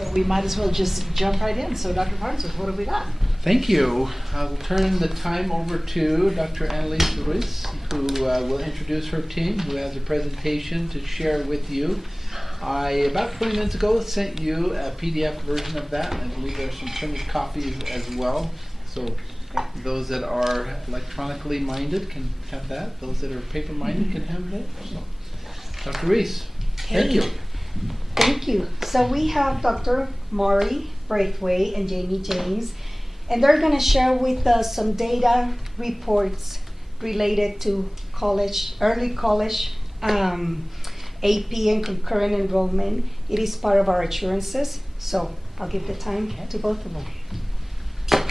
So we might as well just jump right in. So Dr. Farnsworth, what have we got? Thank you. I'll turn the time over to Dr. Annalise Ruiz, who will introduce her team, who has a presentation to share with you. I, about 20 minutes ago, sent you a PDF version of that. I believe there's some printed copies as well. So those that are electronically minded can have that. Those that are paper minded can have that. So, Dr. Ruiz, thank you. Thank you. So we have Dr. Maury Braithwaite and Jamie James, and they're going to share with us some data reports related to college, early college, AP and concurrent enrollment. It is part of our assurances, so I'll give the time to both of them. I'm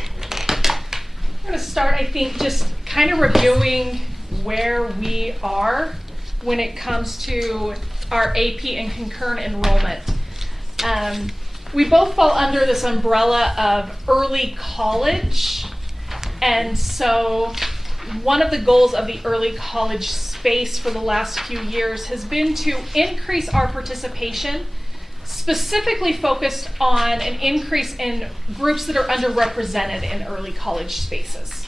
going to start, I think, just kind of reviewing where we are when it comes to our AP and concurrent enrollment. We both fall under this umbrella of early college, and so one of the goals of the early college space for the last few years has been to increase our participation, specifically focused on an increase in groups that are underrepresented in early college spaces.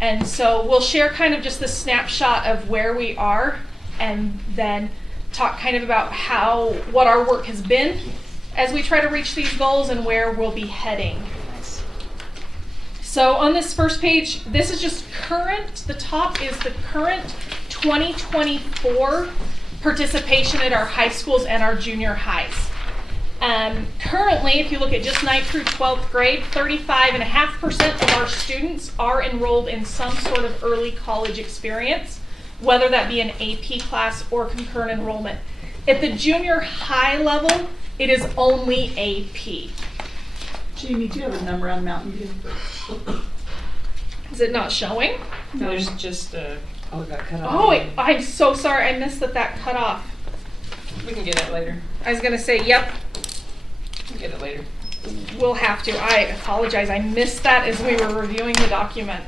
And so we'll share kind of just the snapshot of where we are, and then talk kind of about what our work has been as we try to reach these goals and where we'll be heading. So on this first page, this is just current. The top is the current 2024 participation at our high schools and our junior highs. Currently, if you look at just 9th through 12th grade, 35.5% of our students are enrolled in some sort of early college experience, whether that be an AP class or concurrent enrollment. At the junior high level, it is only AP. Jamie, do you have a number on Mountain View? Is it not showing? No, there's just oh, it got cut off. Oh, I'm so sorry. I missed that cut off. We can get it later. I was going to say, yep, We can get it later. we'll have to. I apologize. I missed that as we were reviewing the document.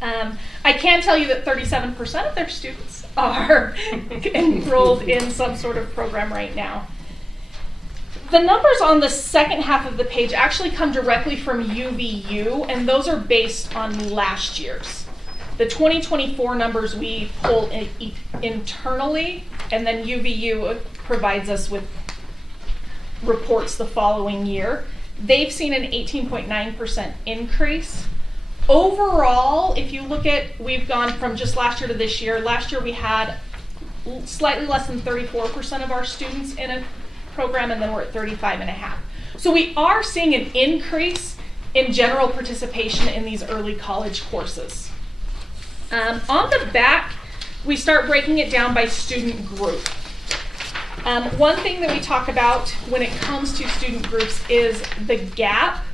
I can tell you that 37% of their students are enrolled in some sort of program right now. The numbers on the second half of the page actually come directly from UVU, and those are based on last year's. The 2024 numbers we pull internally, and then UVU provides us with reports the following year. They've seen an 18.9% increase. Overall, if you look at, we've gone from just last year to this year. Last year we had slightly less than 34% of our students in a program, and then we're at 35.5%. So we are seeing an increase in general participation in these early college courses. On the back, we start breaking it down by student group. One thing that we talk about when it comes to student groups is the gap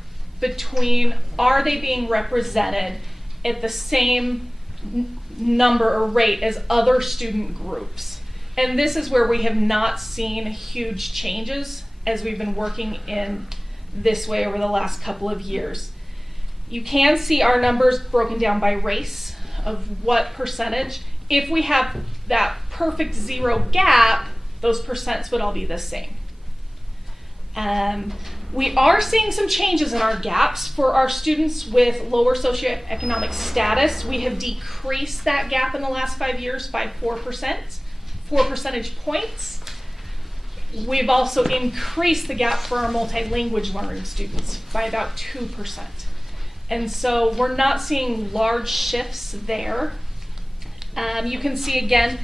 between, are they being represented at the same number or rate as other student groups? And this is where we have not seen huge changes as we've been working in this way over the last couple of years. You can see our numbers broken down by race of what percentage. If we have that perfect zero gap, those percents would all be the same. We are seeing some changes in our gaps. For our students with lower socioeconomic status, we have decreased that gap in the last 5 years by 4 percentage points. We've also increased the gap for our multi-language learning students by about 2%. And so we're not seeing large shifts there. You can see again,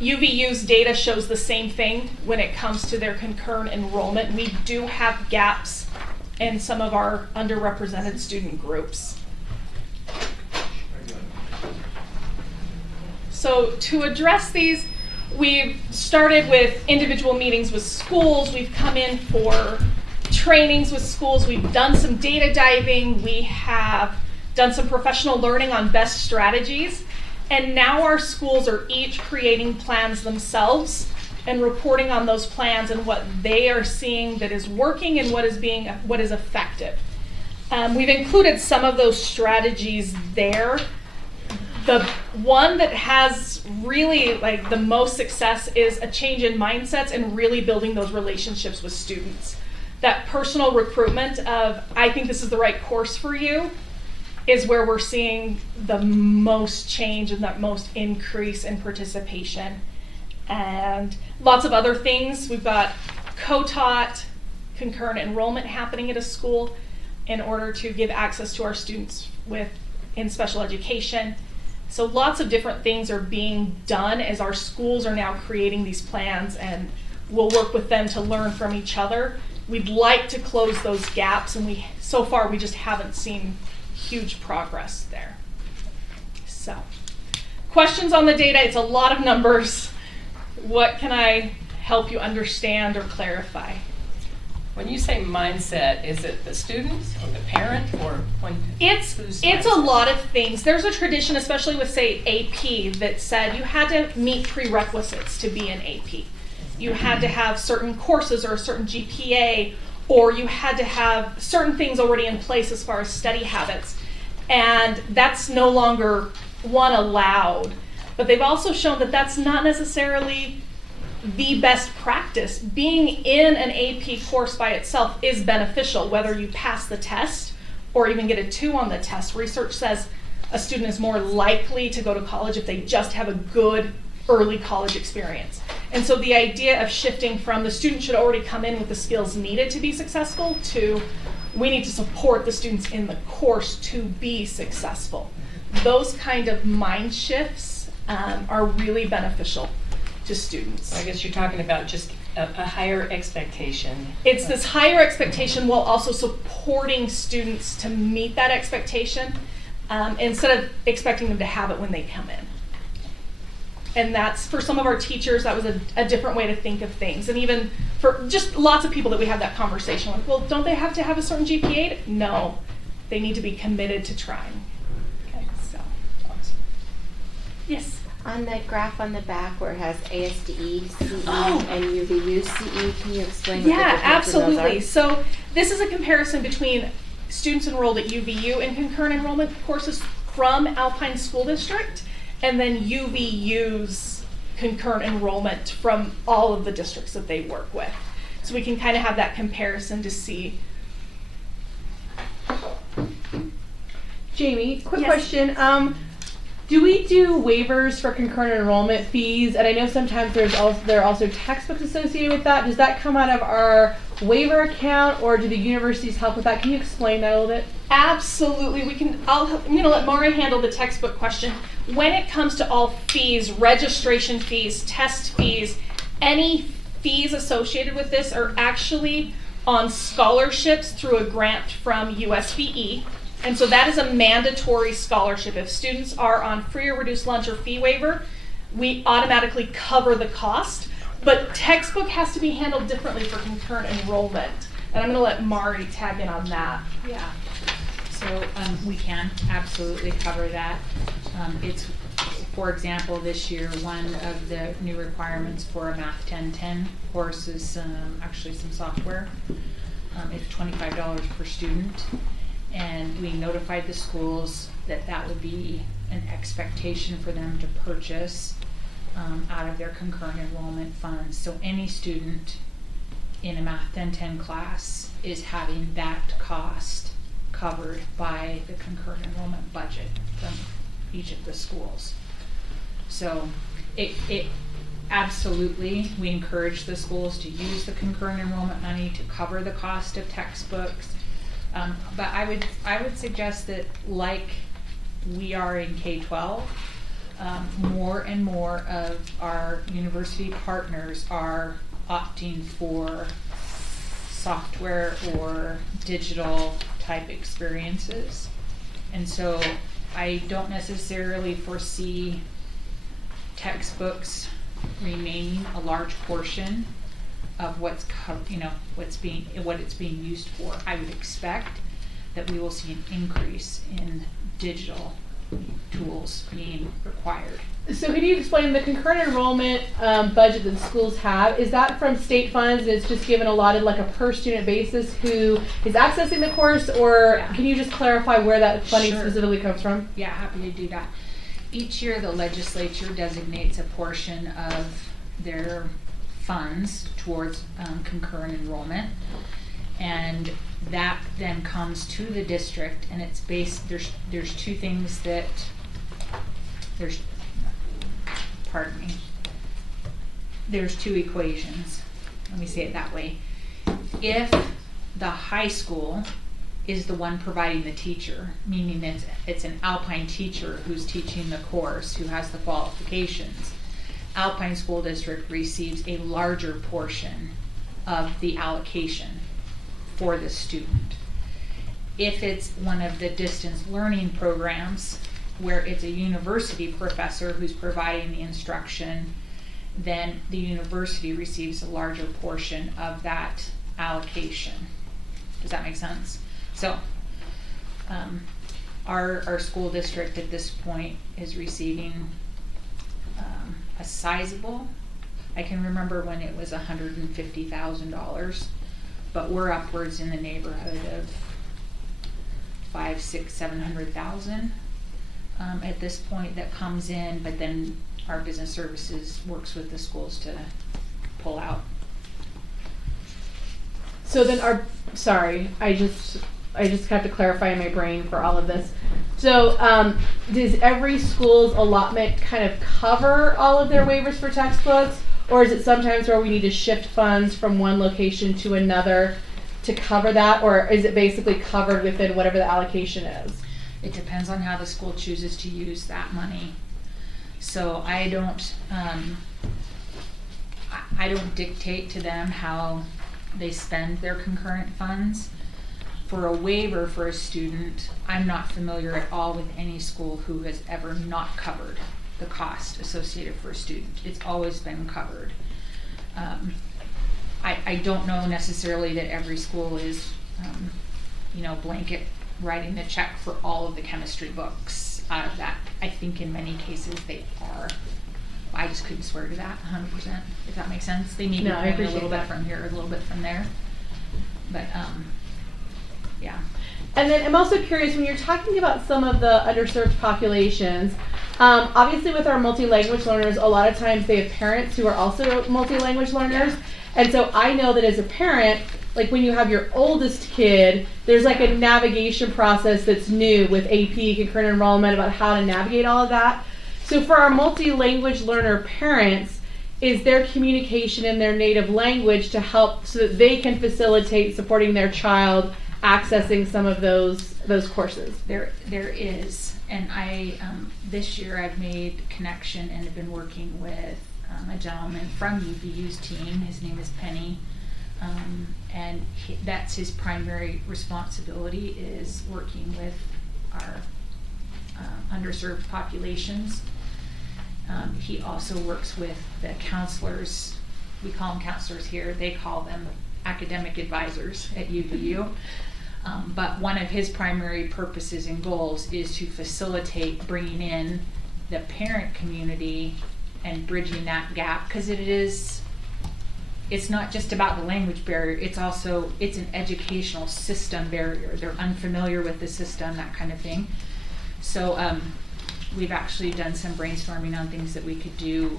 UVU's data shows the same thing when it comes to their concurrent enrollment. We do have gaps in some of our underrepresented student groups. So to address these, we've started with individual meetings with schools. We've come in for trainings with schools. We've done some data diving. We have done some professional learning on best strategies. And now our schools are each creating plans themselves and reporting on those plans and what they are seeing that is working and what is effective. We've included some of those strategies there. The one that has really the most success is a change in mindsets and really building those relationships with students. That personal recruitment of, I think this is the right course for you, is where we're seeing the most change and that most increase in participation. And lots of other things. We've got co-taught concurrent enrollment happening at a school in order to give access to our students in special education. So lots of different things are being done as our schools are now creating these plans, and we'll work with them to learn from each other. We'd like to close those gaps, and so far we just haven't seen huge progress there. So, questions on the data? It's a lot of numbers. What can I help you understand or clarify? When you say mindset, is it the student or the parent or It's a lot of things. There's a tradition, especially with, say, AP, that said you had to meet prerequisites to be an AP. You had to have certain courses or a certain GPA, or you had to have certain things already in place as far as study habits. And that's no longer allowed. But they've also shown that that's not necessarily the best practice. Being in an AP course by itself is beneficial, whether you pass the test or even get a 2 on the test. Research says a student is more likely to go to college if they just have a good early college experience. And so the idea of shifting from the student should already come in with the skills needed to be successful to we need to support the students in the course to be successful. Those kind of mind shifts are really beneficial to students. I guess you're talking about just a higher expectation. It's this higher expectation while also supporting students to meet that expectation instead of expecting them to have it when they come in. And that's, for some of our teachers, that was a different way to think of things. And even for just lots of people that we have that conversation with, well, don't they have to have a certain GPA? No, they need to be committed to trying. Okay, so. Awesome. Yes? On the graph on the back where it has ASDE, CE, Oh. and UVU, CE, can you explain what the Yeah, difference in those absolutely. are? So this is a comparison between students enrolled at UVU in concurrent enrollment courses from Alpine School District and then UVU's concurrent enrollment from all of the districts that they work with. So we can kind of have that comparison to see. Jamie, quick Yes. question. Do we do waivers for concurrent enrollment fees? And I know sometimes there are also textbooks associated with that. Does that come out of our waiver account, or do the universities help with that? Can you explain that a little bit? Absolutely, I'm going to let Mari handle the textbook question. When it comes to all fees, registration fees, test fees, any fees associated with this are actually on scholarships through a grant from USVE. And so that is a mandatory scholarship. If students are on free or reduced lunch or fee waiver, we automatically cover the cost. But textbook has to be handled differently for concurrent enrollment. And I'm going to let Mari tag in on that. Yeah, so we can absolutely cover that. It's, for example, this year, one of the new requirements for a Math 1010 course is actually some software. It's $25 per student. And we notified the schools that that would be an expectation for them to purchase out of their concurrent enrollment funds. So any student in a Math 1010 class is having that cost covered by the concurrent enrollment budget from each of the schools. So it absolutely, we encourage the schools to use the concurrent enrollment money to cover the cost of textbooks. But I would suggest that, like we are in K-12, more and more of our university partners are opting for software or digital type experiences. And so I don't necessarily foresee textbooks remaining a large portion of what it's being used for. I would expect that we will see an increase in digital tools being required. So can you explain the concurrent enrollment budget that the schools have? Is that from state funds and it's just given allotted like a per student basis who is accessing the course, or Yeah. can you just clarify where that funding Sure. specifically comes from? Yeah, happy to do that. Each year, the legislature designates a portion of their funds towards concurrent enrollment. And that then comes to the district, and it's based, there's two things that, pardon me, there's two equations, let me say it that way. If the high school is the one providing the teacher, meaning it's an Alpine teacher who's teaching the course, who has the qualifications, Alpine School District receives a larger portion of the allocation for the student. If it's one of the distance learning programs where it's a university professor who's providing the instruction, then the university receives a larger portion of that allocation. Does that make sense? So, our school district at this point is receiving a sizable, I can remember when it was $150,000, but we're upwards in the neighborhood of 500, 600, 700,000 at this point that comes in, but then our business services works with the schools to pull out. So then sorry, I just have to clarify in my brain for all of this. So does every school's allotment kind of cover all of their waivers for textbooks? Or is it sometimes where we need to shift funds from one location to another to cover that? Or is it basically covered within whatever the allocation is? It depends on how the school chooses to use that money. So I don't dictate to them how they spend their concurrent funds. For a waiver for a student, I'm not familiar at all with any school who has ever not covered the cost associated for a student. It's always been covered. I don't know necessarily that every school is, blanket writing the check for all of the chemistry books out of that. I think in many cases they are. I just couldn't swear to that 100%, if that makes sense. They may be paying a little bit from here, a little bit from there. But, yeah. And then I'm also curious, when you're talking about some of the underserved populations, obviously with our multi-language learners, a lot of times they have parents who are also multi-language learners. Yeah. And so I know that as a parent, like when you have your oldest kid, there's like a navigation process that's new with AP, concurrent enrollment, about how to navigate all of that. So for our multi-language learner parents, is there communication in their native language to help so that they can facilitate supporting their child accessing some of those courses? There is, and I this year I've made connection and have been working with a gentleman from UVU's team. His name is Penny, and that's his primary responsibility, is working with our underserved populations. He also works with the counselors. We call them counselors here. They call them academic advisors at UVU. But one of his primary purposes and goals is to facilitate bringing in the parent community and bridging that gap, because it's not just about the language barrier, it's an educational system barrier. They're unfamiliar with the system, that kind of thing. So we've actually done some brainstorming on things that we could do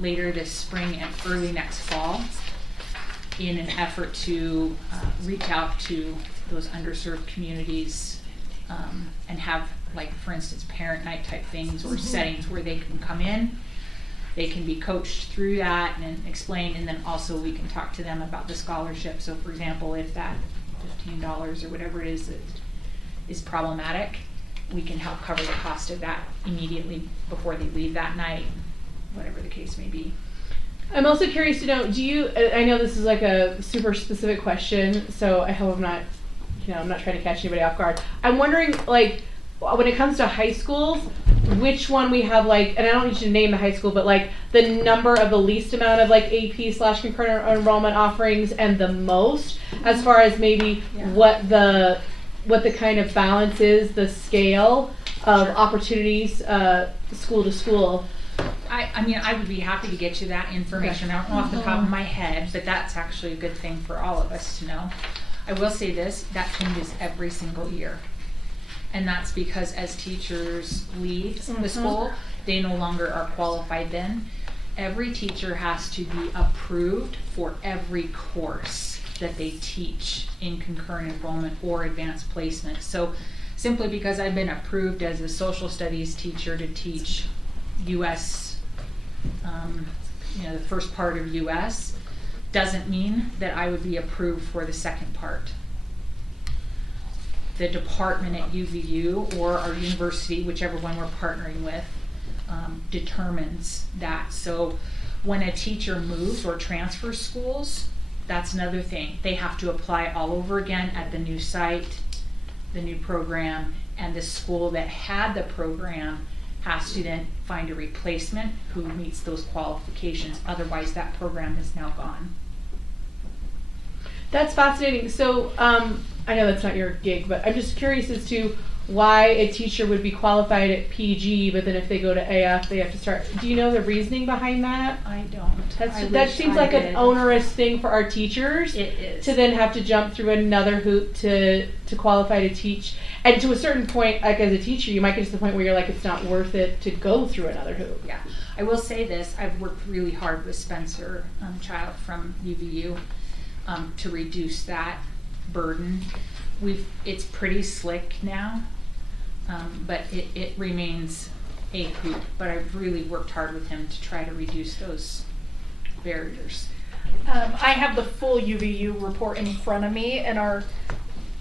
later this spring and early next fall in an effort to reach out to those underserved communities and have, like, for instance, parent night type things or settings where they can come in. They can be coached through that and explain, and then also we can talk to them about the scholarship. So for example, if that $15 or whatever it is problematic, we can help cover the cost of that immediately before they leave that night, whatever the case may be. I'm also curious to know, I know this is like a super specific question, so I hope I'm not trying to catch anybody off guard. I'm wondering, like, when it comes to high schools, which one we have, like, and I don't need you to name the high school, but like the number of the least amount of like AP/concurrent enrollment offerings and the most, as far as maybe what the kind of balance is, the scale of opportunities school to school. I would be happy to get you that information. I don't know off the top of my head, but that's actually a good thing for all of us to know. I will say this, that changes every single year. And that's because as teachers leave the school, they no longer are qualified then. Every teacher has to be approved for every course. that they teach in concurrent enrollment or advanced placement. So simply because I've been approved as a social studies teacher to teach US, the first part of US, doesn't mean that I would be approved for the second part. The department at UVU or our university, whichever one we're partnering with, determines that. So when a teacher moves or transfers schools, that's another thing. They have to apply all over again at the new site, the new program, and the school that had the program has to then find a replacement who meets those qualifications. Otherwise, that program is now gone. That's fascinating. So I know that's not your gig, but I'm just curious as to why a teacher would be qualified at PG, but then if they go to AF, they have to start. Do you know the reasoning behind that? I don't. That seems like an onerous thing for our teachers. It is. To then have to jump through another hoop to qualify to teach. And to a certain point, like as a teacher, you might get to the point where you're like, it's not worth it to go through another hoop. Yeah, I will say this, I've worked really hard with Spencer Child from UVU to reduce that burden. It's pretty slick now, but it remains a hoop, but I've really worked hard with him to try to reduce those barriers. I have the full UVU report in front of me, and our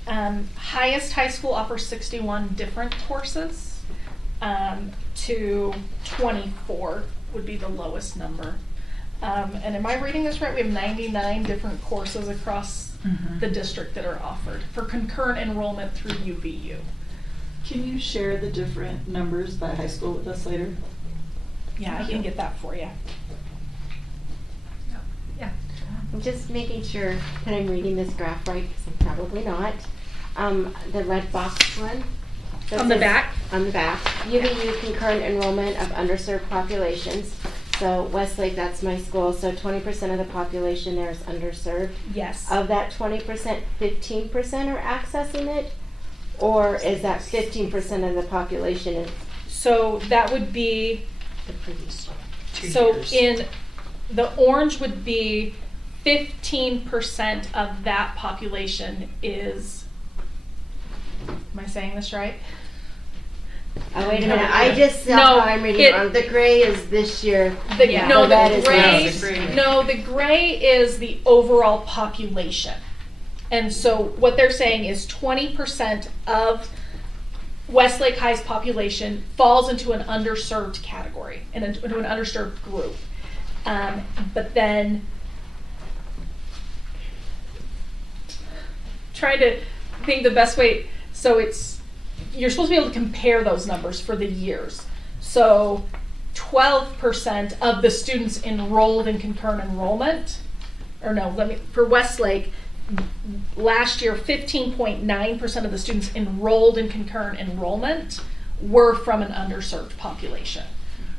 highest high school offers 61 different courses, to 24 would be the lowest number. And am I reading this right? We have 99 different courses across the district that are offered for concurrent enrollment through UVU. Can you share the different numbers by high school with us later? Yeah, I can get that for you. Yeah. I'm just making sure that I'm reading this graph right, because I'm probably not. The red box one. So it On the says- back? On the back. UVU concurrent enrollment of underserved populations. So Westlake, that's my school, so 20% of the population there is underserved. Yes. Of that 20%, 15% are accessing it? Or is that 15% of the population is So that would be, the previous year? 2 so years. in, the orange would be 15% of that population is, am I saying this right? Oh, wait a minute, I just saw No, how I'm reading it- it wrong. The gray is this year. The, no, that the is gray, last year. no, the gray is the overall population. And so what they're saying is 20% of Westlake High's population falls into an underserved category, into an underserved group. But then, trying to think the best way, so you're supposed to be able to compare those numbers for the years. So 12% of the students enrolled in concurrent enrollment, for Westlake, last year 15.9% of the students enrolled in concurrent enrollment were from an underserved population.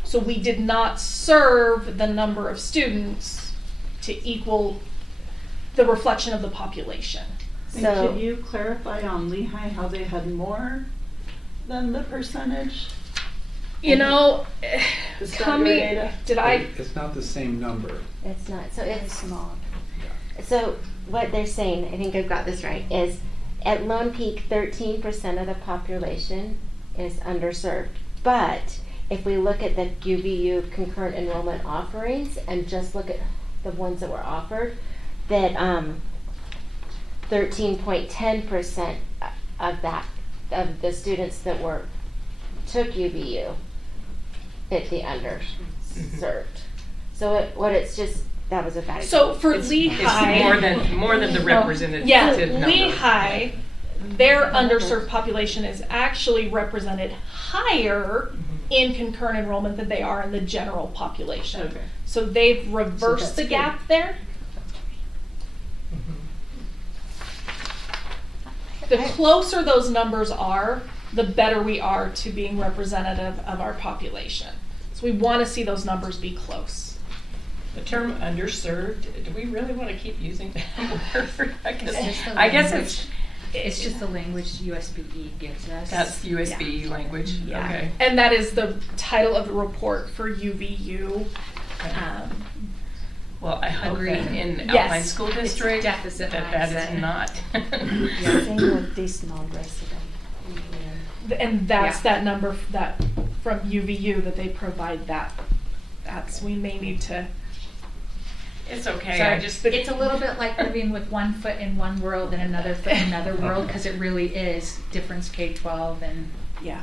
So we did not serve the number of students to equal the reflection of the popultion. And So- could you clarify on Lehigh how they had more than the percentage? You know, Is that your coming, data? did I, It's not the same number. It's not, so it's, not. so what they're saying, I think I've got this right, is at Lone Peak, 13% of the population is underserved. But if we look at the UVU concurrent enrollment offerings and just look at the ones that were offered, that 13.10% of that, of the students that took UVU fit the underserved. So that was a bad so example. for It's Lehigh. more than the representative Yeah, number. Lehigh, their underserved population is actually represented higher in concurrent enrollment than they are in the general population. Okay. So they've reversed that's the good. gap there. The closer those numbers are, the better we are to being representative of our population. So we want to see those numbers be close. The term underserved, do we really want to keep using that word? I It's just the guess language. it's It's just the language USBE gives us. that's USB language. Yeah. Okay. And that is the title of the report for UVU. Well, I hope Agreed. that in Yes. Alpine School It's District, deficit that is mindset. not. Same with this non-resident. And that's Yeah. that number that from UVU that they provide that's, we may need to, It's okay, Sorry, I just, it's a little bit like living with one foot in one world and another foot in another world, because it really is difference K-12 and yeah.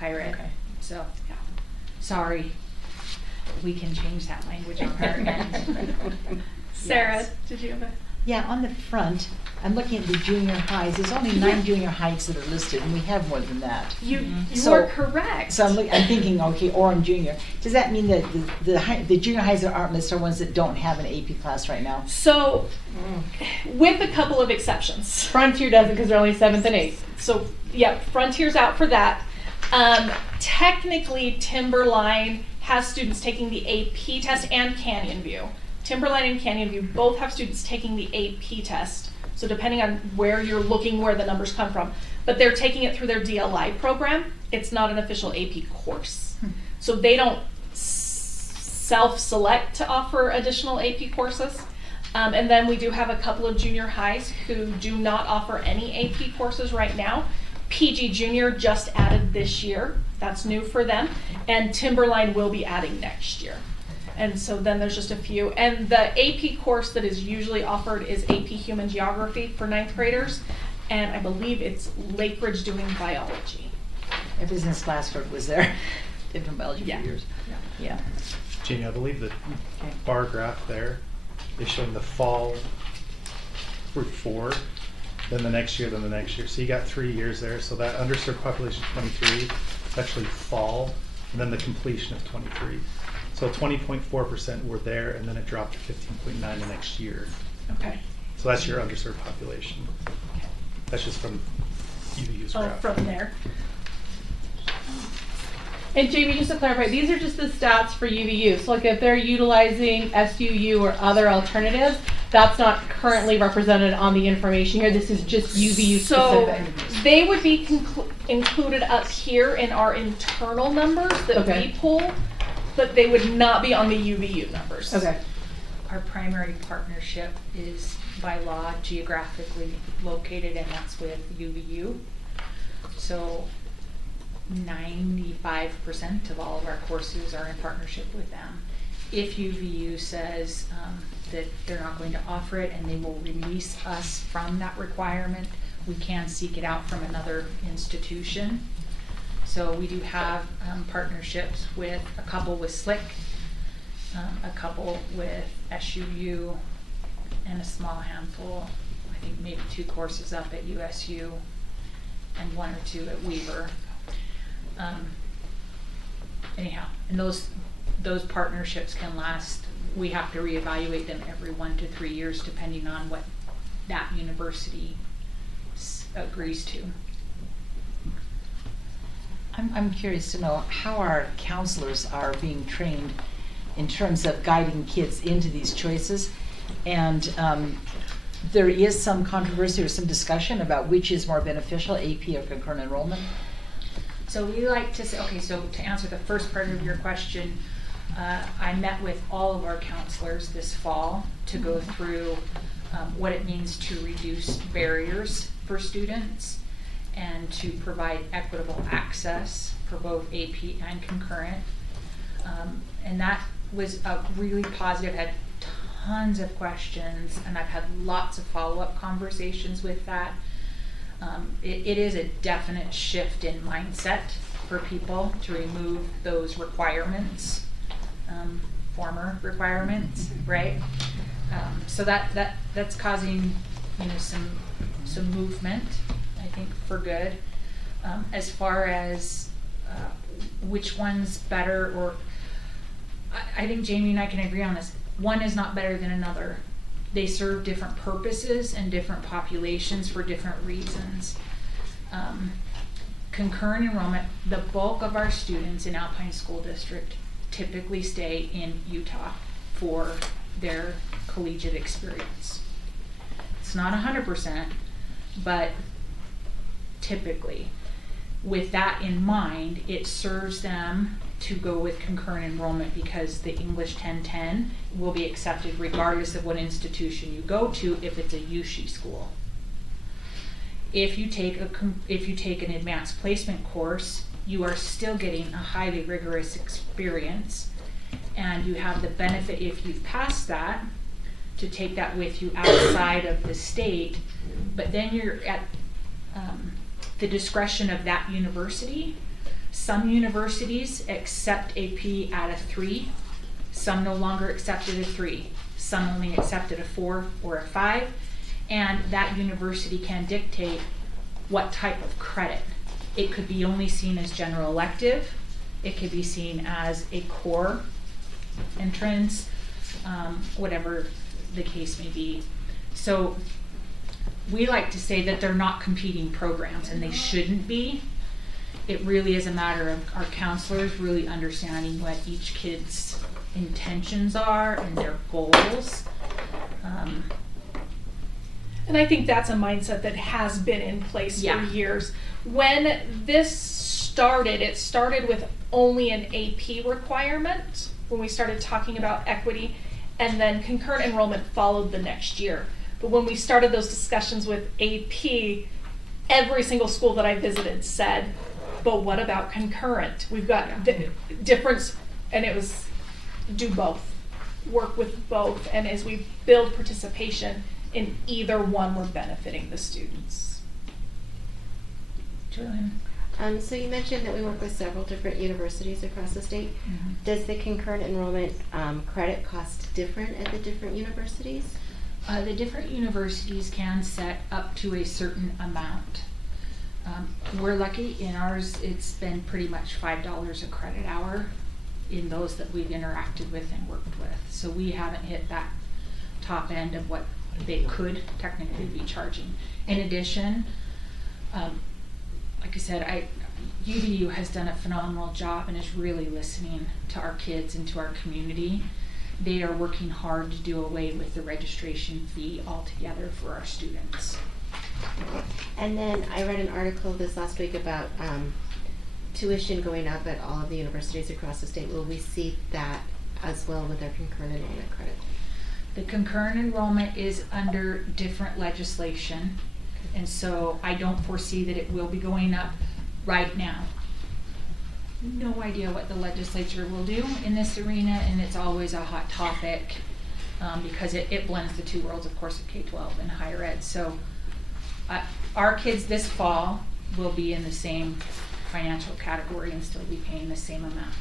higher ed. Okay. So, yeah. Sorry, we can change that language on our end. Sarah, Yes. did you have a? Yeah, on the front, I'm looking at the junior highs. There's only 9 junior highs that are listed, and we have more than that. You So- are correct. So I'm thinking, okay, Orem Junior. Does that mean that the junior highs that aren't listed are ones that don't have an AP class right now? So, with a couple of exceptions. Frontier doesn't because they're only 7th and 8th. So, yeah, Frontier's out for that. Technically, Timberline has students taking the AP test and Canyon View. Timberline and Canyon View both have students taking the AP test. So depending on where you're looking, where the numbers come from, but they're taking it through their DLI program. It's not an official AP course. So they don't self-select to offer additional AP courses. And then we do have a couple of junior highs who do not offer any AP courses right now. PG Junior just added this year. That's new for them. And Timberline will be adding next year. And so then there's just a few. And the AP course that is usually offered is AP Human Geography for 9th graders. And I believe it's Lake Ridge doing biology. Ever since Glassford was there, they've been biology Yeah. for years. Yeah. Jamie, I believe the Okay. bar graph there is showing the fall Route 4, then the next year, then the next year. So you got 3 years there. So that underserved population 23 is actually fall, and then the completion of 23. So 20.4% were there, and then it dropped to 15.9 the next year. Okay. So that's your underserved population. That's just from UVU's Oh, graph. from there. And Jamie, just to clarify, these are just the stats for UVU. So like if they're utilizing SUU or other alternatives, that's not currently represented on the information here. This is just UVU So specific. they would be included up here in our internal numbers that Okay. we pull, but they would not be on the UVU numbers. Okay. Our primary partnership is by law geographically located, and that's with UVU. So 95% of all of our courses are in partnership with them. If UVU says that they're not going to offer it and they will release us from that requirement, we can seek it out from another institution. So we do have partnerships with a couple with SLIC, a couple with SUU, and a small handful, I think maybe 2 courses up at USU and 1 or 2 at Weaver. Anyhow, and those partnerships can last, we have to reevaluate them every 1 to 3 years depending on what that university agrees to. I'm curious to know how our counselors are being trained in terms of guiding kids into these choices. And there is some controversy or some discussion about which is more beneficial, AP or concurrent enrollment. So we like to say, okay, so to answer the first part of your question, I met with all of our counselors this fall to go through what it means to reduce barriers for students and to provide equitable access for both AP and concurrent. And that was a really positive, had tons of questions, and I've had lots of follow-up conversations with that. It is a definite shift in mindset for people to remove those requirements, former requirements, right? So that's causing, some movement, I think, for good. As far as which one's better, or I think Jamie and I can agree on this. One is not better than another. They serve different purposes and different populations for different reasons. Concurrent enrollment, the bulk of our students in Alpine School District typically stay in Utah for their collegiate experience. It's not 100%, but typically. With that in mind, it serves them to go with concurrent enrollment because the English 1010 will be accepted regardless of what institution you go to if it's a USHE school. If you take an advanced placement course, you are still getting a highly rigorous experience, and you have the benefit, if you've passed that, to take that with you outside of the state, but then you're at the discretion of that university. Some universities accept AP at a 3, some no longer accept it a 3, some only accept it a 4 or a 5, and that university can dictate what type of credit. It could be only seen as general elective, it could be seen as a core entrance, whatever the case may be. So we like to say that they're not competing programs, and they shouldn't be. It really is a matter of our counselors really understanding what each kid's intentions are and their goals. And I think that's a mindset that has been in place for years. When this started, it started with only an AP requirement when we started talking about equity, and then concurrent enrollment followed the next year. But when we started those discussions with AP, every single school that I visited said, but what about concurrent? We've got the difference, and it was do both, work with both, and as we build participation in either one, we're benefiting the students. Julian? So you mentioned that we work with several different universities across the state. Mm-hmm. Does the concurrent enrollment credit cost different at the different universities? The different universities can set up to a certain amount. We're lucky in ours, it's been pretty much $5 a credit hour in those that we've interacted with and worked with. So we haven't hit that top end of what they could technically be charging. In addition, like I said, UVU has done a phenomenal job and is really listening to our kids and to our community. They are working hard to do away with the registration fee altogether for our students. And then I read an article this last week about tuition going up at all of the universities across the state. Will we see that as well with our concurrent enrollment credit? The concurrent enrollment is under different legislation, and so I don't foresee that it will be going up right now. No idea what the legislature will do in this arena, and it's always a hot topic because it blends the two worlds, of course, of K-12 and higher ed. So our kids this fall will be in the same financial category and still be paying the same amount.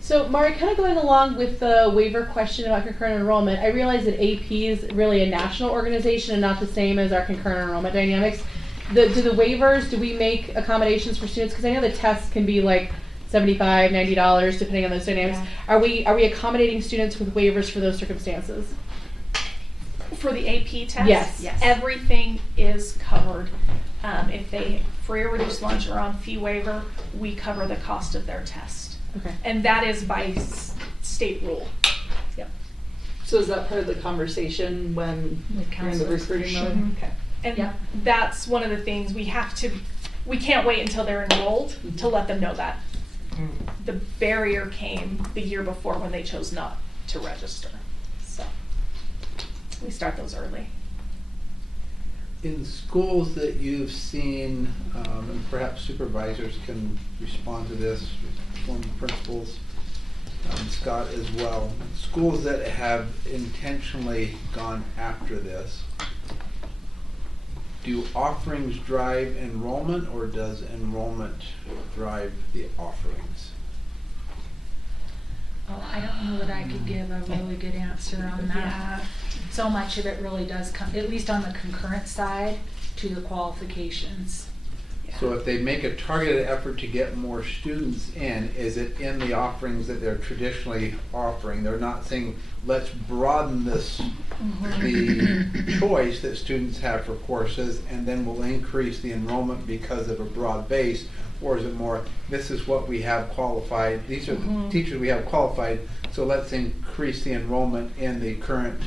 So, Mari, kind of going along with the waiver question about concurrent enrollment, I realize that AP is really a national organization and not the same as our concurrent enrollment dynamics. Do the waivers, do we make accommodations for students? Because I know the tests can be like $75, $90 depending on those dynamics. Yeah. Are we accommodating students with waivers for those circumstances? For the AP test? Yes. Everything is covered. If they free or reduced lunch or on fee waiver, we cover the cost of their test. Okay. And that is by state rule. Yep. So is that part of the conversation when you're in the recruiting mode? Mm-hmm. Okay. And that's one of the things we can't wait until they're enrolled to let them know that. The barrier came the year before when they chose not to register. So we start those early. In schools that you've seen, and perhaps supervisors can respond to this, former principals, Scott as well, schools that have intentionally gone after this, do offerings drive enrollment, or does enrollment drive the offerings? Oh, I don't know that I could give a really good answer on that. Yeah. So much of it really does come, at least on the concurrent side, to the qualifications. So if they make a targeted effort to get more students in, is it in the offerings that they're traditionally offering? They're not saying, let's broaden this, the choice that students have for courses, and then we'll increase the enrollment because of a broad base, or is it more, this is what we have qualified, these are the teachers we have qualified, so let's increase the enrollment in the current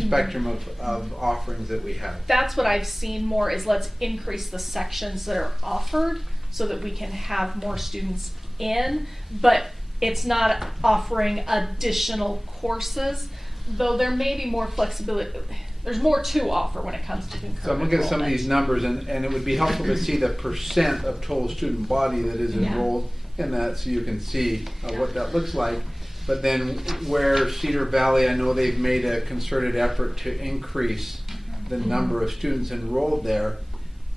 spectrum of offerings that we have? That's what I've seen more is let's increase the sections that are offered so that we can have more students in, but it's not offering additional courses, though there may be more flexibility. There's more to offer when it comes to concurrent So I'm looking at some of these enrollment. numbers, and it would be helpful to see the percent of total student body that is Yeah. enrolled in that, so you can see what that looks like. But then where Cedar Valley, I know they've made a concerted effort to increase the number of students enrolled there.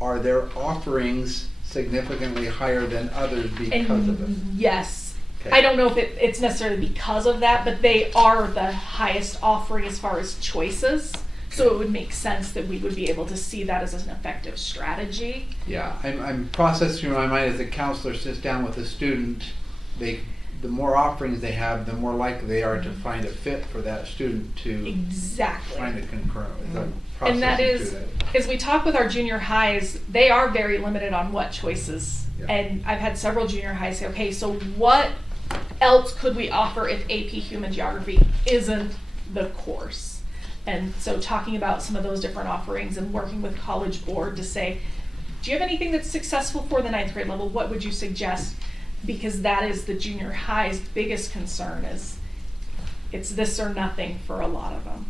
Are their offerings significantly higher than others because of it? And yes, Okay. I don't know if it's necessarily because of that, but they are the highest offering as far as choices. So it would make sense that we would be able to see that as an effective strategy. Yeah, I'm processing in my mind as a counselor sits down with a student, the more offerings they have, the more likely they are to find a fit for that student to Exactly. find a concurrent. And that processing is, through that. as we talk with our junior highs, they are very limited on what choices. Yeah. And I've had several junior highs say, okay, so what else could we offer if AP Human Geography isn't the course? And so talking about some of those different offerings and working with College Board to say, do you have anything that's successful for the 9th grade level? What would you suggest? Because that is the junior high's biggest concern, is it's this or nothing for a lot of them.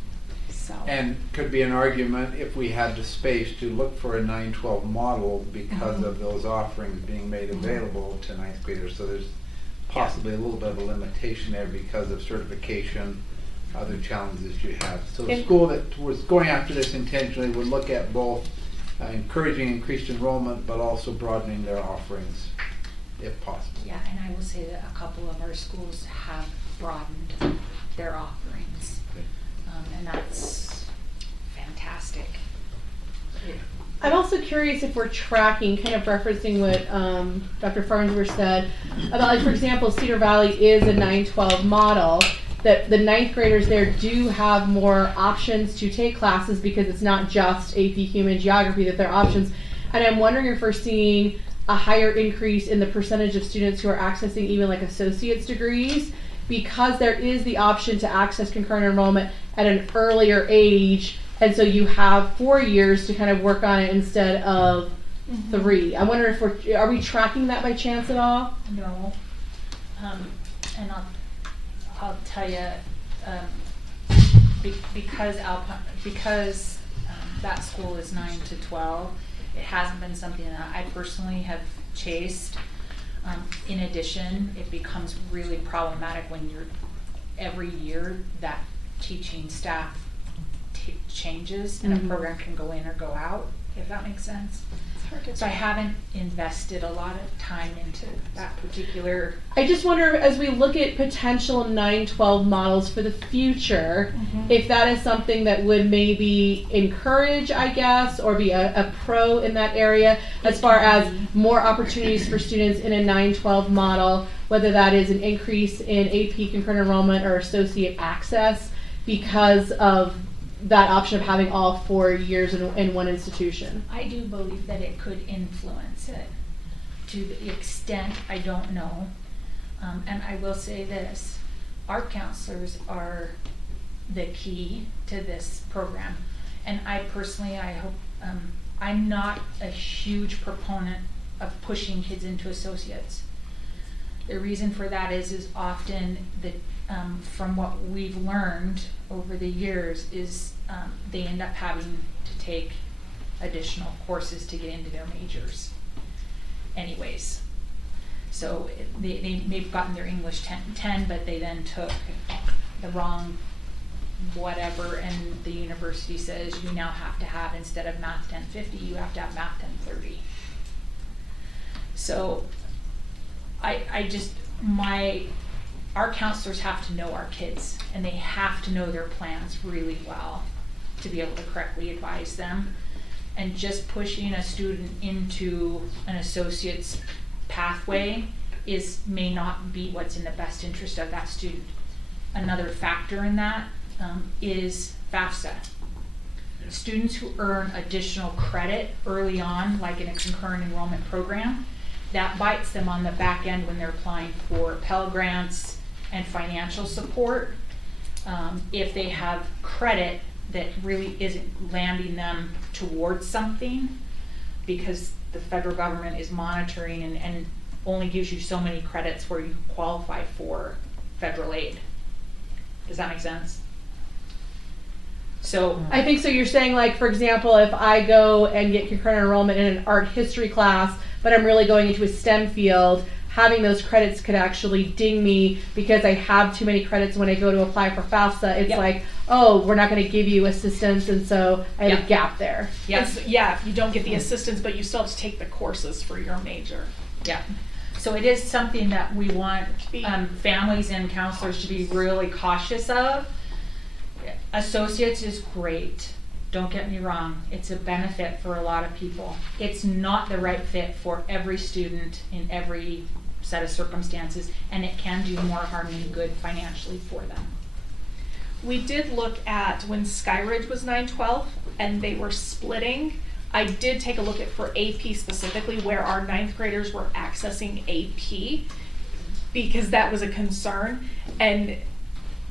So. And could be an argument if we had the space to look for a 9-12 model because of those offerings being made available to 9th graders. So there's possibly a little bit of a limitation there because of certification, other challenges you have. So a school that was going after this intentionally would look at both encouraging increased enrollment, but also broadening their offerings if possible. Yeah, and I will say that a couple of our schools have broadened their offerings, and that's fantastic. I'm also curious if we're tracking, kind of referencing what Dr. Farnsworth said about, like, for example, Cedar Valley is a 9-12 model, that the 9th graders there do have more options to take classes because it's not just AP Human Geography, that there are options. And I'm wondering if we're seeing a higher increase in the percentage of students who are accessing even like associate's degrees, because there is the option to access concurrent enrollment at an earlier age, and so you have 4 years to kind of work on it instead of 3. I wonder if are we tracking that by chance at all? No. And I'll tell you, because that school is 9 to 12, it hasn't been something that I personally have chased. In addition, it becomes really problematic when every year that teaching staff changes and a program can go in or go out, if that makes sense. So I haven't invested a lot of time into that particular. I just wonder, as we look at potential 9-12 models for the future, if that is something that would maybe encourage, I guess, or be a pro in that area, as far as more opportunities for students in a 9-12 model, whether that is an increase in AP concurrent enrollment or associate access because of that option of having all 4 years in one institution. I do believe that it could influence it. To the extent, I don't know. And I will say this, our counselors are the key to this program. And I personally, I hope, I'm not a huge proponent of pushing kids into associates. The reason for that is often that from what we've learned over the years is they end up having to take additional courses to get into their majors anyways. So they've gotten their English 10, but they then took the wrong whatever, and the university says you now have to have, instead of Math 1050, you have to have Math 1030. So our counselors have to know our kids, and they have to know their plans really well to be able to correctly advise them. And just pushing a student into an associate's pathway may not be what's in the best interest of that student. Another factor in that is FAFSA. Students who earn additional credit early on, like in a concurrent enrollment program, that bites them on the back end when they're applying for Pell Grants and financial support. If they have credit that really isn't landing them towards something, because the federal government is monitoring and only gives you so many credits where you qualify for federal aid. Does that make sense? So I think so. You're saying, like, for example, if I go and get concurrent enrollment in an art history class, but I'm really going into a STEM field, having those credits could actually ding me because I have too many credits when I go to apply for FAFSA. It's Yep. like, oh, we're not going to give you assistance, and so I have Yeah. a gap there. yes, Yeah, you don't get the assistance, but you still have to take the courses for your major. yeah. So it is something that we want families and counselors to be really cautious of. Associates is great. Don't get me wrong. It's a benefit for a lot of people. It's not the right fit for every student in every set of circumstances, and it can do more harm than good financially for them. We did look at when Skyridge was 912 and they were splitting. I did take a look at for AP specifically where our 9th graders were accessing AP because that was a concern. And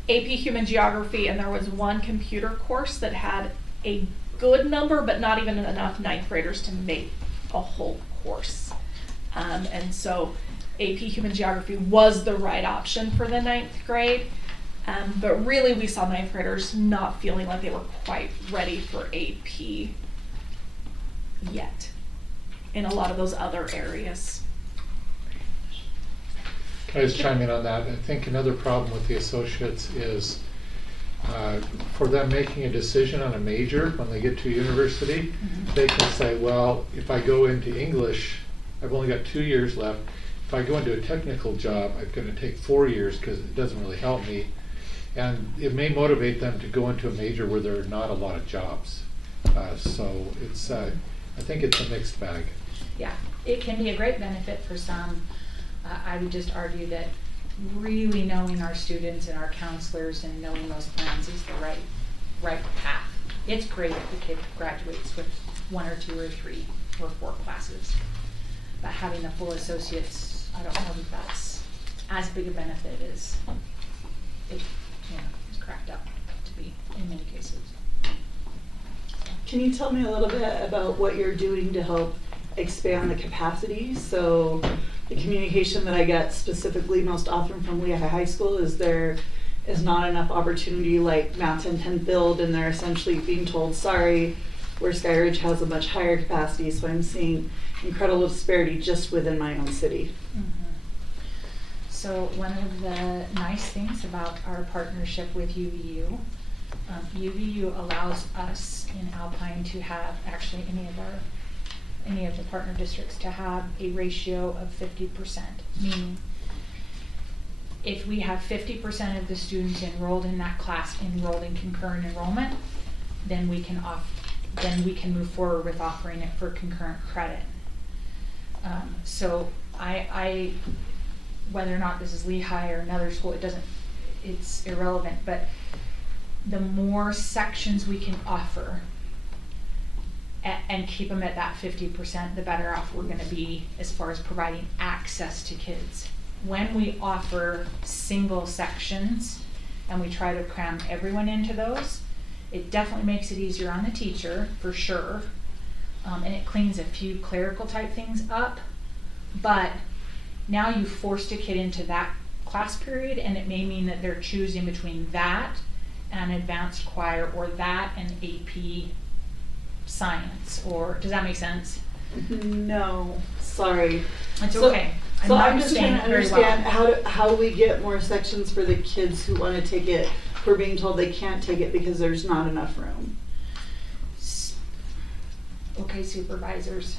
AP Human Geography, and there was one computer course that had a good number, but not even enough 9th graders to make a whole course. And so AP Human Geography was the right option for the 9th grade. But really we saw 9th graders not feeling like they were quite ready for AP yet in a lot of those other areas. Can I just chime in on that? I think another problem with the associates is for them making a decision on a major when they get to university, they can say, well, if I go into English, I've only got 2 years left. If I go into a technical job, I'm going to take 4 years because it doesn't really help me. And it may motivate them to go into a major where there are not a lot of jobs. So it's, I think it's a mixed bag. Yeah, it can be a great benefit for some. I would just argue that really knowing our students and our counselors and knowing those plans is the right path. It's great if the kid graduates with 1 or 2 or 3 or 4 classes. But having the full associates, I don't know that that's as big a benefit as it is cracked up to be in many cases. Can you tell me a little bit about what you're doing to help expand the capacity? So the communication that I get specifically most often from Lehigh High School is there is not enough opportunity like Math 1010 build, and they're essentially being told, sorry, where Skyridge has a much higher capacity. So I'm seeing incredible disparity just within my own city. So one of the nice things about our partnership with UVU, UVU allows us in Alpine to have actually any of the partner districts to have a ratio of 50%, meaning if we have 50% of the students enrolled in that class enrolled in concurrent enrollment, then we can move forward with offering it for concurrent credit. So I whether or not this is Lehigh or another school, it's irrelevant, but the more sections we can offer and keep them at that 50%, the better off we're going to be as far as providing access to kids. When we offer single sections and we try to cram everyone into those, it definitely makes it easier on the teacher, for sure, and it cleans a few clerical type things up, but now you've forced a kid into that class period, and it may mean that they're choosing between that and advanced choir or that and AP science, or does that make sense? No, sorry. It's So- okay. So not I'm just trying to understanding very understand how we get more sections for the kids who want to take it, who are being told they can't take it because there's not enough room. Okay, supervisors,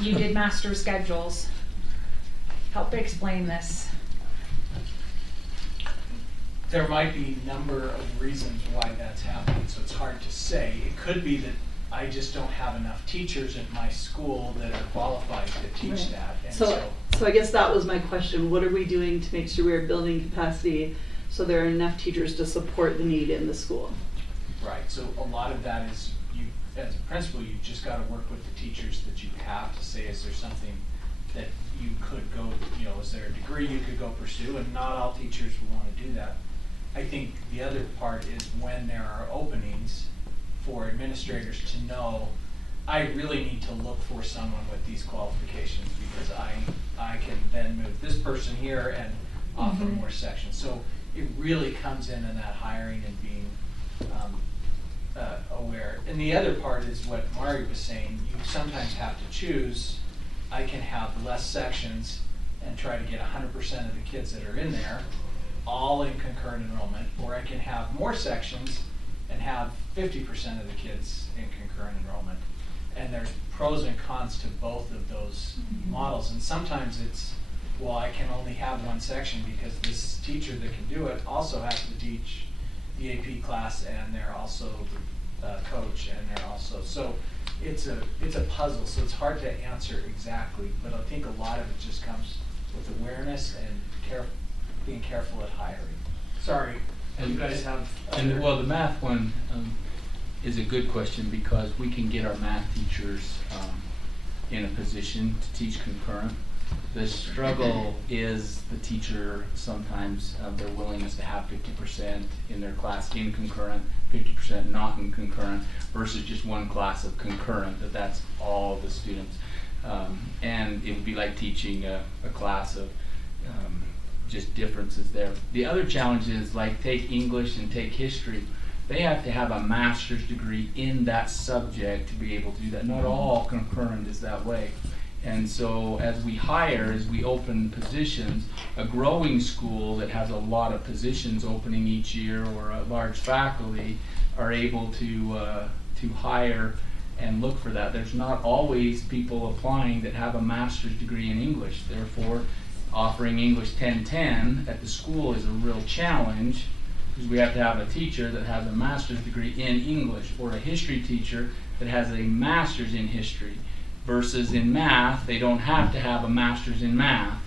you did master schedules. Help explain this. There might be a number of reasons why that's happening, so it's hard to say. It could be that I just don't have enough teachers at my school that are qualified to teach Right. that. And So I guess that was my question. What are we doing to make sure we're building capacity so there are enough teachers to support the need in the school? right, so a lot of that is, you, as a principal, you've just got to work with the teachers that you have to say, is there something that you could go, is there a degree you could go pursue? And not all teachers will want to do that. I think the other part is when there are openings for administrators to know, I really need to look for someone with these qualifications because I can then move this person here and offer Mhm. more sections. So it really comes in that hiring and being aware. And the other part is what Mari was saying, you sometimes have to choose. I can have less sections and try to get 100% of the kids that are in there all in concurrent enrollment, or I can have more sections and have 50% of the kids in concurrent enrollment. And there's pros and cons to both of those models. And sometimes it's, well, I can only have one section because this teacher that can do it also has to teach the AP class, and they're also the coach, and they're also, so it's a puzzle, so it's hard to answer exactly, but I think a lot of it just comes with awareness and being careful at hiring. Sorry, you guys have And other- well, the math one is a good question, because we can get our math teachers in a position to teach concurrent. The struggle is the teacher sometimes, their willingness to have 50% in their class in concurrent, 50% not in concurrent, versus just one class of concurrent, that's all the students. And it would be like teaching a class of just differences there. The other challenge is, like, take English and take history. They have to have a master's degree in that subject to be able to do that. Not all concurrent is that way. And so as we hire, as we open positions, a growing school that has a lot of positions opening each year, or a large faculty, are able to hire and look for that. There's not always people applying that have a master's degree in English. Therefore, offering English 1010 at the school is a real challenge, because we have to have a teacher that has a master's degree in English, or a history teacher that has a master's in history. Versus in math, they don't have to have a master's in math.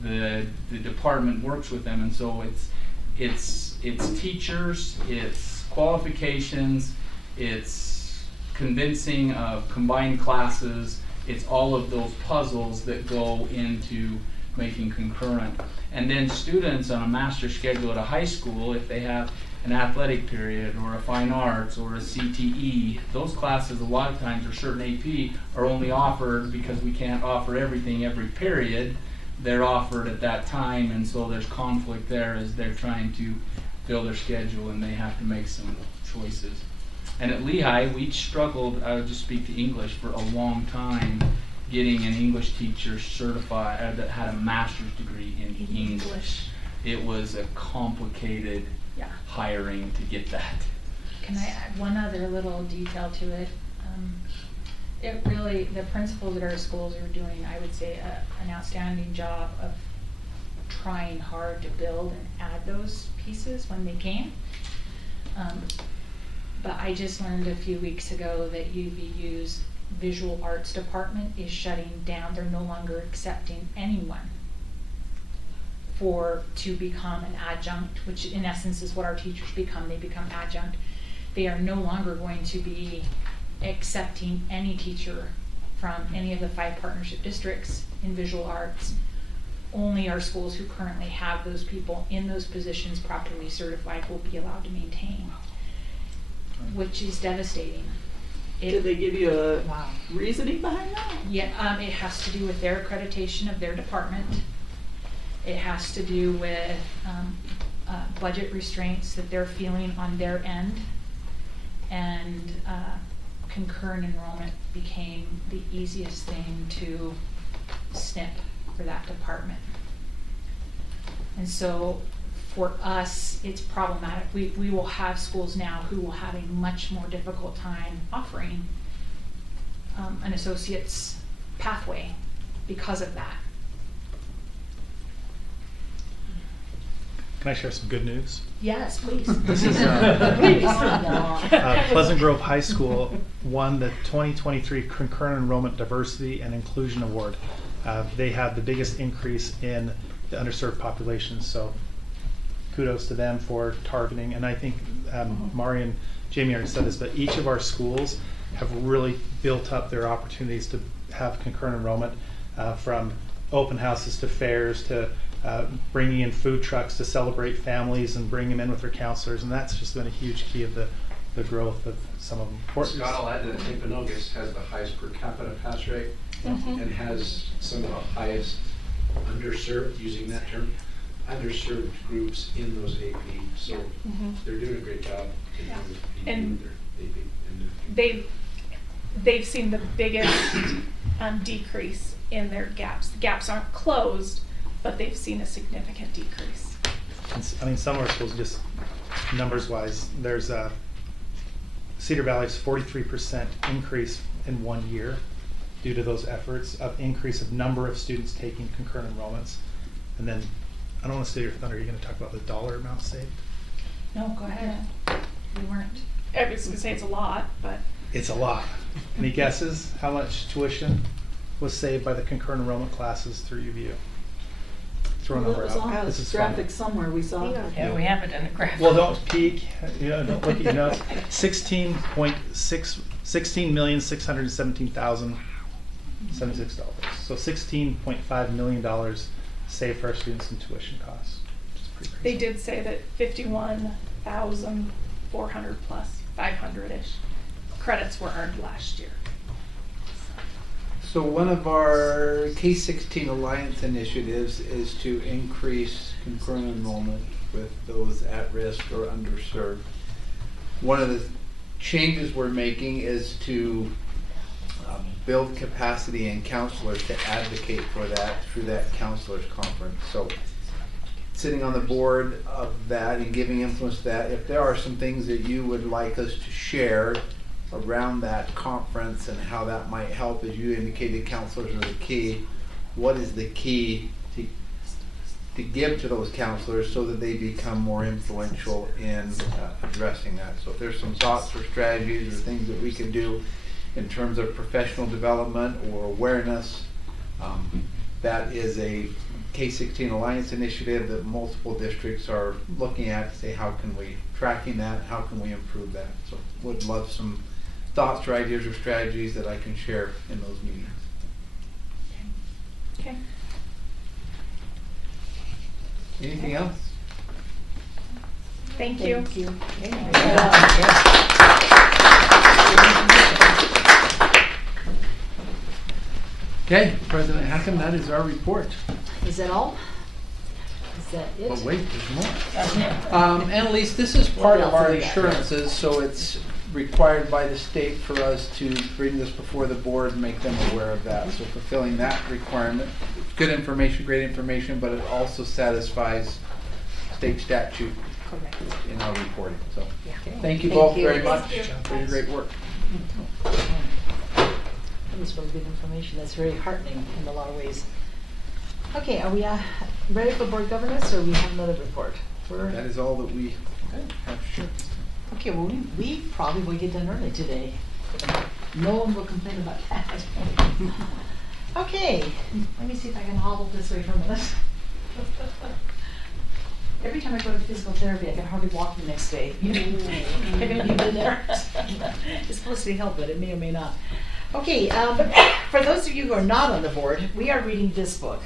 The department works with them, and so it's teachers, it's qualifications, it's convincing of combined classes, it's all of those puzzles that go into making concurrent. And then students on a master's schedule at a high school, if they have an athletic period or a fine arts or a CTE, those classes a lot of times, or certain AP, are only offered, because we can't offer everything every period, they're offered at that time, and so there's conflict there as they're trying to fill their schedule and they have to make some choices. And at Lehigh, we struggled, I would just speak to English, for a long time, getting an English teacher certified that had a master's degree in English. It was a complicated hiring to get that. Can I add one other little detail to it? It really, the principals at our schools are doing, I would say, an outstanding job of trying hard to build and add those pieces when they can. But I just learned a few weeks ago that UVU's visual arts department is shutting down. They're no longer accepting anyone to become an adjunct, which in essence is what our teachers become. They become adjunct. They are no longer going to be accepting any teacher from any of the 5 partnership districts in visual arts. Only our schools who currently have those people in those positions properly certified will be allowed to maintain, which is devastating. Did they give you a reasoning behind that? Yeah, it has to do with their accreditation of their department. It has to do with budget restraints that they're feeling on their end. And concurrent enrollment became the easiest thing to snip for that department. And so for us, it's problematic. We will have schools now who will have a much more difficult time offering an associate's pathway because of that. Can I share some good news? Yes, please. This is Pleasant Grove High School won the 2023 Concurrent Enrollment Diversity and Inclusion Award. They had the biggest increase in the underserved population, so kudos to them for targeting. And I think Mari and Jamie already said this, but each of our schools have really built up their opportunities to have concurrent enrollment, from open houses to fairs to bringing in food trucks to celebrate families and bring them in with their counselors, and that's just been a huge key of the growth of some of them. Scott, I'll add that Timpanogos has the highest per capita pass rate and has some of the highest underserved, using that term, underserved groups in those AP. So Mhm. they're doing a great job in Yeah. those AP And with their AP. And they've seen the biggest decrease in their gaps. The gaps aren't closed, but they've seen a significant decrease. I mean, some of our schools, just numbers-wise, there's Cedar Valley's 43% increase in 1 year due to those efforts of increase of number of students taking concurrent enrollments. And then, I don't want to steal your thunder, are you going to talk about the dollar amount saved? No, go ahead. We weren't. I was gonna say it's a lot, but It's a lot. Any guesses how much tuition was saved by the concurrent enrollment classes through UVU? Throw a Well, number that was out. on This a is fun. graphic somewhere we saw. Yeah, we have it in the graphic. Well, don't peek, don't look at your notes. $16,617,076. So $16.5 million saved for our students in tuition costs. Which is pretty crazy. they did say that 51,400 plus 500-ish credits were earned last year. so one of our K-16 Alliance initiatives is to increase concurrent enrollment with those at risk or underserved. One of the changes we're making is to build capacity in counselors to advocate for that through that counselors conference. So sitting on the board of that and giving influence to that, if there are some things that you would like us to share around that conference and how that might help, as you indicated, counselors are the key. What is the key to give to those counselors so that they become more influential in addressing that? So if there's some thoughts or strategies or things that we can do in terms of professional development or awareness, that is a K-16 Alliance initiative that multiple districts are looking at to say how can we tracking that, how can we improve that. So would love some thoughts or ideas or strategies that I can share in those meetings. Okay. Anything else? Thank you. Okay, President Hackam, that is our report. Is that all? Is that it? But wait, there's more. Annalise, this is part of our insurances, so it's required by the state for us to bring this before the board and make them aware of that. So fulfilling that requirement, good information, great information, but it also satisfies state statute in our reporting. So thank you both very much for your great work. That was really good information. That's very heartening in a lot of ways. Okay, are we ready for board governance, or we have another report? That is all that we have shared. Okay, well, we probably will get done early today. No one will complain about that. Okay, let me see if I can hobble this way for a minute. Every time I go to physical therapy, I can hardly walk the next day. You know, you've been there. It's supposed to help, but it may or may not. Okay, for those of you who are not on the board, we are reading this book,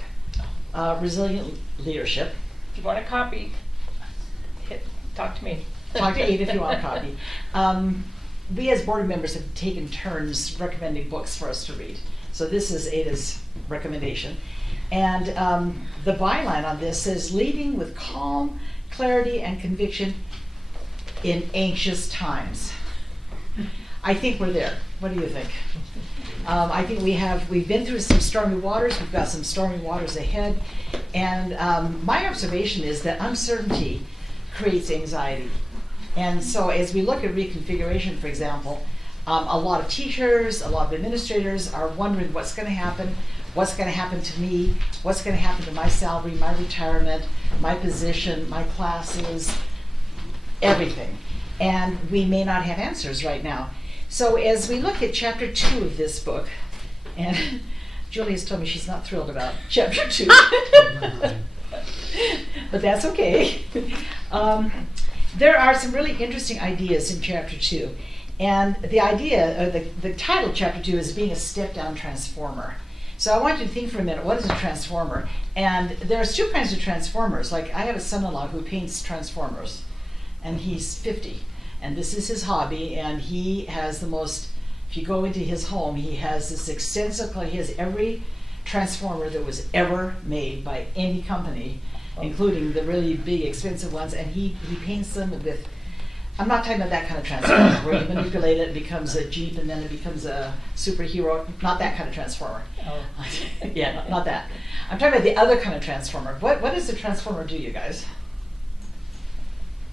Resilient Leadership. If you want a copy, talk to me. Talk to Ada if you want a copy. We as board members have taken turns recommending books for us to read. So this is Ada's recommendation. And the byline on this says, leading with calm, clarity, and conviction in anxious times. I think we're there. What do you think? I think we've been through some stormy waters. We've got some stormy waters ahead. And my observation is that uncertainty creates anxiety. And so as we look at reconfiguration, for example, a lot of teachers, a lot of administrators are wondering what's going to happen to me, what's going to happen to my salary, my retirement, my position, my classes, everything. And we may not have answers right now. So as we look at chapter 2 of this book, and Julia's told me she's not thrilled about chapter 2, but that's okay. There are some really interesting ideas in chapter 2. And the idea, or the title of chapter 2 is being a step-down transformer. So I want you to think for a minute, what is a transformer? And there's two kinds of transformers. Like I have a son-in-law who paints transformers, and he's 50. And this is his hobby, and he has the most, if you go into his home, he has this extensive, he has every transformer that was ever made by any company, including the really big expensive ones, and he paints them with, I'm not talking about that kind of transformer where you manipulate it, it becomes a Jeep and then it becomes a superhero, not that kind of transformer. Yeah, not that. I'm talking about the other kind of transformer. What does the transformer do, you guys?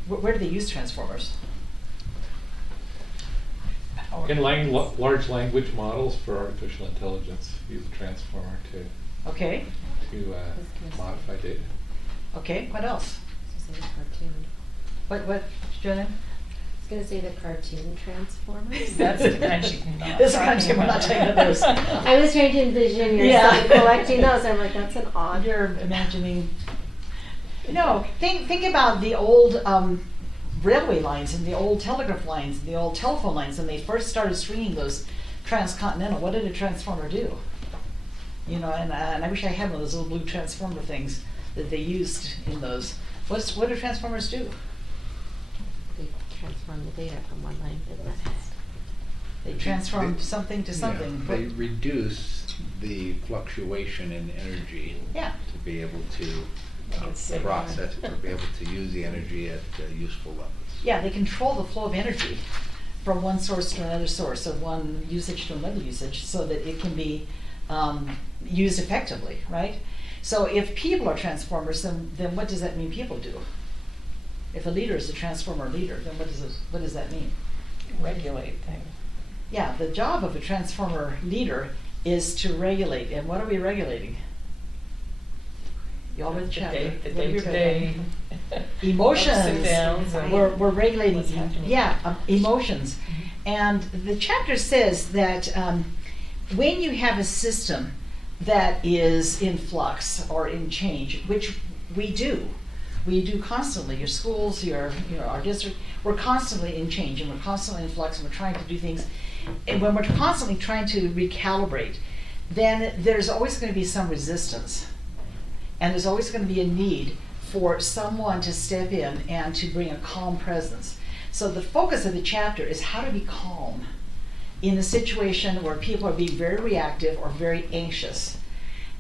Where do they use transformers? In large language models for artificial intelligence, use a transformer to Okay, modify data. okay, what else? Say the cartoon. What, Julian? I was gonna say the cartoon Transformers. That's the kind she's not This is talking kind of, we're not about. talking about those. I was trying to envision your Yeah. son collecting those. I'm like, that's an odd. You're imagining. No, think about the old railway lines and the old telegraph lines and the old telephone lines when they first started stringing those transcontinental. What did a transformer do? You know, and I wish I had one of those little blue transformer things that they used in those. What do transformers do? They transform the data from one line to the next. They transform something to Yeah, something. they reduce the fluctuation in energy Yeah. to be able to It's like- process it, to be able to use the energy at useful levels. Yeah, they control the flow of energy from one source to another source, or one usage to another usage, so that it can be used effectively, right? So if people are transformers, then what does that mean people do? If a leader is a transformer leader, then what does that mean? Regulate things. Yeah, the job of a transformer leader is to regulate. And what are we regulating? You all read the chapter. The What are we day-to-day. Emotions. Ups and downs. And We're regulating, what's happening. emotions. And the chapter says that when you have a system that is in flux or in change, which we do constantly, your schools, our district, we're constantly in change and we're constantly in flux and we're trying to do things. And when we're constantly trying to recalibrate, then there's always going to be some resistance. And there's always going to be a need for someone to step in and to bring a calm presence. So the focus of the chapter is how to be calm in a situation where people are being very reactive or very anxious.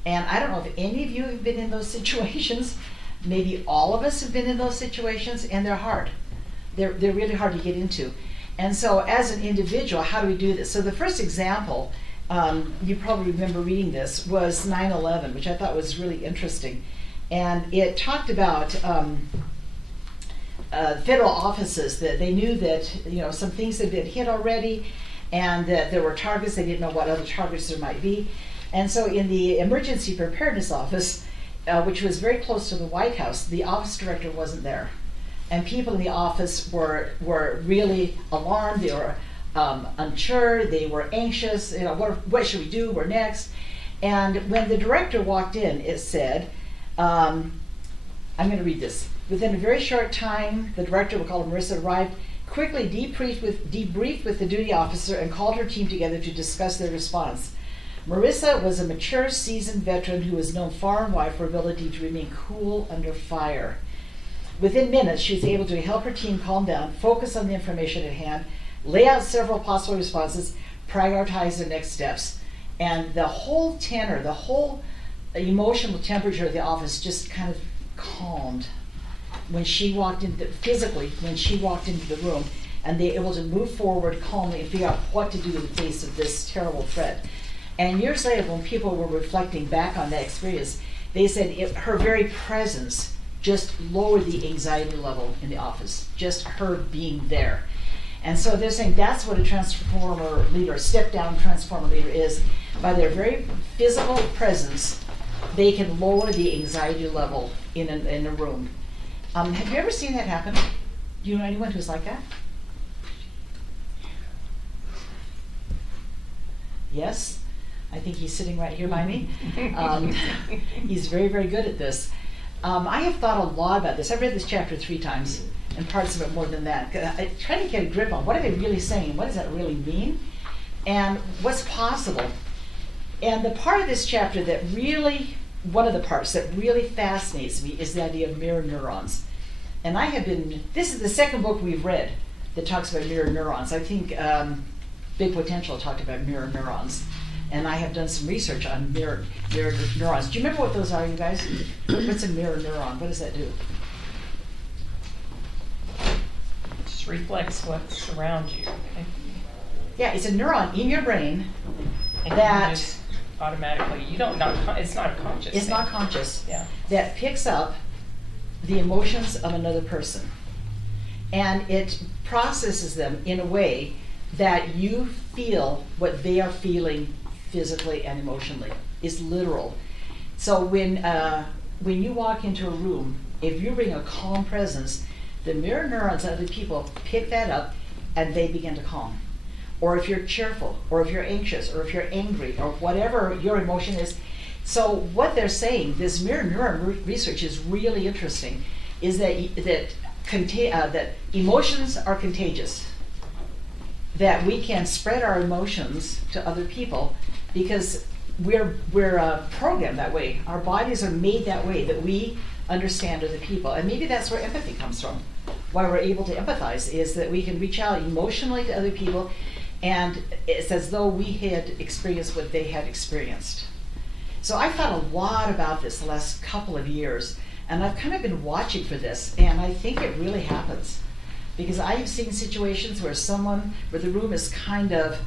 And I don't know if any of you have been in those situations. Maybe all of us have been in those situations, and they're hard. They're really hard to get into. And so as an individual, how do we do this? So the first example, you probably remember reading this, was 9/11, which I thought was really interesting. And it talked about federal offices, that they knew that some things had been hit already, and that there were targets. They didn't know what other targets there might be. And so in the Emergency Preparedness Office, which was very close to the White House, the office director wasn't there. And people in the office were really alarmed. They were unsure. They were anxious. What should we do? We're next. And when the director walked in, it said, I'm going to read this. Within a very short time, the director, we'll call her Marissa, arrived, quickly debriefed with the duty officer and called her team together to discuss their response. Marissa was a mature, seasoned veteran who was known far and wide for her ability to remain cool under fire. Within minutes, she was able to help her team calm down, focus on the information at hand, lay out several possible responses, prioritize their next steps. And the whole tenor, the whole emotional temperature of the office just kind of calmed when she walked into, physically, when she walked into the room, and they were able to move forward calmly and figure out what to do in the face of this terrible threat. And years later, when people were reflecting back on that experience, they said her very presence just lowered the anxiety level in the office, just her being there. And so they're saying that's what a transformer leader, a step-down transformer leader is. By their very physical presence, they can lower the anxiety level in a room. Have you ever seen that happen? Do you know anyone who's like that? Yes? I think he's sitting right here by me. He's very, very good at this. I have thought a lot about this. I've read this chapter 3 times, and parts of it more than that. I try to get a grip on what are they really saying, what does that really mean, and what's possible. And the part of this chapter that really, one of the parts that really fascinates me is the idea of mirror neurons. And this is the second book we've read that talks about mirror neurons. I think Big Potential talked about mirror neurons. And I have done some research on mirror neurons. Do you remember what those are, you guys? What's a mirror neuron? What does that do? Just reflects what's around you. Yeah, it's a neuron in your brain And that you just automatically, you don't, it's not a conscious is thing. not conscious, Yeah. that picks up the emotions of another person. And it processes them in a way that you feel what they are feeling physically and emotionally. It's literal. So when you walk into a room, if you bring a calm presence, the mirror neurons of other people pick that up and they begin to calm. Or if you're cheerful, or if you're anxious, or if you're angry, or whatever your emotion is. So what they're saying, this mirror neuron research is really interesting, is that emotions are contagious. That we can spread our emotions to other people because we're programmed that way. Our bodies are made that way, that we understand other people. And maybe that's where empathy comes from. Why we're able to empathize is that we can reach out emotionally to other people, and it's as though we had experienced what they had experienced. So I've thought a lot about this the last couple of years, and I've kind of been watching for this, and I think it really happens. Because I've seen situations where the room is kind of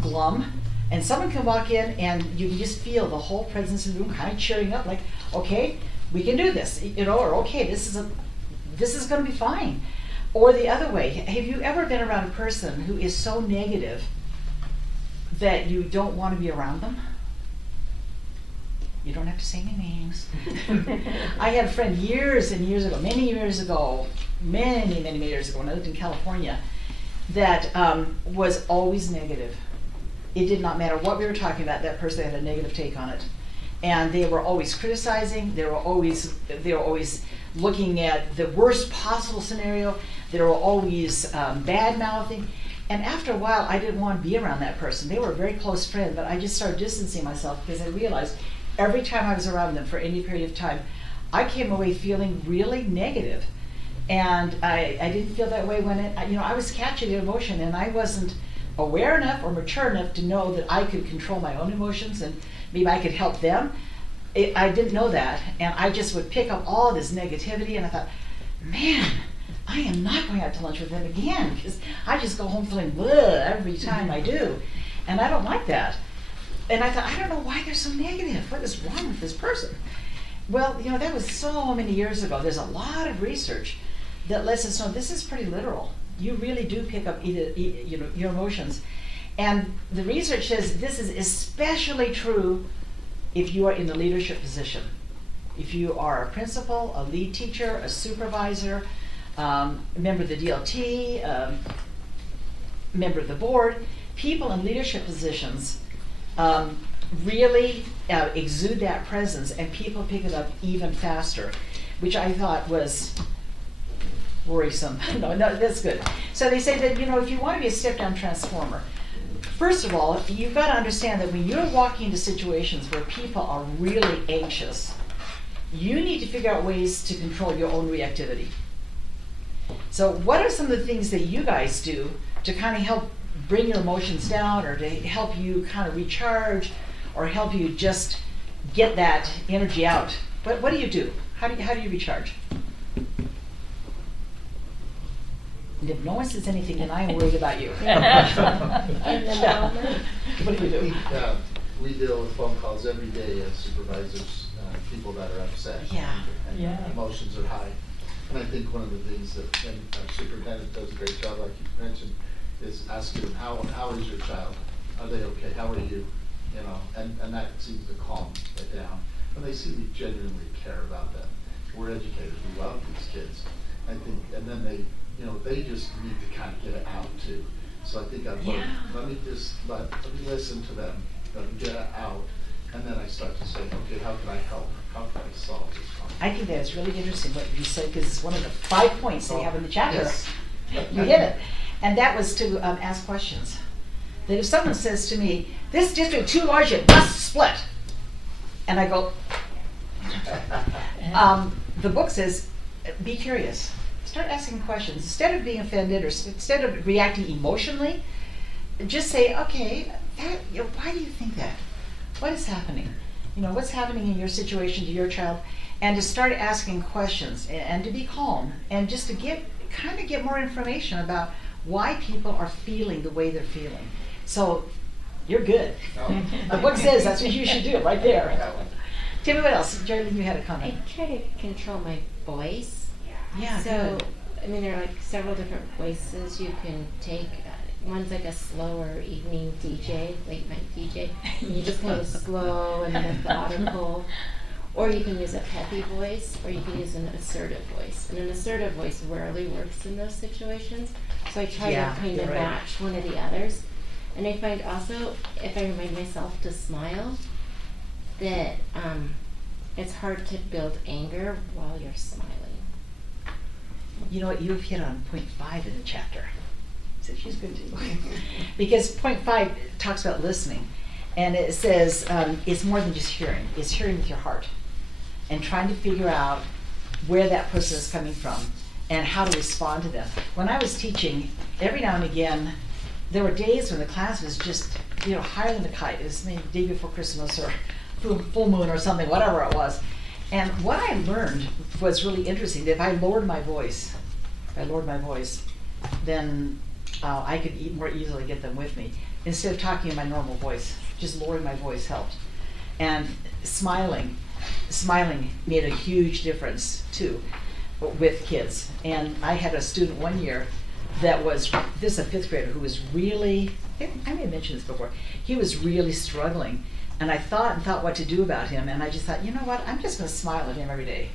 glum, and someone can walk in and you can just feel the whole presence of the room kind of cheering up, like, okay, we can do this, or okay, this is gonna be fine. Or the other way, have you ever been around a person who is so negative that you don't want to be around them? You don't have to say any names. I had a friend years and years ago, many years ago, when I lived in California, that was always negative. It did not matter what we were talking about, that person had a negative take on it. And they were always criticizing, they were always looking at the worst possible scenario, they were always bad-mouthing. And after a while, I didn't want to be around that person. They were a very close friend, but I just started distancing myself because I realized every time I was around them for any period of time, I came away feeling really negative. And I didn't feel that way when I was catching the emotion, and I wasn't aware enough or mature enough to know that I could control my own emotions and maybe I could help them. I didn't know that, and I just would pick up all this negativity, and I thought, man, I am not going out to lunch with them again, because I just go home feeling bleh every time I do, and I don't like that. And I thought, I don't know why they're so negative. What is wrong with this person? Well, that was so many years ago. There's a lot of research that lets us know this is pretty literal. You really do pick up your emotions. And the research says this is especially true if you are in the leadership position. If you are a principal, a lead teacher, a supervisor, a member of the DLT, member of the board, people in leadership positions really exude that presence, and people pick it up even faster, which I thought was worrisome. No, that's good. So they say that, if you want to be a step-down transformer, first of all, you've got to understand that when you're walking into situations where people are really anxious, you need to figure out ways to control your own reactivity. So what are some of the things that you guys do to kind of help bring your emotions down, or to help you kind of recharge, or help you just get that energy out? What do you do? How do you recharge? And if no one says anything, then I am worried about you. What do you do? We deal with phone calls every day as supervisors, people that are upset. And emotions are high. And I think one of the things that our superintendent does a great job, like you mentioned, is asking them, how is your child? Are they okay? How are you? And that seems to calm it down. When they see we genuinely care about them. We're educators, we love these kids. I think, and then they just need to kind of get it out too. So I think let me listen to them, let me get it out, and then I start to say, okay, how can I help? How can I solve this problem? I think that is really interesting what you said, because it's one of the 5 points they have in the chapter. Yes. You hit it. And that was to ask questions. That if someone says to me, this district too large, it must split. And I go, the book says, be curious. Start asking questions. Instead of being offended or instead of reacting emotionally, just say, okay, that, why do you think that? What is happening? What's happening in your situation to your child? And to start asking questions and to be calm and just to get more information about why people are feeling the way they're feeling. So you're good. The book says that's what you should do right there. Tell me what else. Jerry, you had a comment. I try to control my voice. Yeah, so, good. There are like several different voices you can take. One's like a slower evening DJ, late night DJ. You just kind of slow and methodical. Or you can use a peppy voice, or you can use an assertive voice. And an assertive voice rarely works in those situations. So I try to kind of match one of the others. And I find also, if I remind myself to smile, that it's hard to build anger while you're smiling. You know what, you've hit on point 5 in the chapter. So she's good too. Because point 5 talks about listening. And it says it's more than just hearing. It's hearing with your heart. And trying to figure out where that person is coming from and how to respond to them. When I was teaching, every now and again, there were days when the class was just, higher than a kite. It was maybe the day before Christmas or full moon or something, whatever it was. And what I learned was really interesting, that if I lowered my voice, then I could more easily get them with me. Instead of talking in my normal voice, just lowering my voice helped. And smiling made a huge difference too with kids. And I had a student one year that was, this is a 5th grader who was really, I may have mentioned this before, he was really struggling. And I thought what to do about him, and I just thought, you know what, I'm just gonna smile at him every day.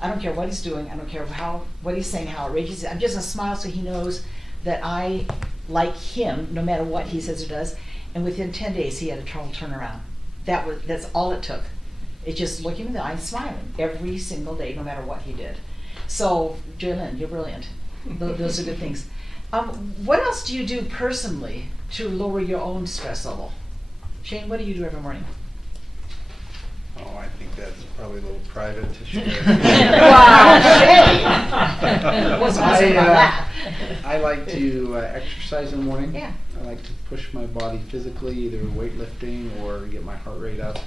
I don't care what he's doing, I don't care what he's saying, how outrageous, I'm just gonna smile so he knows that I like him, no matter what he says or does. And within 10 days, he had a total turnaround. That's all it took. It's just looking in the eye and smiling every single day, no matter what he did. So, Jaylyn, you're brilliant. Those are good things. What else do you do personally to lower your own stress level? Shane, what do you do every morning? Oh, I think that's probably a little private to share. Wow, Shane! What's about that? I like to exercise in the morning. Yeah. I like to push my body physically, either weightlifting or get my heart rate up,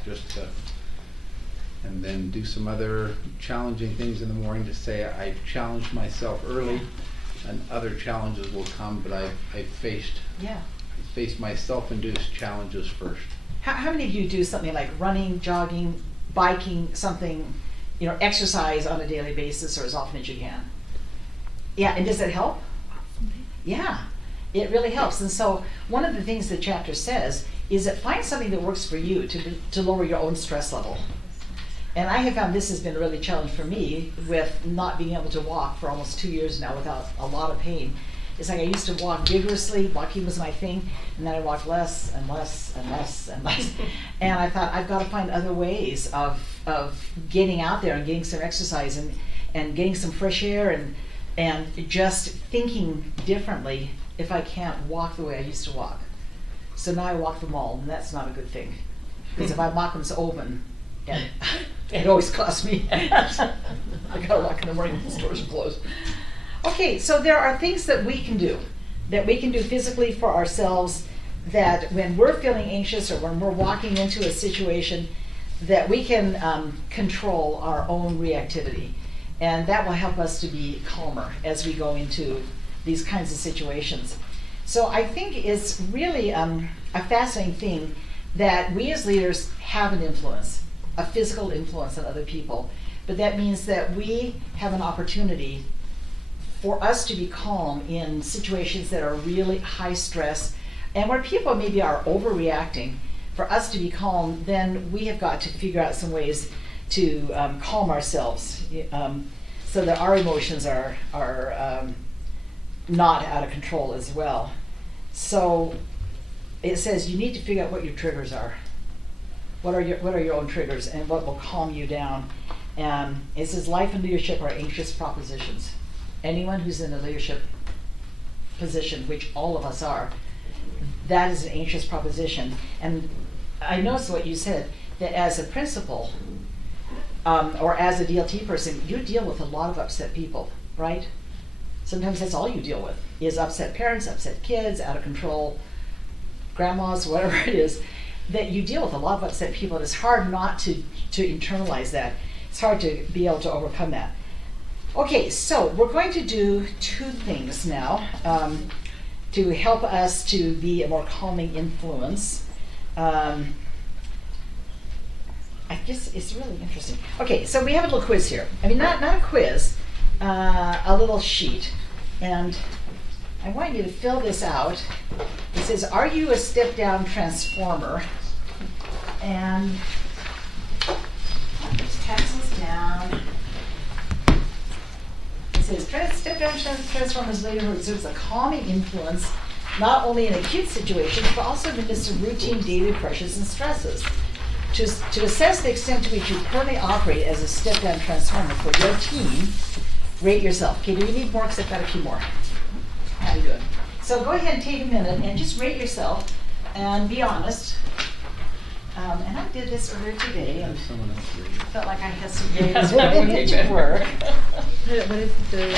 and then do some other challenging things in the morning to say I've challenged myself early, and other challenges will come, but I've faced my self-induced challenges first. How many of you do something like running, jogging, biking, something, exercise on a daily basis or as often as you can? Yeah, and does it help? Yeah, it really helps. And so one of the things the chapter says is that find something that works for you to lower your own stress level. And I have found this has been a really challenge for me with not being able to walk for almost 2 years now without a lot of pain. It's like I used to walk vigorously, walking was my thing, and then I walked less and less and less and less. And I thought, I've got to find other ways of getting out there and getting some exercise and getting some fresh air and just thinking differently if I can't walk the way I used to walk. So now I walk the mall, and that's not a good thing. Because if my Markham's open, and it always costs me. I gotta walk in the morning when the stores are closed. Okay, so there are things that we can do physically for ourselves, that when we're feeling anxious or when we're walking into a situation, that we can control our own reactivity. And that will help us to be calmer as we go into these kinds of situations. So I think it's really a fascinating thing that we as leaders have an influence, a physical influence on other people. But that means that we have an opportunity for us to be calm in situations that are really high stress and where people maybe are overreacting. For us to be calm, then we have got to figure out some ways to calm ourselves so that our emotions are not out of control as well. So it says you need to figure out what your triggers are. What are your own triggers and what will calm you down? It says life and leadership are anxious propositions. Anyone who's in a leadership position, which all of us are, that is an anxious proposition. And I noticed what you said, that as a principal or as a DLT person, you deal with a lot of upset people, right? Sometimes that's all you deal with, is upset parents, upset kids, out of control grandmas, whatever it is, that you deal with a lot of upset people, and it's hard not to internalize that. It's hard to be able to overcome that. Okay, so we're going to do two things now to help us to be a more calming influence. I guess it's really interesting. Okay, so we have a little quiz here. I mean, not a quiz, a little sheet. And I want you to fill this out. It says, are you a step-down transformer? And just pass this down. It says, step-down transformers later exerts a calming influence, not only in acute situations, but also in the midst of routine daily pressures and stresses. To assess the extent to which you currently operate as a step-down transformer for your team, rate yourself. Okay, do you need more? Because I've got a few more. How you doing? So go ahead and take a minute and just rate yourself and be honest. And I did this earlier today and felt like I had some days where I didn't get to work. What is the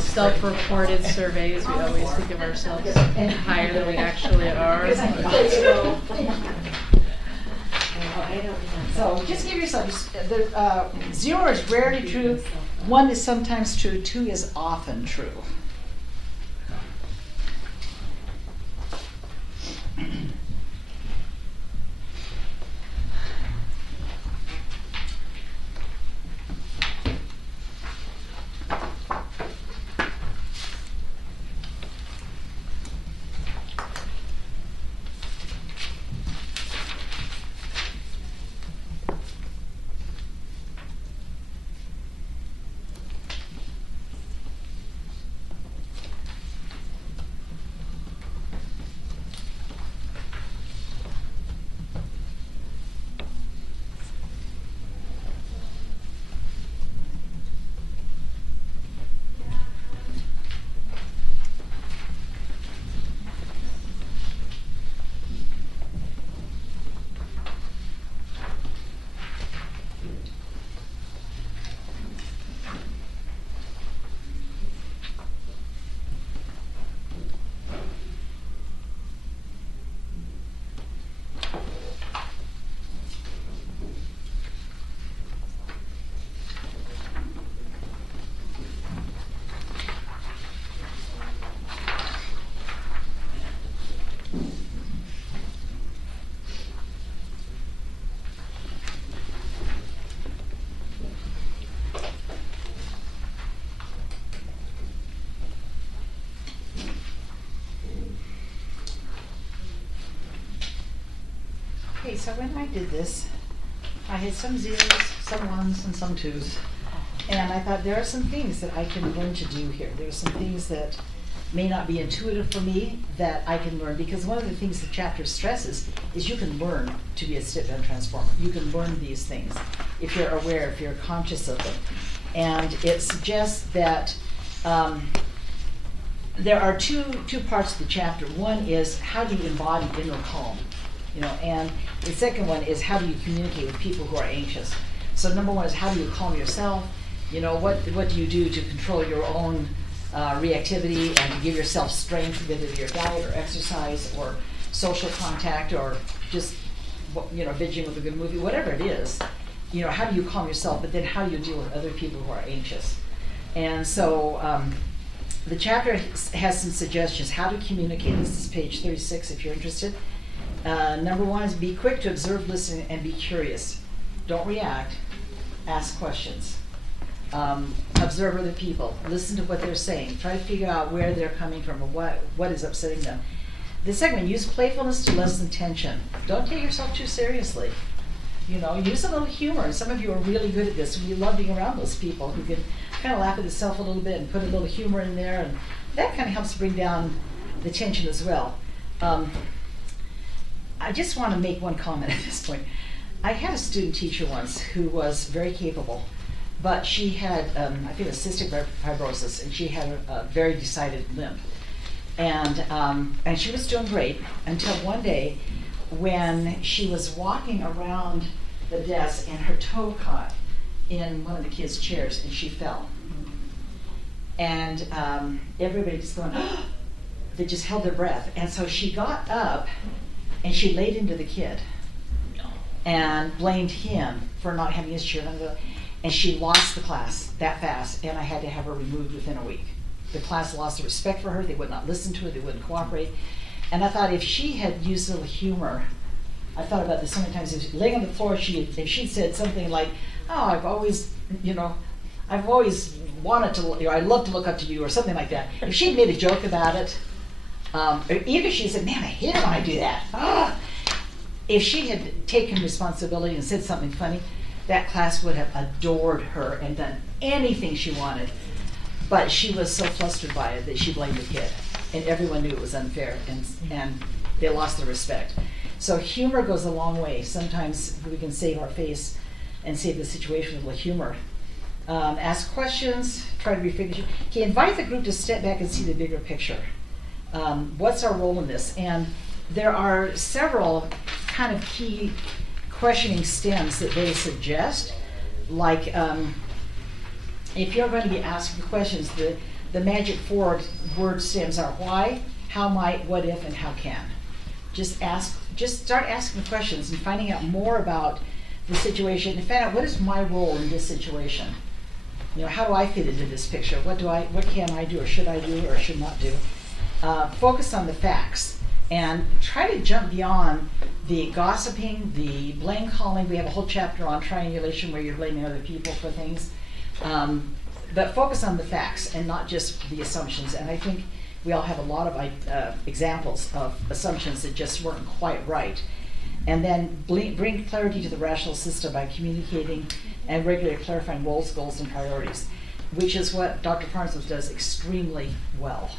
self-reported surveys? We always think of ourselves higher than we actually are. So just give yourself, 0 is rarely true, 1 is sometimes true, 2 is often true. Okay, so when I did this, I had some 0s, some 1s, and some 2s. And I thought there are some things that I can learn to do here. There are some things that may not be intuitive for me that I can learn, because one of the things the chapter stresses is you can learn to be a step-down transformer. You can learn these things if you're aware, if you're conscious of them. And it suggests that there are two parts of the chapter. One is how do you embody inner calm? And the second one is how do you communicate with people who are anxious? So number 1 is how do you calm yourself? What do you do to control your own reactivity and to give yourself strength, whether your diet or exercise or social contact or just binging with a good movie, whatever it is. How do you calm yourself? But then how do you deal with other people who are anxious? And so the chapter has some suggestions how to communicate. This is page 36 if you're interested. Number 1 is be quick to observe, listen, and be curious. Don't react. Ask questions. Observe other people. Listen to what they're saying. Try to figure out where they're coming from or what is upsetting them. The second one, use playfulness to lessen tension. Don't take yourself too seriously. Use a little humor. And some of you are really good at this. We love being around those people who can kind of laugh at themselves a little bit and put a little humor in there. And that kind of helps bring down the tension as well. I just want to make one comment at this point. I had a student teacher once who was very capable, but she had, I think, cystic fibrosis, and she had a very decided limp. And she was doing great until one day when she was walking around the desk and her toe caught in one of the kids' chairs and she fell. And everybody just going, that just held their breath. And so she got up and she laid into the kid and blamed him for not having his chair. And she lost the class that fast, and I had to have her removed within a week. The class lost the respect for her. They would not listen to her. They wouldn't cooperate. And I thought if she had used a little humor, I thought about this so many times. If laying on the floor, if she'd said something like, "Oh, I've always wanted to, I love to look up to you," or something like that. If she'd made a joke about it, or even if she said, "Man, I hate it when I do that." If she had taken responsibility and said something funny, that class would have adored her and done anything she wanted. But she was so flustered by it that she blamed the kid. And everyone knew it was unfair, and they lost their respect. So humor goes a long way. Sometimes we can save our face and save the situation with humor. Ask questions, try to be figurative. Okay, invite the group to step back and see the bigger picture. What's our role in this? And there are several kind of key questioning stems that they suggest. Like, if you're going to be asking questions, the magic 4 word stems are why, how might, what if, and how can. Just start asking questions and finding out more about the situation and find out what is my role in this situation. How do I fit into this picture? What can I do, or should I do, or should not do? Focus on the facts and try to jump beyond the gossiping, the blame calling. We have a whole chapter on triangulation where you're blaming other people for things. But focus on the facts and not just the assumptions. And I think we all have a lot of examples of assumptions that just weren't quite right. And then bring clarity to the rational system by communicating and regularly clarifying roles, goals, and priorities, which is what Dr. Farnsworth does extremely well.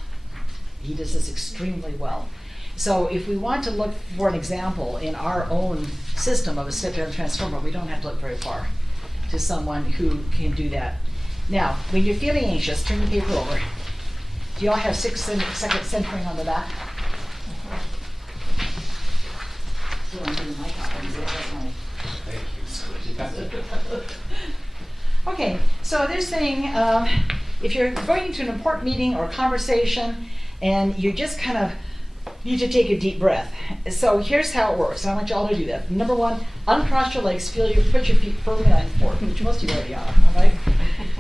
He does this extremely well. So if we want to look for an example in our own system of a step-down transformer, we don't have to look very far to someone who can do that. Now, when you're feeling anxious, turn the paper over. Do you all have 6 second centering on the back? So I'm doing my copies. Okay, so they're saying if you're going into an important meeting or conversation and you just kind of need to take a deep breath. So here's how it works. I want you all to do that. Number 1, uncross your legs, put your feet firmly on the floor, which most of you already are, all right?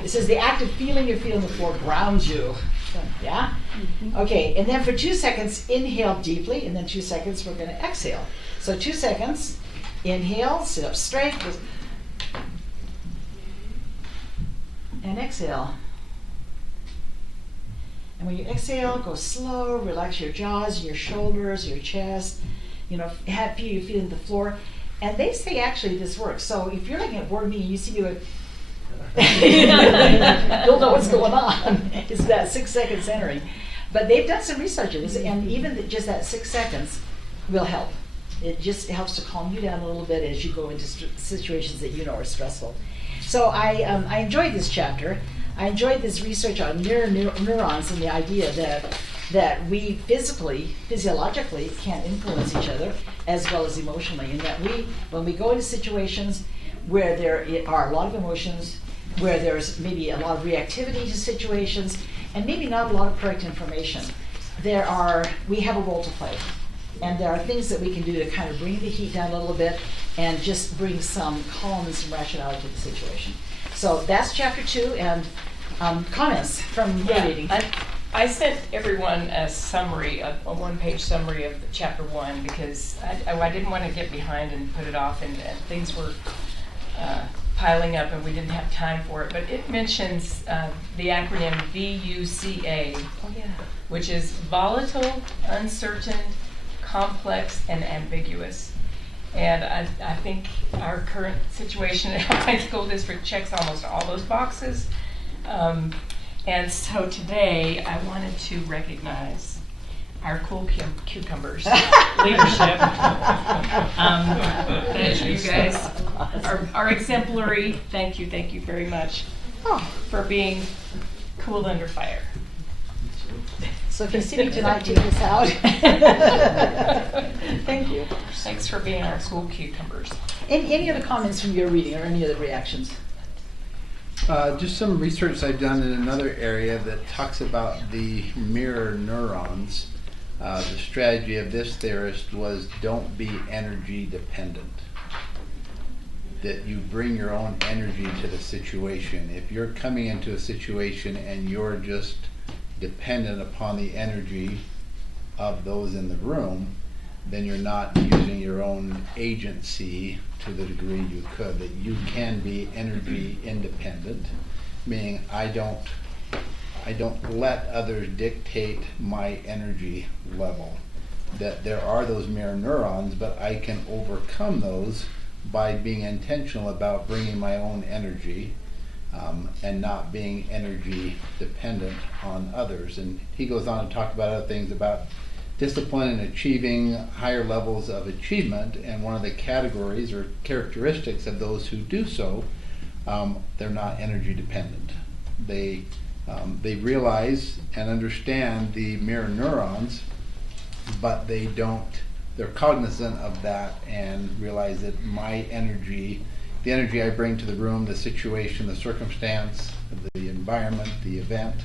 It says the act of feeling your feet on the floor grounds you. Yeah? Okay, and then for 2 seconds, inhale deeply, and then 2 seconds, we're going to exhale. So 2 seconds, inhale, sit up straight, and exhale. And when you exhale, go slow, relax your jaws, your shoulders, your chest, have your feet on the floor. And they say actually this works. So if you're looking at board meeting, you see people, you'll know what's going on. It's that 6 second centering. But they've done some research on this, and even just that 6 seconds will help. It just helps to calm you down a little bit as you go into situations that are stressful. So I enjoyed this chapter. I enjoyed this research on mirror neurons and the idea that we physiologically can influence each other as well as emotionally, and that when we go into situations where there are a lot of emotions, where there's maybe a lot of reactivity to situations, and maybe not a lot of correct information, we have a role to play. And there are things that we can do to kind of bring the heat down a little bit and just bring some calm and some rationality to the situation. So that's chapter 2, and comments from your reading. I sent everyone a summary, a one-page summary of chapter 1, because I didn't want to get behind and put it off, and things were piling up and we didn't have time for it. But it mentions the acronym VUCA, which is volatile, uncertain, complex, and ambiguous. And I think our current situation at Alpine School District checks almost all those boxes. And so today I wanted to recognize our cool cucumbers leadership. That you guys are exemplary. Thank you very much for being cool under fire. So if you see me tonight, take this out. Thank you. Thanks for being our cool cucumbers. Any other comments from your reading or any other reactions? Just some research I've done in another area that talks about the mirror neurons. The strategy of this theorist was don't be energy dependent. That you bring your own energy to the situation. If you're coming into a situation and you're just dependent upon the energy of those in the room, then you're not using your own agency to the degree you could. That you can be energy independent, meaning I don't let others dictate my energy level. That there are those mirror neurons, but I can overcome those by being intentional about bringing my own energy and not being energy dependent on others. And he goes on to talk about other things about discipline and achieving higher levels of achievement. And one of the categories or characteristics of those who do so, they're not energy dependent. They realize and understand the mirror neurons, but they're cognizant of that and realize that my energy, the energy I bring to the room, the situation, the circumstance, the environment, the event,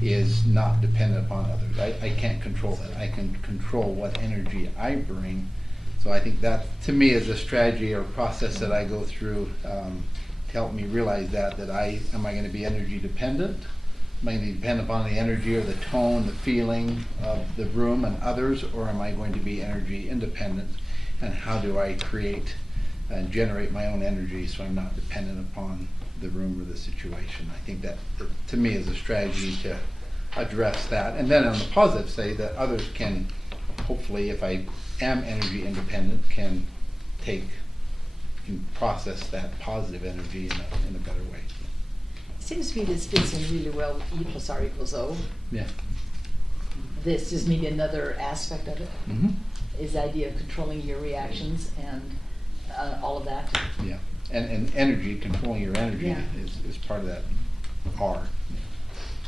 is not dependent upon others. I can't control that. I can control what energy I bring. So I think that, to me, is a strategy or process that I go through to help me realize that am I going to be energy dependent? Am I going to depend upon the energy or the tone, the feeling of the room and others, or am I going to be energy independent? And how do I create and generate my own energy so I'm not dependent upon the room or the situation? I think that, to me, is a strategy to address that. And then on the positive, say that others can, hopefully, if I am energy independent, can process that positive energy in a better way. Seems to me this fits in really well with E plus R equals O. Yeah. This is maybe another aspect of it, Mm-hmm. is the idea of controlling your reactions and all of that. Yeah. And energy, controlling your energy Yeah. is part of that R.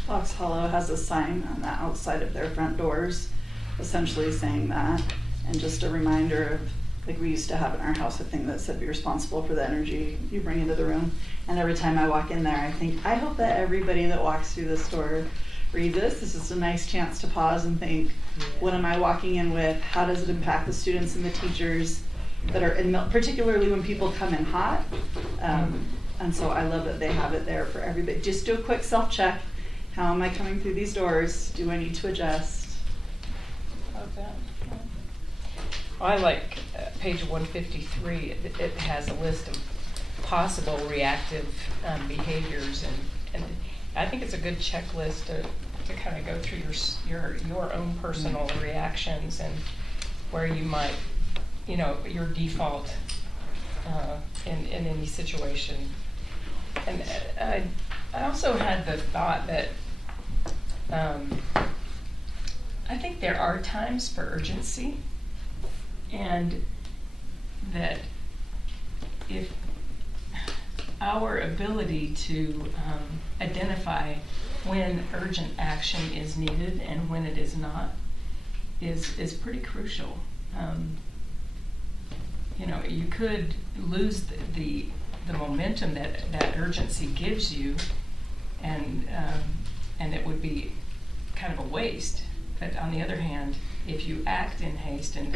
Fox Hollow has a sign on the outside of their front doors, essentially saying that. And just a reminder of, like we used to have in our house, a thing that said be responsible for the energy you bring into the room. And every time I walk in there, I think, I hope that everybody that walks through this door reads this. This is a nice chance to pause and think, what am I walking in with? How does it impact the students and the teachers that are in, particularly when people come in hot? And so I love that they have it there for everybody. Just do a quick self-check. How am I coming through these doors? Do I need to adjust? Love that. I like page 153. It has a list of possible reactive behaviors, and I think it's a good checklist to kind of go through your own personal reactions and where you might, your default in any situation. And I also had the thought that I think there are times for urgency, and that if our ability to identify when urgent action is needed and when it is not is pretty crucial. You could lose the momentum that urgency gives you, and it would be kind of a waste. But on the other hand, if you act in haste and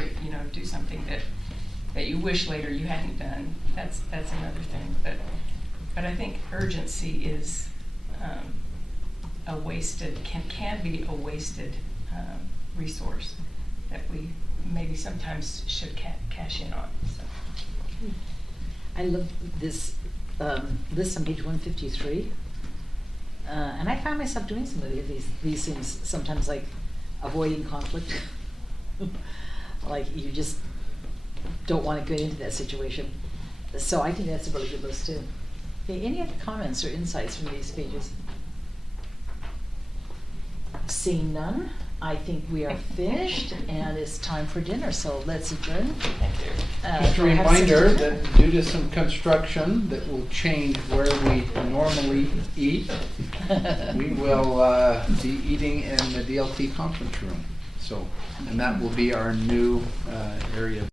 do something that you wish later you hadn't done, that's another thing. But I think urgency is can be a wasted resource that we maybe sometimes should cash in on. So. I love this list on page 153. And I find myself doing some of these things sometimes, like avoiding conflict. Like you just don't want to get into that situation. So I think that's a really good list too. Okay, any other comments or insights from these pages? Seeing none, I think we are finished and it's time for dinner, so let's adjourn. Thank you. Just a reminder that due to some construction that will change where we normally eat, we will be eating in the DLT conference room. So, and that will be our new area.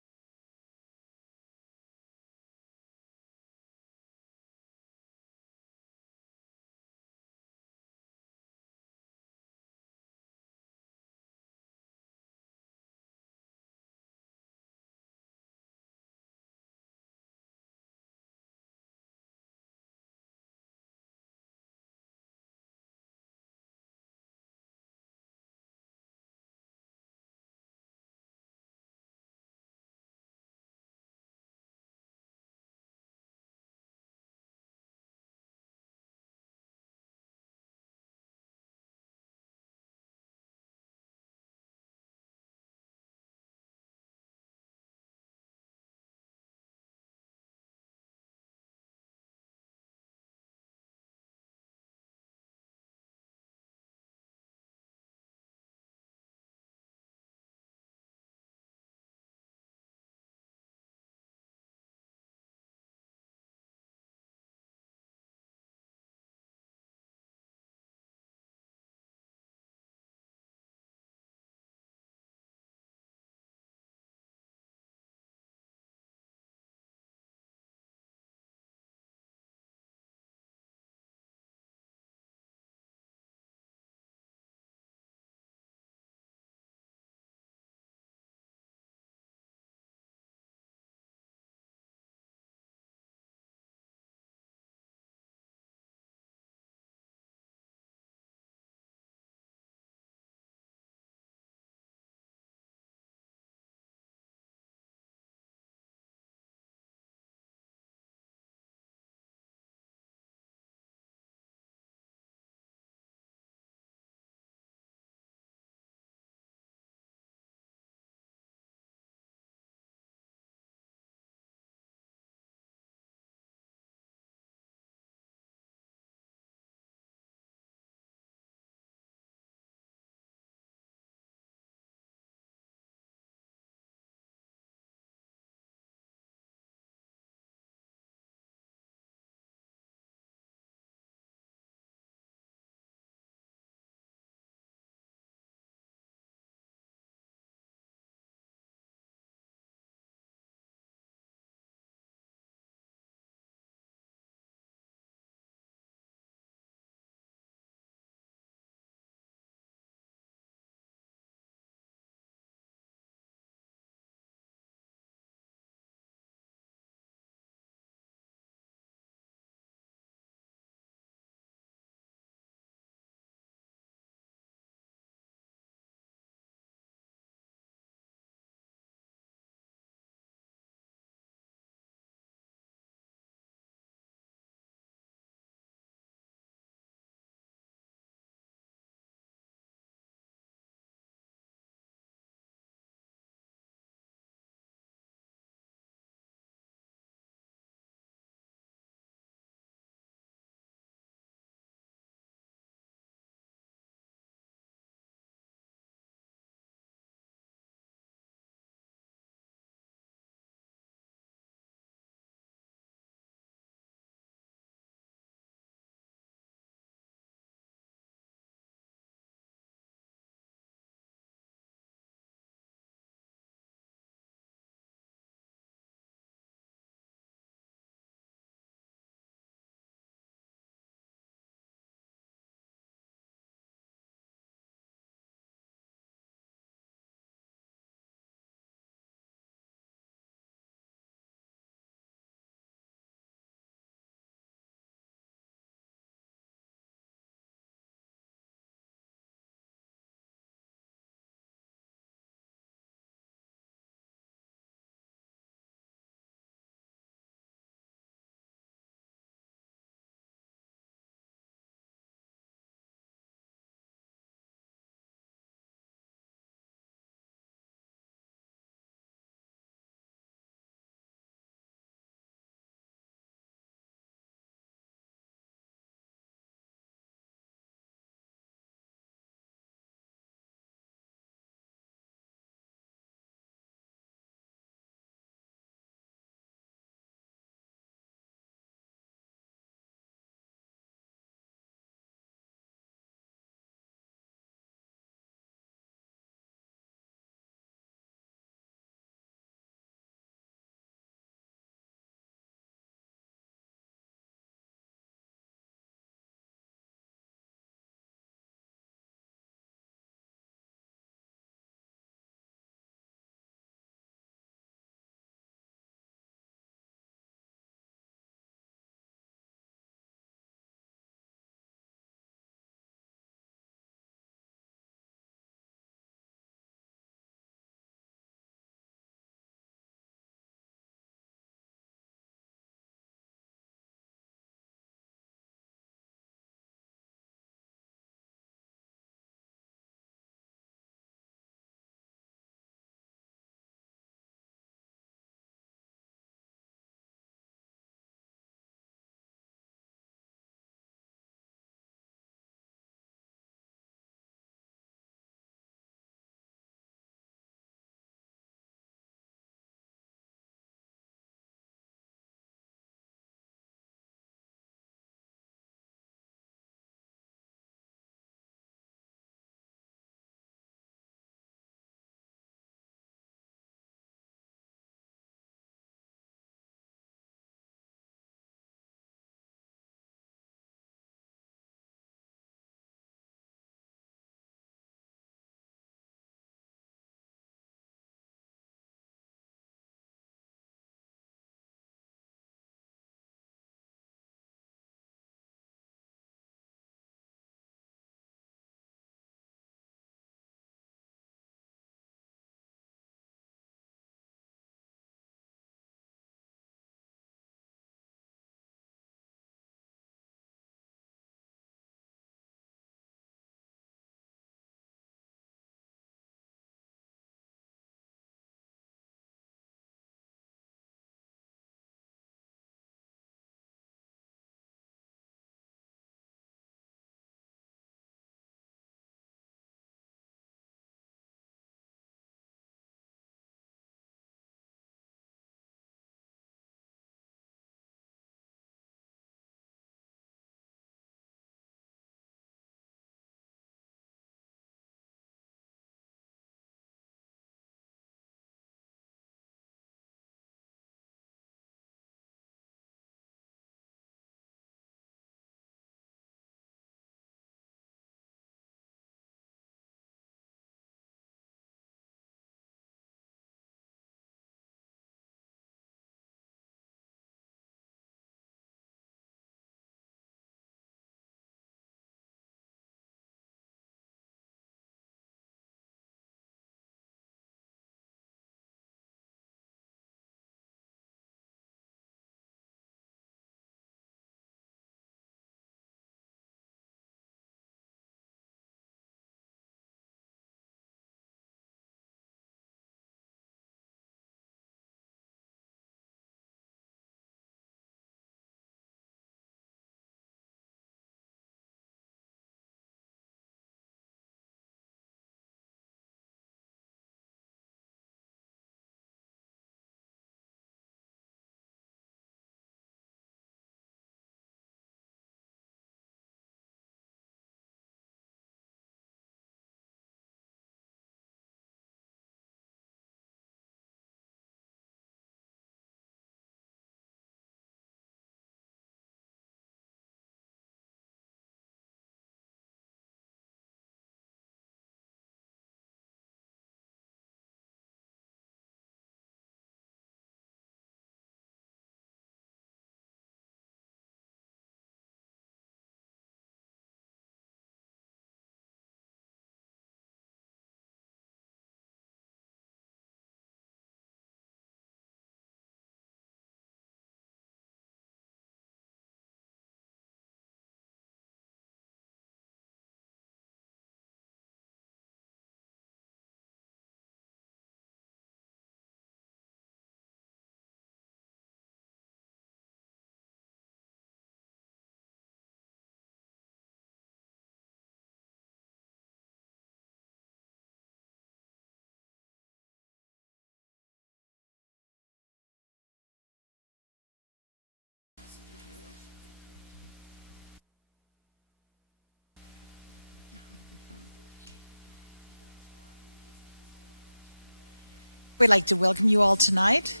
We'd like to welcome you all tonight.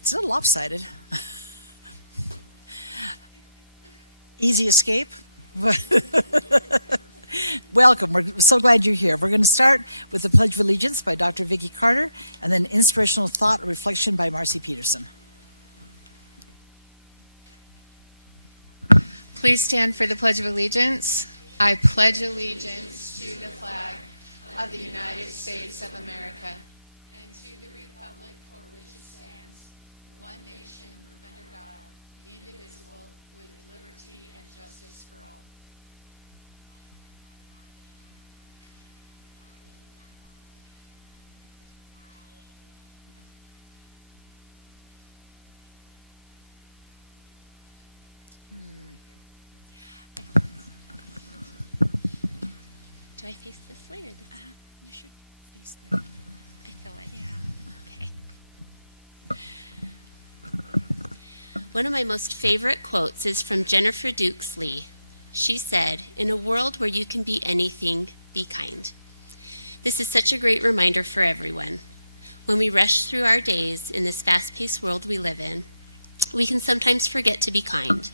It's a little lopsided. Easy escape. Welcome. We're so glad you're here. We're going to start with the Pledge of Allegiance by Dr. Vicki Carter and then inspirational thought or reflection by Marcy Peterson. Please stand for the Pledge of Allegiance. I pledge allegiance to the flag of the United States of America and to the republic for which it stands, one nation, under God, indivisible, with liberty and justice for all. Do I face this way or this way? You should face them. I feel like. Yeah. Okay. One of my most favorite quotes is from Jennifer Dukes Lee. She said, "In a world where you can be anything, be kind." This is such a great reminder for everyone. When we rush through our days in this fast-paced world we live in, we can sometimes forget to be kind.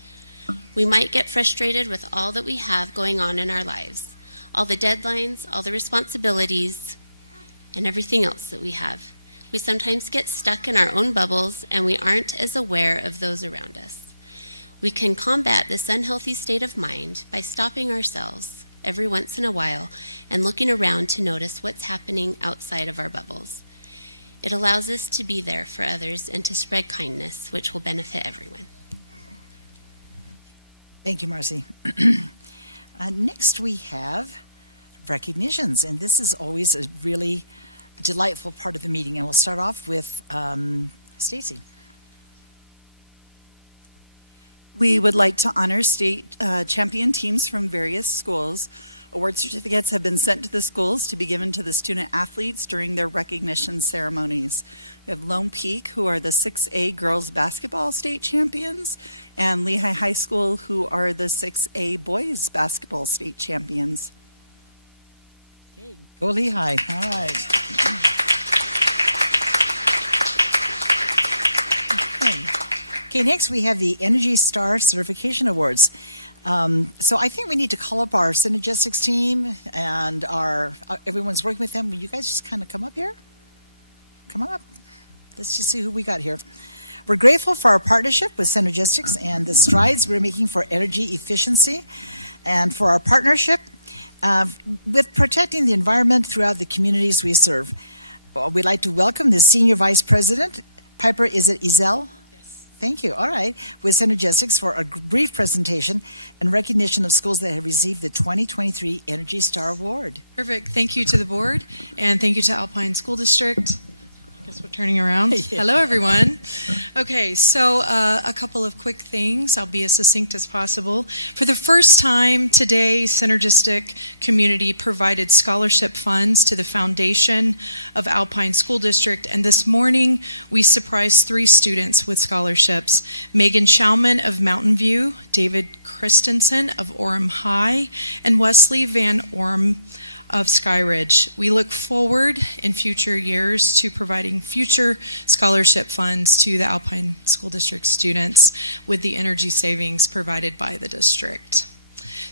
We might get frustrated with all that we have going on in our lives. All the deadlines, all the responsibilities, and everything else that we have. We sometimes get stuck in our own bubbles and we aren't as aware of those around us. We can combat this unhealthy state of mind by stopping ourselves every once in a while and looking around to notice what's happening outside of our bubbles. It allows us to be there for others and to spread kindness, which will benefit everyone. Thank you, Marcy. Next we have recognitions, and this is always a really delightful part of the meeting. And we'll start off with Stacy. We would like to honor state champion teams from various schools. Award certificates have been sent to the schools to be given to the student athletes during their recognition ceremonies. We have Lone Peak, who are the 6A girls basketball state champions, and Lehigh High School, who are the 6A boys basketball state champions. Go Lehigh. All right. Okay, next we have the Energy Star Certification Awards. So I think we need to call up our Synergistics team and everyone's working with them. Will you guys just kind of come up here? Come on up. Let's just see who we got here. We're grateful for our partnership with Synergistics and the strides we're making for energy efficiency and for our partnership with protecting the environment throughout the communities we serve. We'd like to welcome the Senior Vice President, Piper, is it Ezel? Yes. Thank you. All right. With Synergistics for a brief presentation and recognition of schools that have received the 2023 Energy Star Award. Perfect. Thank you to the board, and thank you to Alpine School District. I guess we're turning around. Yeah. Hello, everyone. Okay, so a couple of quick things. I'll be as succinct as possible. For the first time today, Synergistic Community provided scholarship funds to the foundation of Alpine School District, and this morning we surprised 3 students with scholarships. Megan Schauman of Mountain View, David Christensen of Orem High, and Wesley Van Orem of Skyridge. We look forward in future years to providing future scholarship funds to the Alpine School District students with the energy savings provided by the district.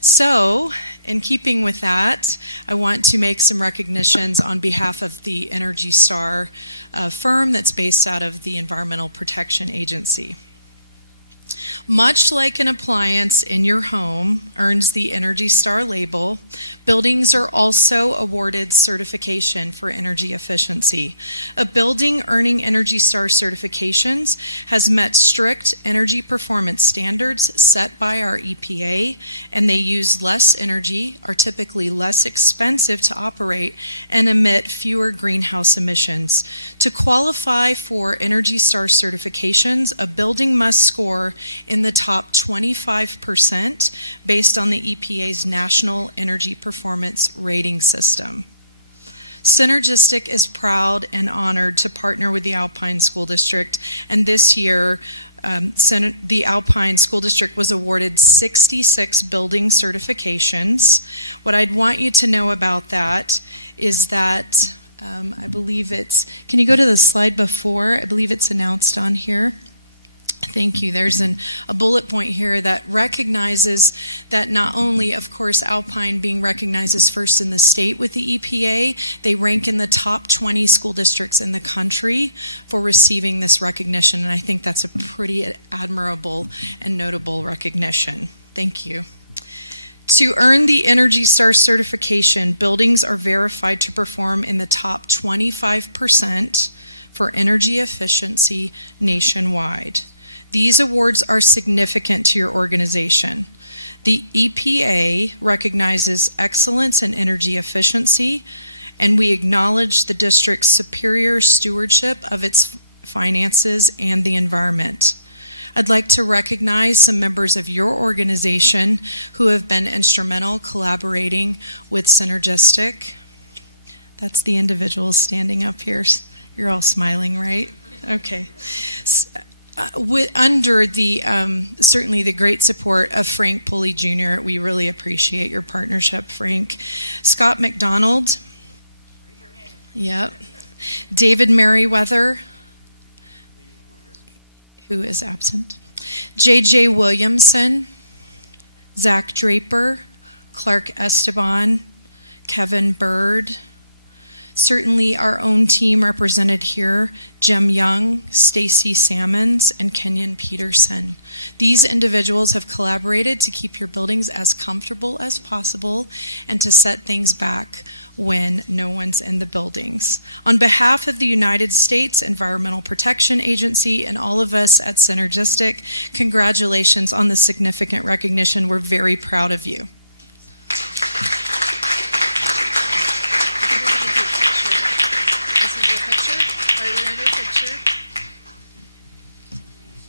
So, in keeping with that, I want to make some recognitions on behalf of the Energy Star firm that's based out of the Environmental Protection Agency. Much like an appliance in your home earns the Energy Star label, buildings are also awarded certification for energy efficiency. A building earning Energy Star certifications has met strict energy performance standards set by our EPA, and they use less energy, are typically less expensive to operate, and emit fewer greenhouse emissions. To qualify for Energy Star certifications, a building must score in the top 25% based on the EPA's National Energy Performance Rating System. Synergistic is proud and honored to partner with the Alpine School District, and this year the Alpine School District was awarded 66 building certifications. What I'd want you to know about that is that I believe it's, can you go to the slide before? I believe it's announced on here. Thank you. There's a bullet point here that recognizes that not only, of course, Alpine being recognized as first in the state with the EPA, they rank in the top 20 school districts in the country for receiving this recognition. And I think that's a pretty admirable and notable recognition. Thank you. To earn the Energy Star certification, buildings are verified to perform in the top 25% for energy efficiency nationwide. These awards are significant to your organization. The EPA recognizes excellence in energy efficiency, and we acknowledge the district's superior stewardship of its finances and the environment. I'd like to recognize some members of your organization who have been instrumental collaborating with Synergistic. That's the individuals standing up here. You're all smiling, right? Okay. Under the certainly the great support of Frank Pulley Jr., we really appreciate your partnership, Frank. Scott McDonald. Yep. David Merriweather, who is absent. J.J. Williamson, Zach Draper, Clark Esteban, Kevin Bird. Certainly our own team represented here, Jim Young, Stacy Sammons, and Kenyon Peterson. These individuals have collaborated to keep your buildings as comfortable as possible and to set things back when no one's in the buildings. On behalf of the United States Environmental Protection Agency and all of us at Synergistic, congratulations on the significant recognition. We're very proud of you.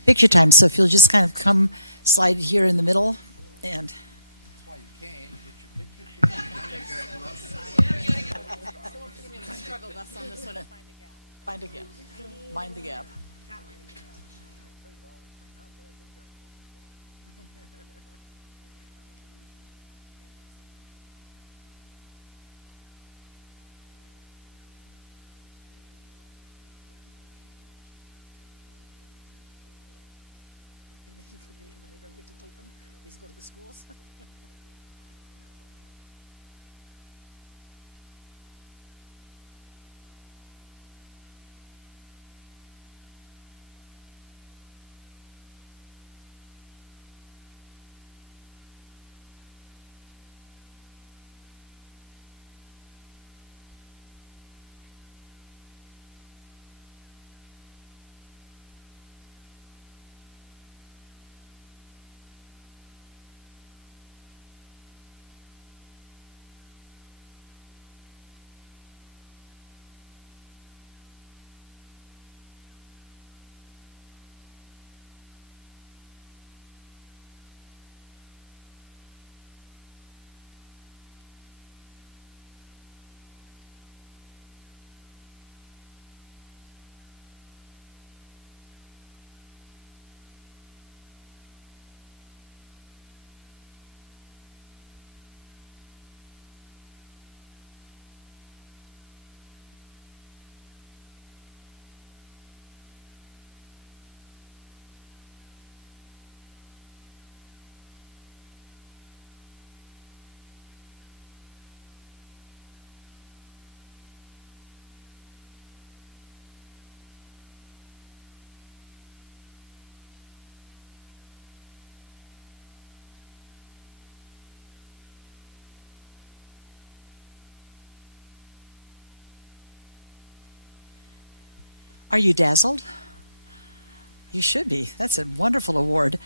Picture time. So if you'll just kind of come slide here in the middle and. That's why you came. Get your picture. Struggle bus on this one. Find a gap. Mind the gap. Go to the schools. Are you dazzled? You should be. That's a wonderful award,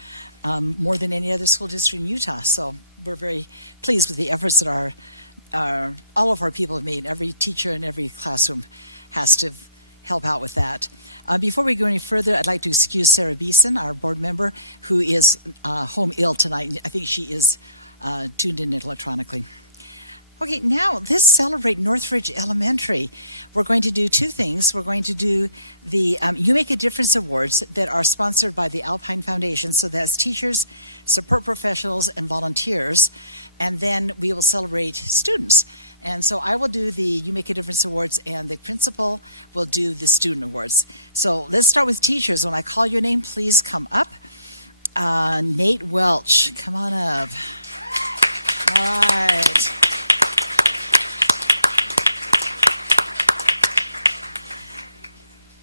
more than any other school district in Utah. So we're very pleased with the efforts that all of our people have made. Every teacher in every classroom has to help out with that. Before we go any further, I'd like to excuse Sarah Beeson, our board member, who is home ill tonight. I think she is tuned in electronically. Okay, now let's celebrate Northridge Elementary. We're going to do two things. We're going to do the You Make a Difference Awards that are sponsored by the Alpine Foundation, so that's teachers, support professionals, and volunteers. And then we will celebrate students. And so I will do the You Make a Difference Awards, and the principal will do the student awards. So let's start with teachers. When I call your name, please come up. Nate Welch, come on up. All right.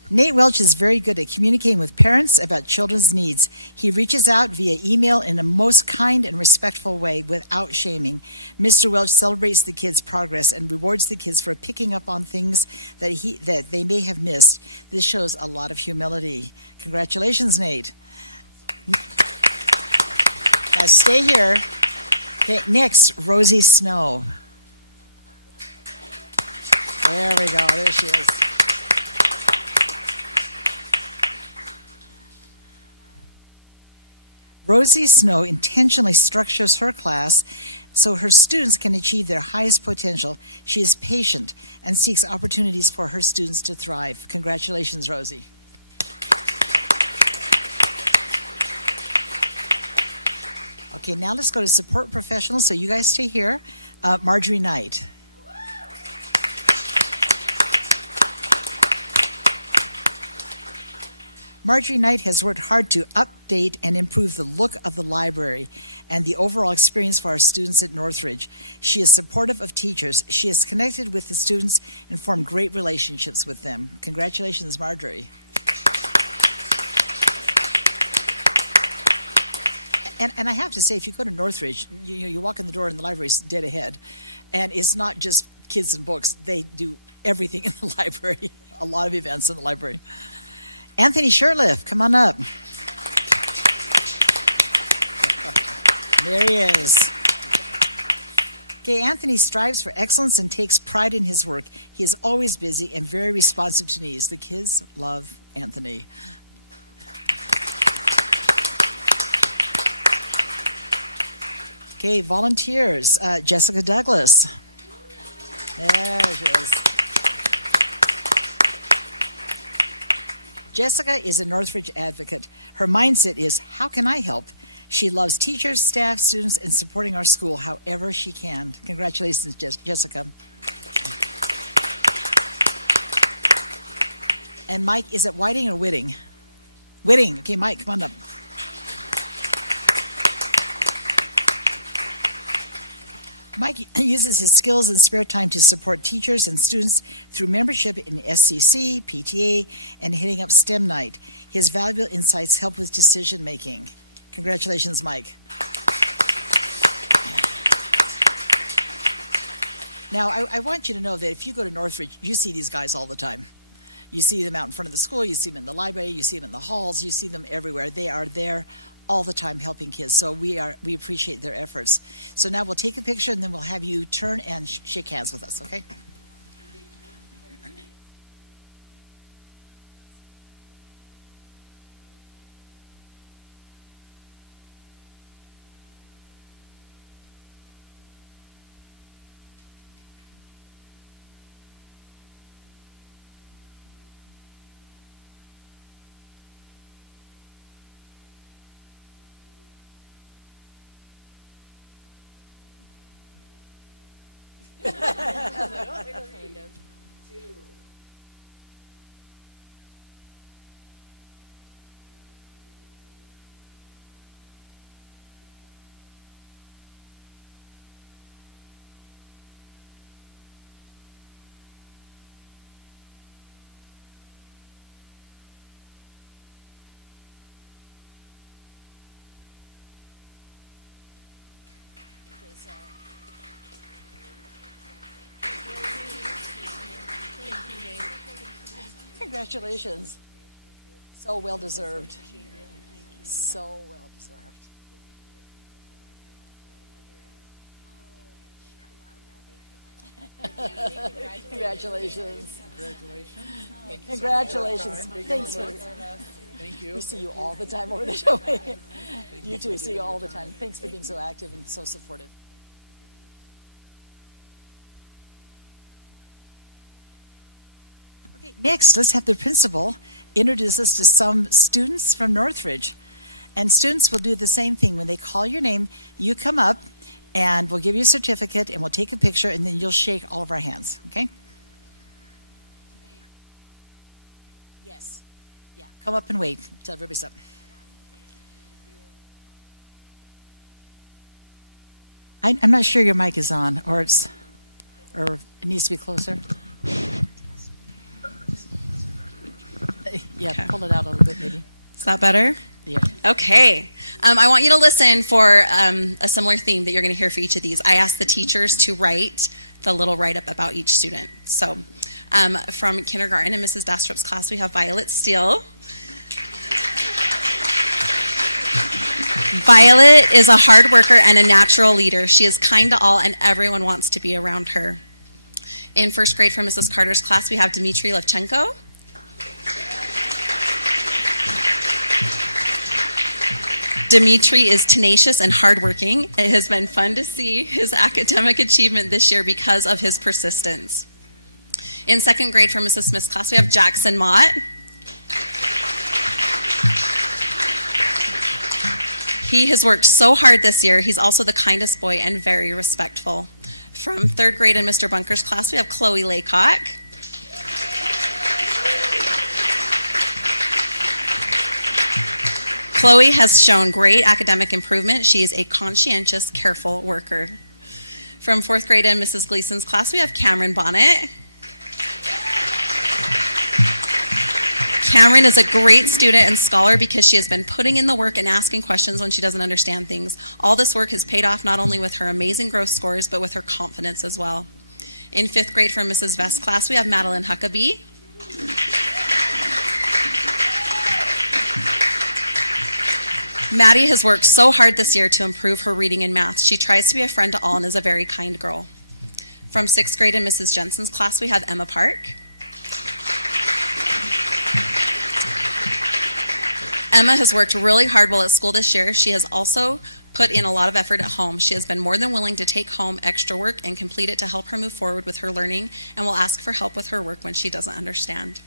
Nate Welch is very good at communicating with parents about children's needs. He reaches out via email in a most kind and respectful way without shaming. Mr. Welch celebrates the kids' progress and rewards the kids for picking up on things that they may have missed. This shows a lot of humility. Congratulations, Nate. Now stay here. Okay, next, Rosie Snow. There we go. There she is. Rosie Snow intentionally structures her class so her students can achieve their highest potential. She is patient and seeks opportunities for her students to thrive. Congratulations, Rosie. Okay, now let's go to support professionals. So you guys stay here. Marjorie Knight. Marjorie Knight has worked hard to update and improve the look of the library and the overall experience for our students at Northridge. She is supportive of teachers. She is connected with the students and formed great relationships with them. Congratulations, Marjorie. And I have to say, if you go to Northridge, you walk in the door and the library's dead ahead. And it's not just kids and books. They do everything in the library, a lot of events in the library. Anthony Sherliff, come on up. There he is. Okay, Anthony strives for excellence and takes pride in his work. He is always busy and very responsive to needs. The kids love Anthony. Okay, volunteers. Jessica Douglas. There she is. Jessica is a Northridge advocate. Her mindset is, how can I help? She loves teachers, staff, students, and supporting our school however she can. Congratulations, Jessica. And Mike, is it Whiting or Whitting? Whitting. Okay, Mike, come on up. Mike uses his skills and spare time to support teachers and students through membership in SCC, PTA, and heading up STEM Night. His valuable insights help with decision making. Congratulations, Mike. Now, I want you to know that if you go to Northridge, you see these guys all the time. You see them out in front of the school, you see them in the library, you see them in the halls, you see them everywhere. They are there all the time helping kids, so we appreciate their efforts. So now we'll take a picture and then we'll have you turn and shake hands with us, okay? Congratulations. So well deserved. So well deserved. Congratulations. Congratulations. Congratulations. Thanks for. Thank you. We see you all the time over the show. You too. See you all the time. Thanks for being so active and so supportive. Okay, next, let's have the principal introduce us to some students from Northridge. And students will do the same thing. When they call your name, you come up And we'll give you a certificate, and we'll take a picture, and then you'll shake all of our hands, okay? Yes. Yeah, come up and wait until everybody's up. I'm not sure your mic is on, or it needs to be closer. Yeah, Okay. pull it out a little bit, maybe. Is that better? Yeah. Okay. I want you to listen for a similar theme that you're going to hear for each of these. I asked the teachers to write the little write-up about each student. So from kindergarten in Mrs. Dastrup's class, we have Violet Steele. Violet is a hard worker and a natural leader. She is kind to all, and everyone wants to be around her. In first grade from Mrs. Carter's class, we have Dmitry Levchenko. Dimitri is tenacious and hardworking. It has been fun to see his academic achievement this year because of his persistence. In second grade from Mrs. Smith's class, we have Jackson Mott. He has worked so hard this year. He's also the kindest boy and very respectful. From third grade in Mr. Bunker's class, we have Chloe Laycock. Chloe has shown great academic improvement. She is a conscientious, careful worker. From fourth grade in Mrs. Gleason's class, we have Cameron Bonnet. Cameron is a great student and scholar because she has been putting in the work and asking questions when she doesn't understand things. All this work has paid off not only with her amazing growth scores, but with her confidence as well. In fifth grade from Mrs. Vest's class, we have Madeline Huckabee. Maddie has worked so hard this year to improve her reading and math. She tries to be a friend to all and is a very kind girl. From sixth grade in Mrs. Jensen's class, we have Emma Park. Emma has worked really hard while at school this year. She has also put in a lot of effort at home. She has been more than willing to take home extra work and complete it to help her move forward with her learning, and will ask for help with her work when she doesn't understand.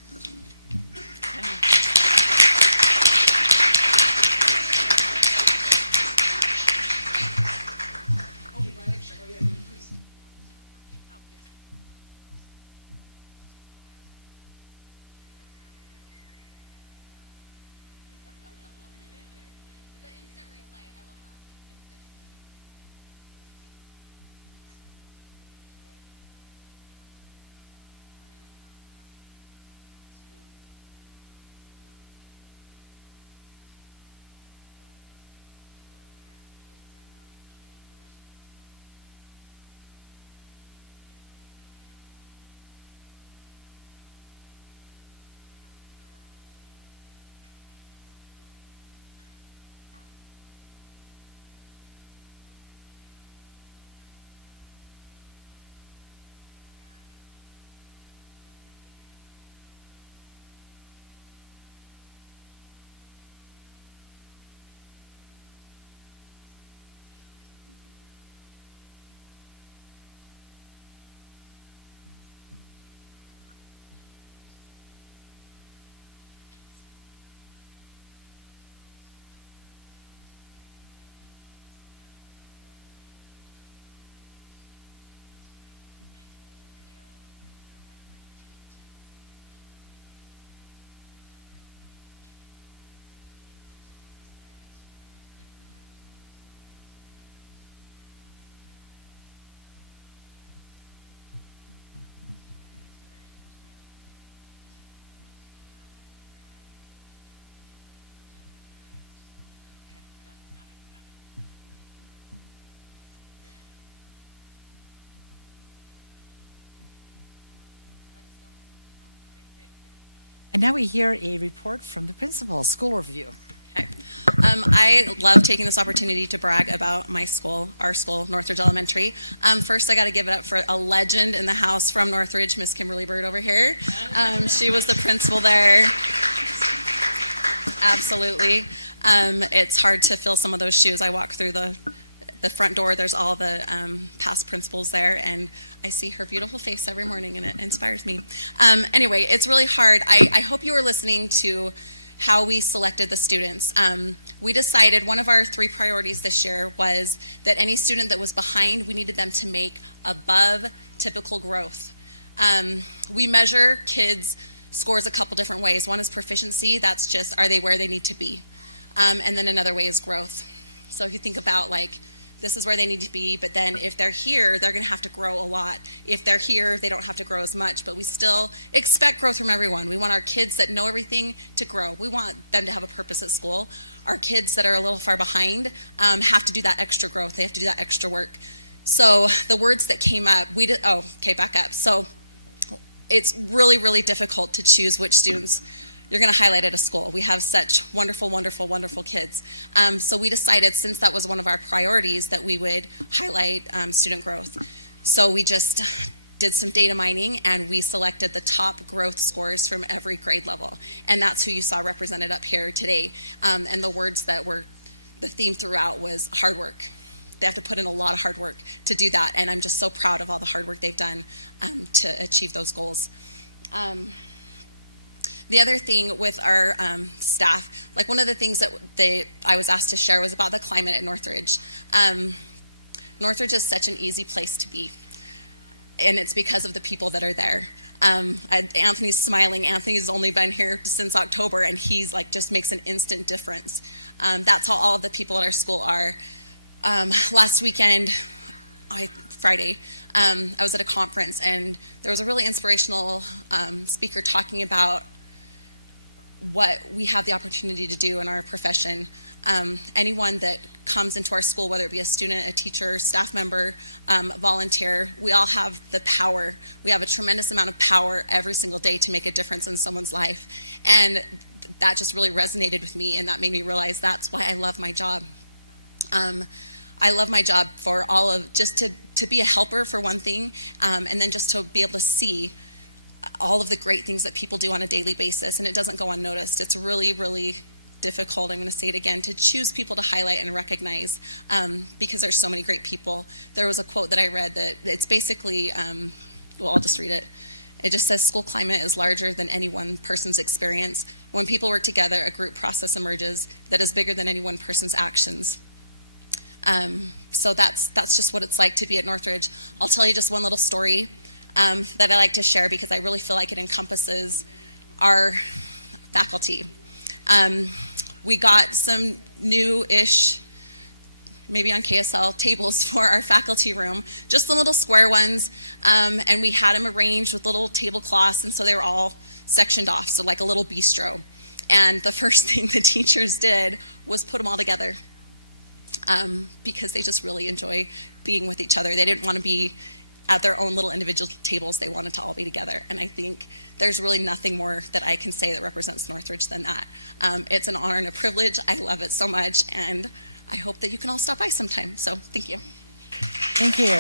And now we hear a report from the principal, school review. Okay. I love taking this opportunity to brag about my school, our school, Northridge Elementary. First, I got to give it up for a legend in the house from Northridge, Miss Kimberly Bird over here. She was the principal there. Absolutely. It's hard to fill some of those shoes. I walk through the front door. There's all the past principals there, and I see her beautiful face every morning, and it inspires me. Anyway, it's really hard. I hope you were listening to how we selected the students. We decided one of our 3 priorities this year was that any student that was behind, we needed them to make above typical growth. We measure kids' scores a couple different ways. One is proficiency, that's just are they where they need to be. And then another way is growth. So if you think about like, this is where they need to be, but then if they're here, they're gonna have to grow a lot. If they're here, they don't have to grow as much, but we still expect growth from everyone. We want our kids that know everything to grow. We want them to have a purpose at school. Our kids that are a little far behind have to do that extra growth. They have to do that extra work. So the words that came up, back up. So it's really, really difficult to choose which students you're going to highlight at a school. We have such wonderful, wonderful, wonderful kids. So we decided, since that was one of our priorities, that we would highlight student growth. So we just did some data mining, and we selected the top growth scores from every grade level. And that's who you saw represented up here today. And the words that were the theme throughout was hard work. They have to put in a lot of hard work to do that, and I'm just so proud of all the hard work they've done to achieve those goals. The other thing with our staff, like one of the things that I was asked to share was about the climate at Northridge. Northridge is such an easy place to be, and it's because of the people that are there. Anthony's smiling. Anthony's only been here since October, and he's like just makes an instant difference. That's how all of the people at our school are. Last weekend, Friday, I was at a conference, and there was a really inspirational speaker talking about what we have the opportunity to do in our profession. Anyone that comes into our school, whether it be a student, a teacher, staff member, volunteer, we all have the power. We have a tremendous amount of power every single day to make a difference in someone's life. And that just really resonated with me, and that made me realize that's why I love my job. I love my job for all of, just to be a helper for one thing, and then just to be able to see all of the great things that people do on a daily basis, and it doesn't go unnoticed. It's really, really difficult, I'm going to say it again, to choose people to highlight and recognize because there's so many great people. There was a quote that I read that it's basically, I'll just read it. It just says, school climate is larger than any one person's experience. When people work together, a group process emerges that is bigger than any one person's actions. So that's just what it's like to be at Northridge. I'll tell you just one little story that I like to share because I really feel like it encompasses our faculty. We got some new-ish, maybe on KSL, tables for our faculty room, just the little square ones, and we had them arranged with little tablecloths, and so they were all sectioned off, so like a little bistro. And the first thing the teachers did was put them all together. Because they just really enjoy being with each other. They didn't want to be at their own little individual tables. They wanted to all be together. And I think there's really nothing more that I can say that represents Northridge than that. It's an honor and a privilege. I love it so much, and I hope that you can all stop by sometime. So thank you. Thank you.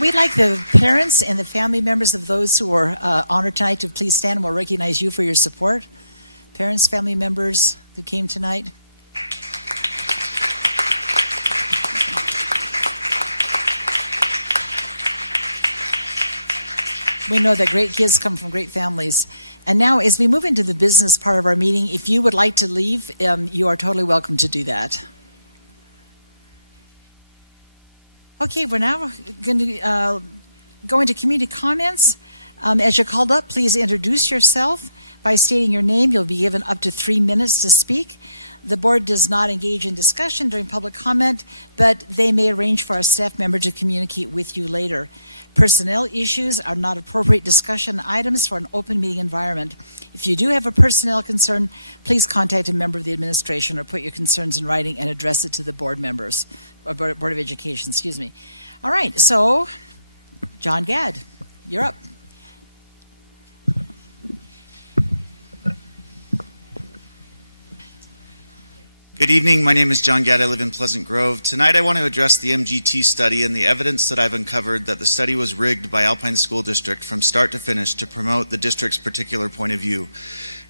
We'd like the parents and the family members of those who are honored tonight to please stand, and we'll recognize you for your support. Parents, family members who came tonight. We know that great kids come from great families. And now, as we move into the business part of our meeting, if you would like to leave, you are totally welcome to do that. Okay, we're now going to go into community comments. As you're called up, please introduce yourself by stating your name. You'll be given up to 3 minutes to speak. The board does not engage in discussion during public comment, but they may arrange for a staff member to communicate with you later. Personnel issues are not appropriate discussion items for an open meeting environment. If you do have a personnel concern, please contact a member of the administration or put your concerns in writing and address it to the board members, or Board of Education, excuse me. All right, so John Gadd, you're up. Good evening. My name is John Gadd. I live in Pleasant Grove. Tonight I want to address the MGT study and the evidence that I've uncovered that the study was rigged by Alpine School District from start to finish to promote the district's particular point of view.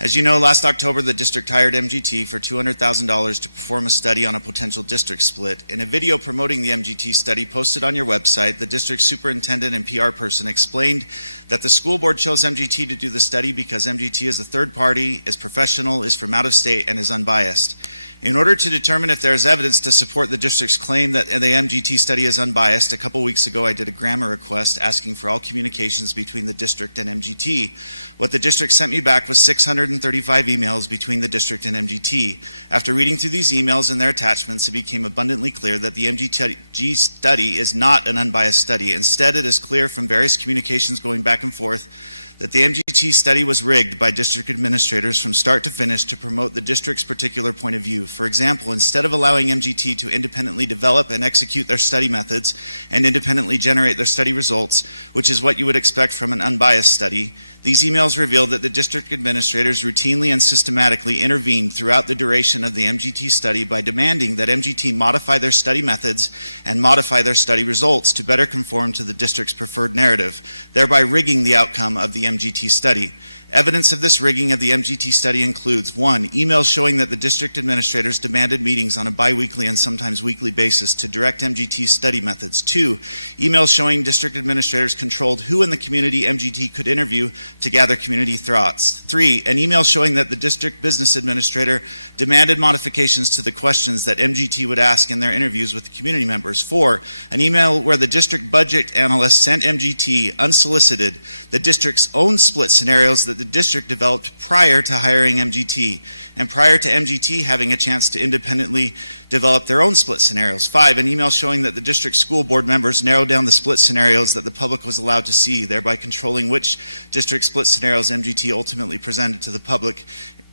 As you know, last October, the district hired MGT for $200,000 to perform a study on a potential district split. In a video promoting the MGT study posted on your website, the district superintendent and PR person explained that the school board chose MGT to do the study because MGT is a third party, is professional, is from out of state, and is unbiased. In order to determine if there is evidence to support the district's claim that the MGT study is unbiased, a couple weeks ago I did a grammar request asking for all communications between the district and MGT. What the district sent me back was 635 emails between the district and MGT. After reading through these emails and their attachments, it became abundantly clear that the MGT study is not an unbiased study. Instead, it is clear from various communications going back and forth that the MGT study was rigged by district administrators from start to finish to promote the district's particular point of view. For example, instead of allowing MGT to independently develop and execute their study methods and independently generate their study results, which is what you would expect from an unbiased study, these emails revealed that the district administrators routinely and systematically intervened throughout the duration of the MGT study by demanding that MGT modify their study methods and modify their study results to better conform to the district's preferred narrative, thereby rigging the outcome of the MGT study. Evidence of this rigging of the MGT study includes 1. Emails showing that the district administrators demanded meetings on a biweekly and sometimes weekly basis to direct MGT's study methods. 2. Emails showing district administrators controlled who in the community MGT could interview to gather community thoughts. 3. An email showing that the district business administrator demanded modifications to the questions that MGT would ask in their interviews with the community members. 4. An email where the district budget analyst sent MGT, unsolicited, the district's own split scenarios that the district developed prior to hiring MGT, and prior to MGT having a chance to independently develop their own split scenarios. 5, an email showing that the district school board members narrowed down the split scenarios that the public was allowed to see, thereby controlling which district split scenarios MGT ultimately presented to the public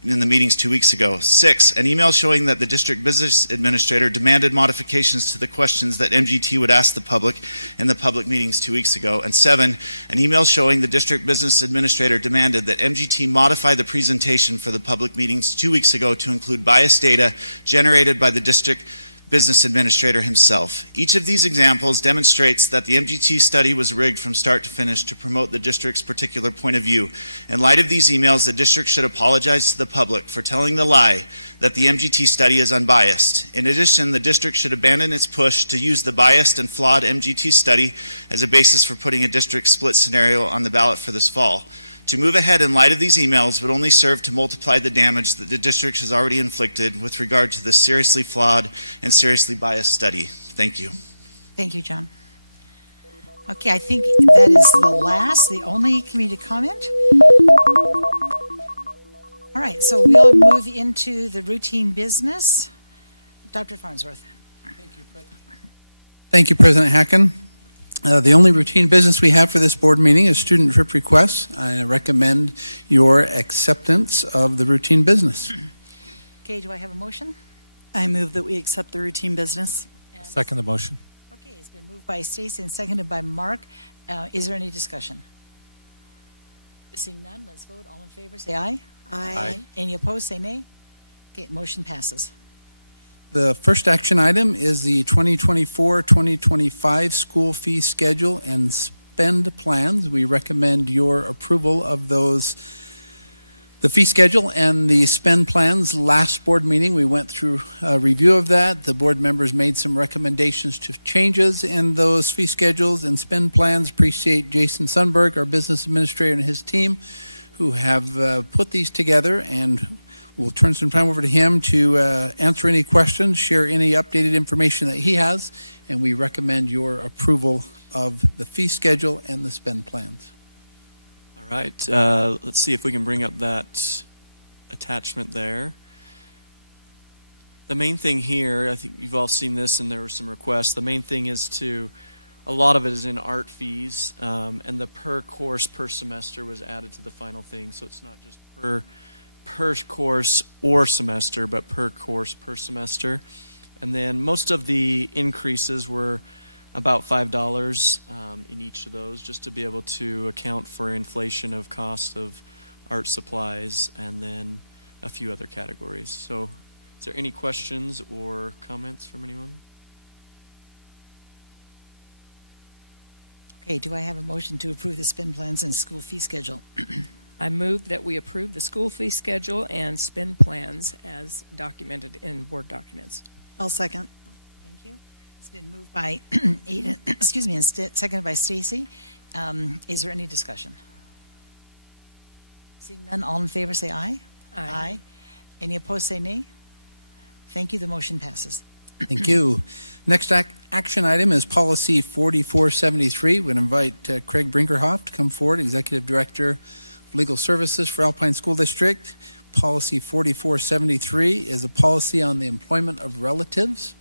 in the meetings 2 weeks ago. 6, an email showing that the district business administrator demanded modifications to the questions that MGT would ask the public in the public meetings 2 weeks ago. And 7, an email showing the district business administrator demanded that MGT modify the presentation for the public meetings 2 weeks ago to include biased data generated by the district business administrator himself. Each of these examples demonstrates that the MGT study was rigged from start to finish to promote the district's particular point of view. In light of these emails, the district should apologize to the public for telling the lie that the MGT study is unbiased. In addition, the district should abandon its push to use the biased and flawed MGT study as a basis for putting a district split scenario on the ballot for this fall. To move ahead in light of these emails would only serve to multiply the damage that the district has already inflicted with regard to this seriously flawed and seriously biased study. Thank you. Thank you, John. Okay, I think that is the only community comment. All right, so we'll move into the routine business. Dr. Farnsworth. Thank you, President. Thank you, President Hacken. The only routine business we have for this board meeting is student trip requests. I recommend your acceptance of the routine business. Okay, do I have a motion? I move that we accept the routine business. And Second the motion. Okay, it's been moved by Stacy and seconded by Mark. Is there any discussion? Seeing none, let's vote. All in favor, say aye. Aye. Any opposed, say nay. Okay, motion passes. The first action item is the 2024-2025 school fee schedule and spend plans. We recommend your approval of those, the fee schedule and the spend plans. Last board meeting, we went through a review of that. The board members made some recommendations to changes in those fee schedules and spend plans. Appreciate Jason Sundberg, our business administrator, and his team who have put these together, and we'll turn some time over to him to answer any questions, share any updated information that he has, and we recommend your approval of the fee schedule and the spend plans. All right, let's see if we can bring up that attachment there. The main thing here, I think you've all seen this and there were some requests, the main thing is a lot of it is in art fees, and the per course per semester was added to the final thing, so it's not just per course or semester, but per course per semester. And then most of the increases were about $5 in each of those, just to be able to account for inflation of cost of art supplies and then a few other categories. So is there any questions or comments from anyone? Okay, do I have a motion to approve the spend plans and school fee schedule? I move that we approve the school fee schedule and spend plans as documented in board documents. I'll second. Thank you. It's been moved by Ada, excuse me, and seconded by Stacy. Is there any discussion? Seeing none, all in favor say aye. Aye. Any opposed say nay. Thank you. The motion passes. Thank you. Next action item is Policy 4473. We'd invite Craig Brinkerhoff to come forward, Executive Director of Legal Services for Alpine School District. Policy 4473 is a policy on the employment of relatives,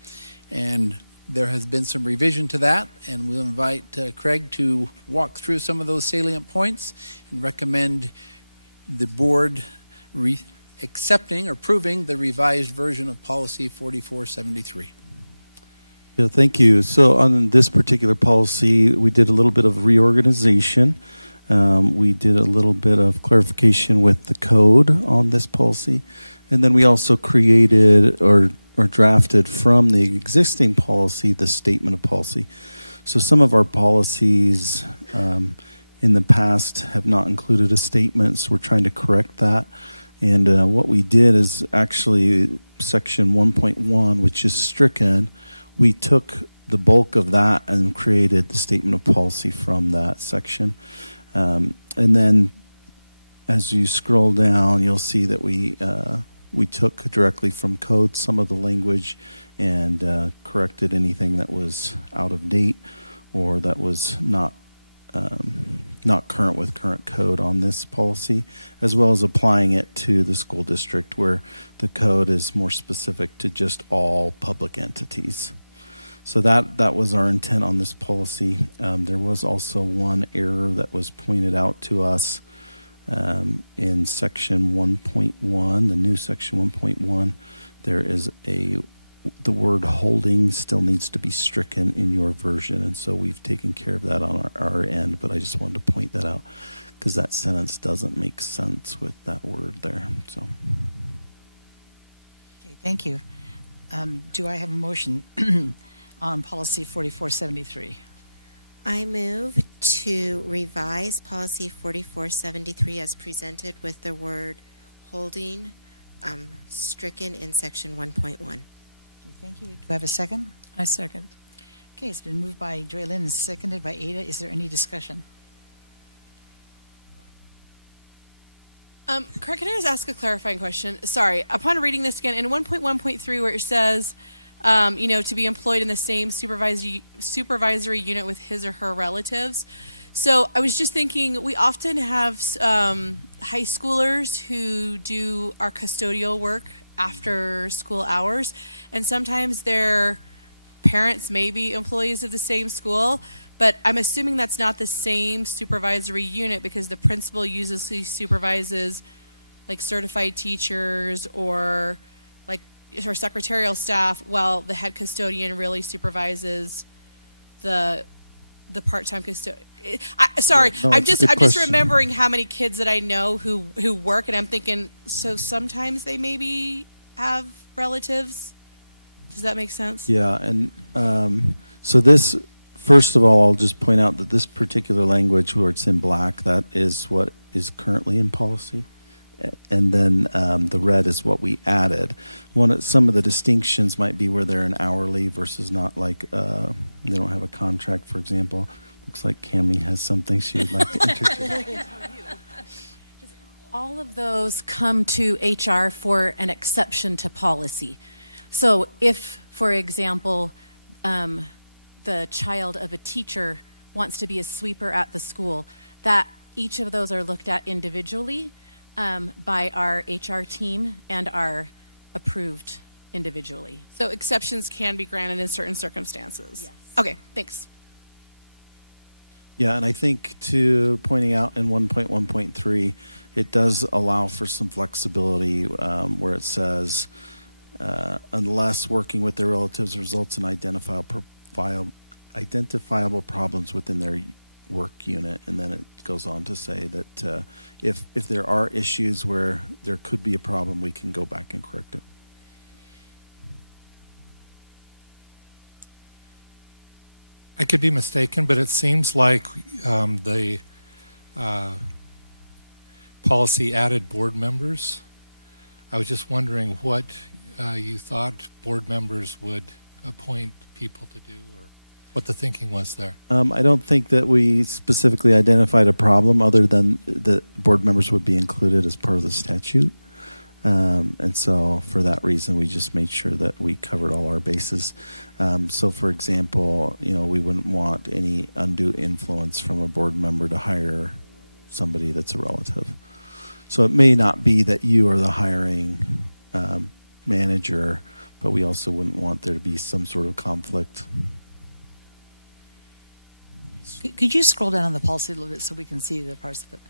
and there has been some revision to that, and we'll invite Craig to walk through some of those salient points and recommend the board accepting or approving the revised version of Policy 4473. Yeah, thank you. So on this particular policy, we did a little bit of reorganization. We did a little bit of clarification with the code on this policy. And then we also created or drafted from the existing policy the statement of policy. So some of our policies in the past have not included a statement, so we're trying to correct that. And what we did is actually section 1.1, which is stricken, we took the bulk of that and created the statement of policy from that section. And then as you scroll down, you'll see that we took directly from code some of the language and corrected anything that was out of date or that was not current with current code on this policy, as well as applying it to the school district where the code is more specific to just all public entities. So that was our intent on this policy. There was also one error that was pointed out to us in section 1.1, the new section 1.1. There is the word holding still needs to be stricken in your version, and so we've taken care of that on our end, but I just wanted to point that out because that sentence doesn't make sense with that word there. So, Okay, thank you. Do I have a motion on policy 4473? I move to revise policy 4473 as presented with the word holding stricken in section 1.1. Thank you. Do I have a second? I second. Okay, it's been moved by Joy Lynn and seconded by Ada. Is there any discussion? Craig, can I just ask a clarifying question? Sorry. Upon reading this again, in 1.1.3 where it says, to be employed in the same supervisory unit with his or her relatives. So I was just thinking, we often have high schoolers who do our custodial work after school hours, and sometimes their parents may be employees of the same school, but I'm assuming that's not the same supervisory unit because the principal usually supervises like certified teachers or like her secretarial staff, while the head custodian really supervises the part-time custodian. Sorry, No, I'm it's a just good question. remembering how many kids that I know who work, and I'm thinking, so sometimes they maybe have relatives. Does that make sense? Yeah, and so this, first of all, I'll just point out that this particular language where it's in black, that is what is currently in policy. And then the red is what we added. Some of the distinctions might be where they're an hourly versus not like they don't have a contract, for example. Looks like Cammie has something she would like to interject. All of those come to HR for an exception to policy. So if, for example, the child of a teacher wants to be a sweeper at the school, that each of those are looked at individually by our HR team and are approved individually. So exceptions can be granted in certain circumstances? Yes. Okay, thanks. Yeah, and I think to pointing out in 1.1.3, it does allow for some flexibility where it says, unless working with their relatives results in identifiable problems within their work unit, and then it goes on to say that if there are issues where there could be a problem, we can go back and correct it. I could be mistaken, but it seems like the policy added board members. I was just wondering what you thought board members would appoint people to do, or what the thinking was there. I don't think that we specifically identified a problem other than the board members would be included as part of the statute. And so for that reason, we just made sure that we covered all our bases. So for example, we wouldn't want any undue influence from a board member to hire somebody that's a relative. So it may not be that you are the hiring manager, but we also wouldn't want there to be some sort of conflict. Could you scroll down on the policy a little bit so we can see the parts of it?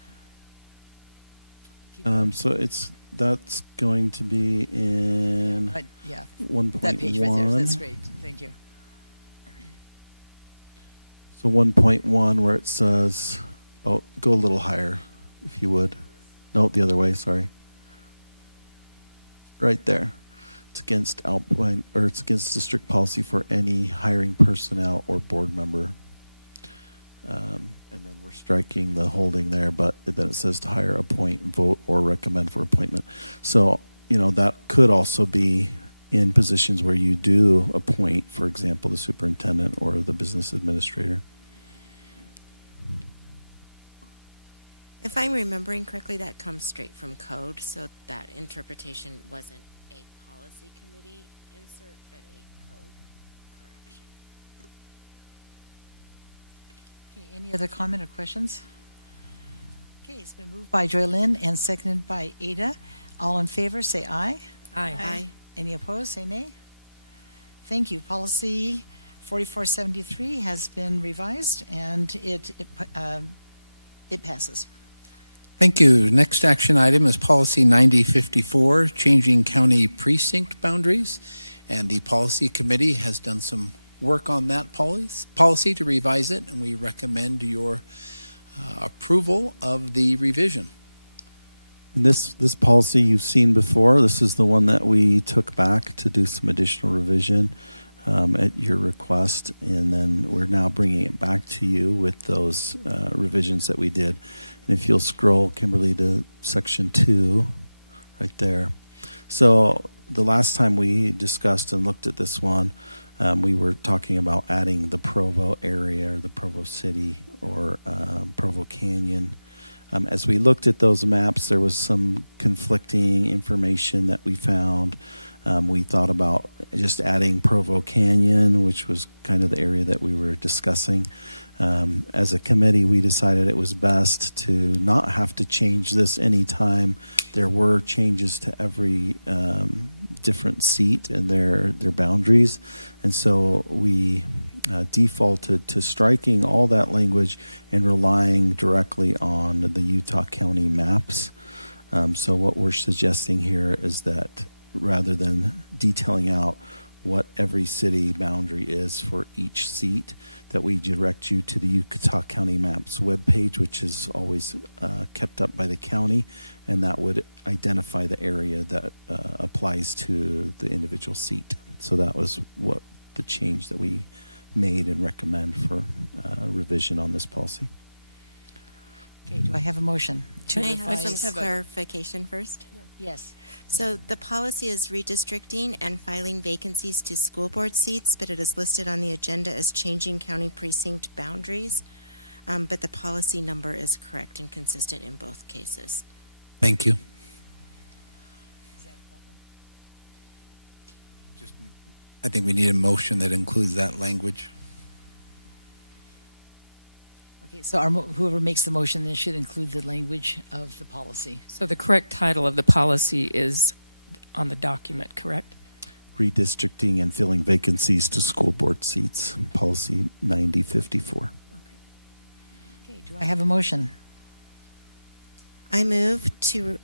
So that's going to be in Yeah, 1.1. that page right there. That's great. Thank you. So 1.1 where it says, go a little higher if you would. No, the other way, sorry. Right there. It's against Alpine, or it's against district policy for any hiring personnel or board member. And then we're striking the holding there, but then it says to hire, appoint, vote, or recommend for appointment. So, that could also be in positions where you do appoint, for example, the superintendent or the business administrator. If I'm remembering correctly, that comes straight from code, so that interpretation wasn't a policy committee insert, but a code correction. Okay, any other comment or questions? Okay, it's been moved by Joylyn and seconded by Ada. All in favor, say aye. Aye. Aye. Any opposed, say nay. Thank you. Policy 4473 has been revised and it passes. Thank you. Next action item is Policy 9054, changing county precinct boundaries. And the Policy Committee has done some work on that policy to revise it, and we recommend your approval of the revision. And this policy you've seen before. This is the one that we took back to do some additional revision at your request, and then we're now bringing it back to you with those revisions that we did. And if you'll scroll, Kimberly, to section 2, right there. So the last time we discussed and looked at this one, we were talking about adding the Provo area or the Provo city or Provo Canyon. As we looked at those maps, there was some conflicting information that we found. We thought about just adding Provo Canyon, which was kind of the area that we were discussing. As a committee, we decided it was best to not have to change this anytime there were changes to every different seat and their boundaries. And so we defaulted to striking all that language and relying directly on the Utah County maps. So what we're suggesting here is that rather than detailing out what every city boundary is for each seat, that we direct you to the Utah County Maps webpage, which is always kept up by the county, and that would identify the area that applies to the individual seat. So that was what the change that we made and recommend for revision on this policy. Okay, do I have a motion? Can I have some clarification first? Yes. So the policy is redistricting and filing vacancies to school board seats, but it is listed on the agenda as changing county precinct boundaries. But the policy number is correct and consistent in both cases. Thank you. I think we need a motion that includes that language. Okay, so whoever makes the motion then should include the language of the policy. So the correct title of the policy is on the document, correct? Redistricting and filling vacancies to school board seats, policy 9054. Okay, do I have a motion? I move to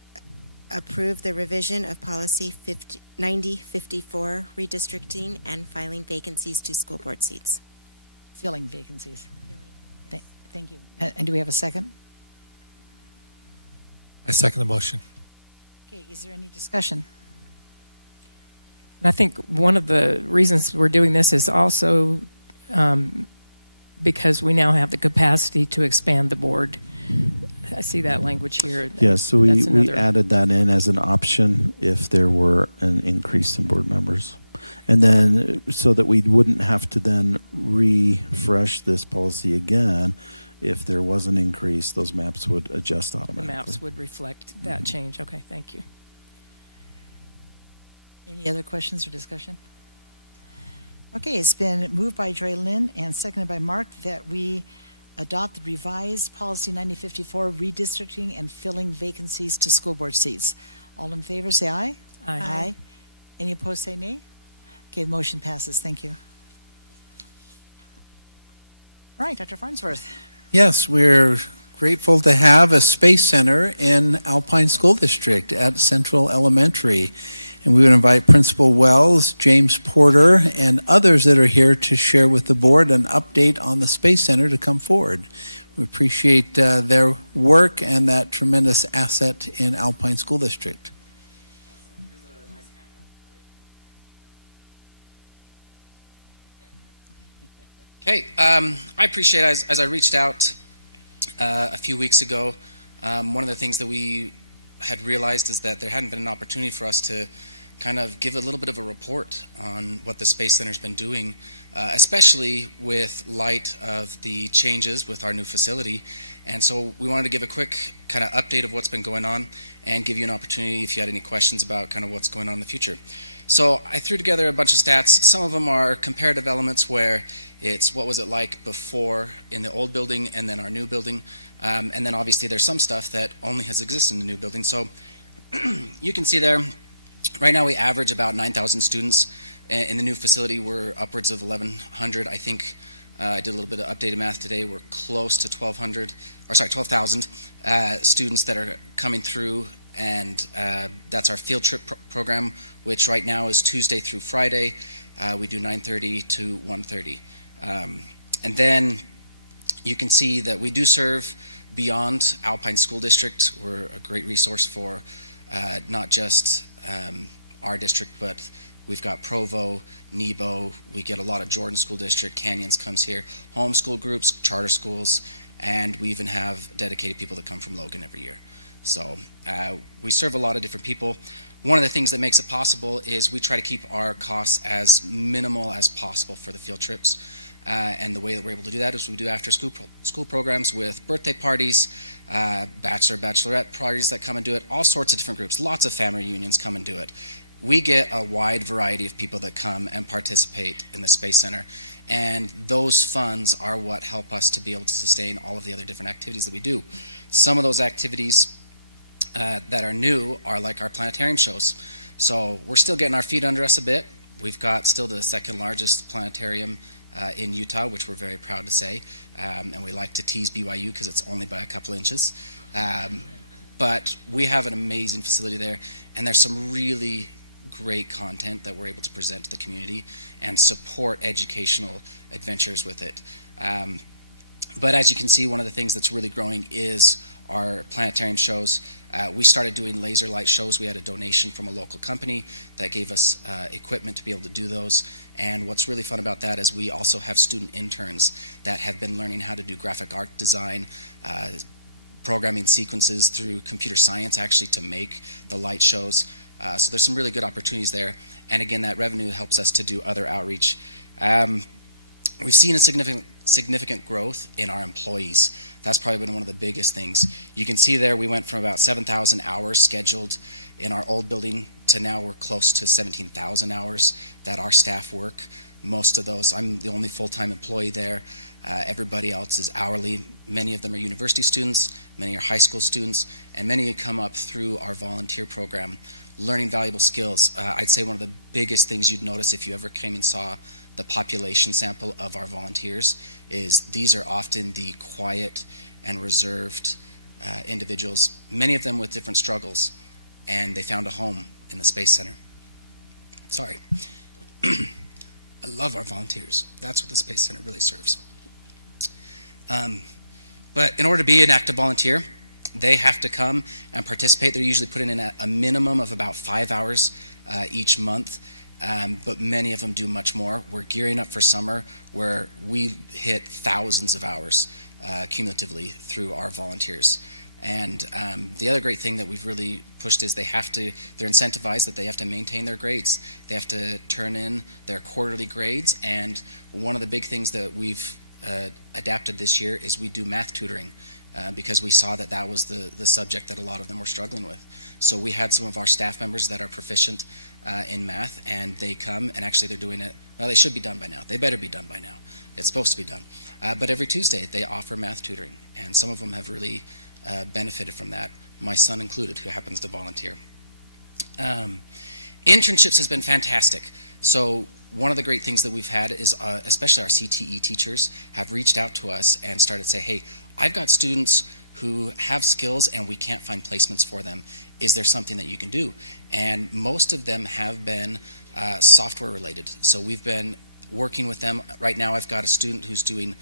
approve the revision of policy 9054, redistricting and filing vacancies to school board seats. Filling vacancies. Thank you. And do we have a second? I second the motion. Okay, is there any discussion? And I think one of the reasons we're doing this is also because we now have the capacity to expand the board I see that language here. Yeah, so we That's another- added that in as an option if there were an increase in board members. And then so that we wouldn't have to then refresh this policy again, if there was an increase, those maps would adjust The automatically. maps would reflect that change. Okay, thank you. Any other questions or discussion? Okay, it's been moved by Joy Lynn and seconded by Mark that we adopt the revised policy 9054, redistricting and filling vacancies to school board seats. All in favor, say aye. Aye. Any opposed, say nay. Okay, the motion passes. Thank you. All right, Dr. Farnsworth. Yes, we're grateful to have a space center in Alpine School District at Central Elementary. And we would invite Principal Wells, James Porter, and others that are here to share with the board an update on the Space Center to come forward. We appreciate their work and that tremendous asset in Alpine School District. Okay, I appreciate as I reached out a few weeks ago, one of the things that we had realized is that there hadn't been an opportunity for us to kind of give a little bit of a report on what the Space Center's been doing, especially with light of the changes with our new facility. And so we wanted to give a quick kind of update of what's been going on and give you an opportunity if you had any questions about kind of what's going on in the future. So I threw together a bunch of stats. Some of them are comparative elements where it's what was it like before in the old building and then our new building. And then obviously there's some stuff that only has existed in the new building. So you can see there, right now we average about 9,000 students. In the new facility, we're upwards of 1,100. I think I did a little bit of updated math today. We're close to 12,000 students that are coming through. And that's our field trip program, which right now is Tuesday through Friday. We do 9:30 to 1:30. And then you can see that we do serve beyond Alpine School District. We're a great resource for not just our district, but we've got Provo, Nebo. We get a lot of Jordan School District, Canyons comes here, homeschool groups, charter schools, and we even have dedicated people that come from Logan every year. So we serve a lot of different people. One of the things that makes it possible is we try to keep our costs as minimal as possible for the field trips. And the way that we're able to do that is we do after school programs with birthday parties, bachelor, bachelorette parties that come and do it, all sorts of different groups. Lots of family reunions come and do it. We get a wide variety of people that come and participate in the Space Center. And those funds are what help us to be able to sustain all of the other different activities that we do. Some of those activities that are new are like our planetarium shows. So we're still getting our feet under us a bit. We've got still the second largest planetarium in Utah, which we're very proud to say. And we like to tease BYU because it's only by a couple inches. But we have an amazing facility there, and there's some really great content that we're able to present to the community and support educational adventures with it. But as you can see, one of the things that's really growing is our planetarium shows. We started doing laser light shows. We had a donation from a local company that gave us equipment to be able to do those. And what's really fun about that is we also have student interns that have been learning how to do graphic art design, programming sequences through computer science actually to make the light shows. So there's some really good opportunities there. And again, that revenue helps us to do other outreach. We've seen a significant growth in our employees. That's probably been one of the biggest things. You can see there we went from about 7,000 hours scheduled in our old building to now we're close to 17,000 hours that our staff work. Most of those, I'm the only full-time employee there. Everybody else is hourly. Many of them are university students, many are high school students, and many come up through our volunteer program, learning valuable skills. I'd say one of the biggest things you'd notice if you ever came and saw the population sample of our volunteers is these are often the quiet and reserved individuals, many of them with different struggles, and they found a home in the Space Center. Sorry. I love our volunteers. That's what the Space Center really serves. But in order to be an active volunteer, they have to come and participate. They're usually put in a minimum of about 5 hours each month. But many of them do much more. We're gearing up for summer where we hit thousands of hours. cumulatively through our volunteers. And the other great thing that we've really pushed is they're incentivized that they have to maintain their grades. They have to turn in their quarterly grades, and one of the big things that we've adapted this year is we do math tutoring because we saw that that was the subject that a lot of them were struggling with. So we had some of our staff members that are proficient in math, and they come, and actually they're doing it, well, they should be done by now. They better be done by now. It's supposed to be done. But every Tuesday they offer math tutoring, and some of them have really benefited from that, my son included, who happens to volunteer. Internships has been fantastic. So one of the great things that we've had is, especially our CTE teachers, have reached out to us and started to say, hey, I've got students who have skills and we can't find placements for them. Is there something that you can do? And most of them have been software related. So we've been working with them. Right now I've got a student who's doing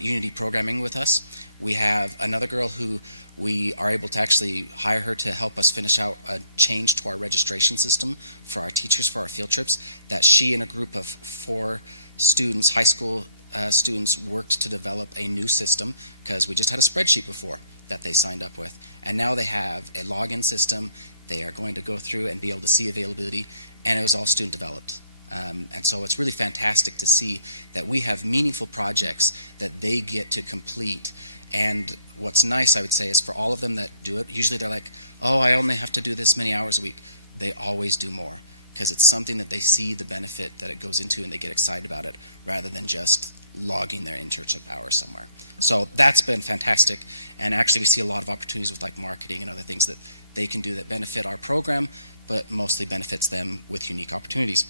Unity programming with us. We have another girl who we are able to actually hire her to help us finish out a change to our registration system for our teachers for our field trips, that she and a group of 4 students, high school students, worked to develop a new system, because we just had a spreadsheet before that they signed up with. And now they have a login system. They are going to go through and be able to see availability, and it was all student developed. And so it's really fantastic to see that we have meaningful projects that they get to complete. And what's nice, I would say, is for all of them that do it, usually they're like, oh, I only have to do this many hours a week. They always do more, because it's something that they see the benefit that it goes into and they get excited about it, rather than just logging their internship hours somewhere. So that's been fantastic. And actually we see a lot of opportunities with like marketing and other things that they can do that benefit our program, but mostly benefits them with unique opportunities.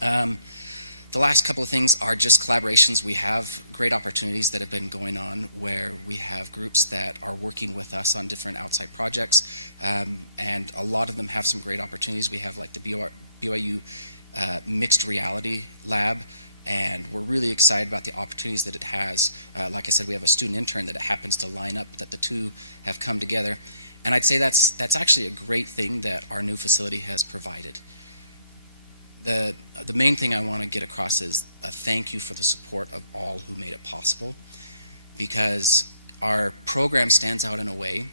The last couple of things are just collaborations. We have great opportunities that have been going on where we have groups that are working with us on different outside projects, and a lot of them have some great opportunities. We have like the BYU Mixed Reality Lab, and we're really excited about the opportunities that it has. Like I said, we have a student intern that it happens to line up, that the two have come together. And I'd say that's actually a great thing that our new facility has provided. The main thing I want to get across is a thank you for the support of all who made it possible, because our program stands out in a way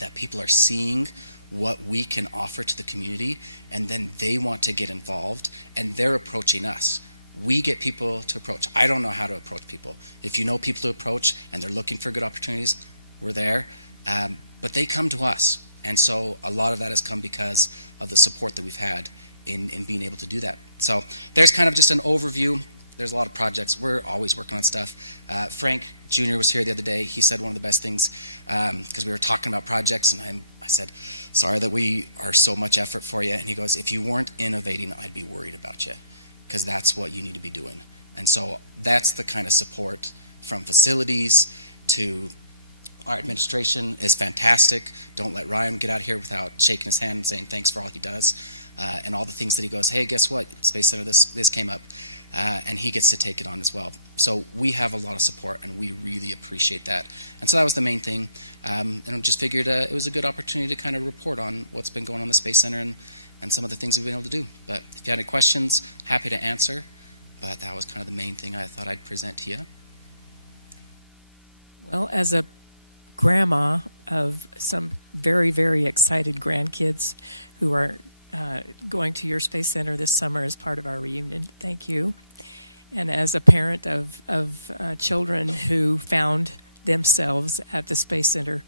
that people are seeing what we can offer to the community, and then they want to get involved, and they're approaching us. We get people to approach. I don't know how to approach people. If you know people to approach and they're looking for good opportunities, we're there. But they come to us. And so a lot of that has come because of the support that we've had in being able to do that. So there's kind of just an overview. There's a lot of projects. We're always working on stuff. Frank Jr. was here the other day. He said one of the best things, because we were talking about projects, and I said, sorry that we are so much effort for you. And he goes, if you weren't innovating, I'd be worried about you, because that's what you need to be doing. And so that's the kind of support from facilities to our administration is fantastic. Don't let Ryan get out here without shaking his hand and saying thanks for all he does. And all the things that he goes, hey, guess what? Space Center, this came up. And he gets to take it on as well. So we have a lot of support, and we really appreciate that. And so that was the main thing. And I just figured it was a good opportunity to kind of report on what's been going on in the Space Center and some of the things we've been able to do. But if you had any questions, happy to answer. But that was kind of the main thing I thought I'd present to you. Well, as a grandma of some very, very excited grandkids who are going to your Space Center this summer as part of our reunion, thank you. And as a parent of children who found themselves at the Space Center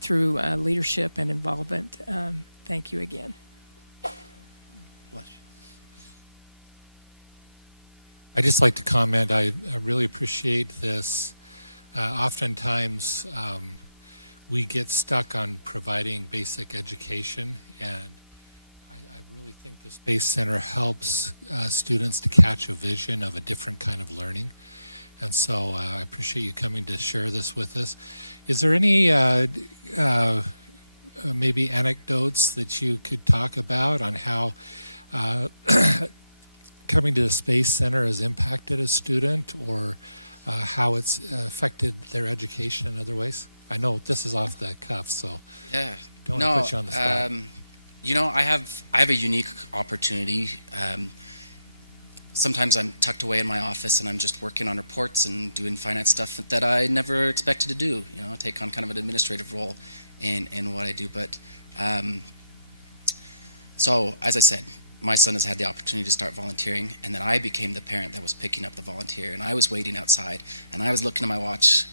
through leadership and involvement, thank you again. Bless you. I'd just like to comment, I really appreciate this. Oftentimes we get stuck on providing basic education, and I really think the Space Center helps students to catch a vision of a different kind of learning. And so I appreciate you coming to share this with us. Is there any maybe anecdotes that you could talk about on how coming to the Space Center has impacted a student, or how it's affected their education in other ways? I know this is off the cuff, so don't want to put you on the spot. You know, I have a unique opportunity. sometimes I'm tucked away in my office and I'm just working on reports and doing finance stuff that I never expected to do. You know, I take on kind of an administrative role in what I do. But so, as I said, my son has had the opportunity to start volunteering, and then I became the parent that was picking up the volunteer, and I was waiting outside, and I was looking at my watch.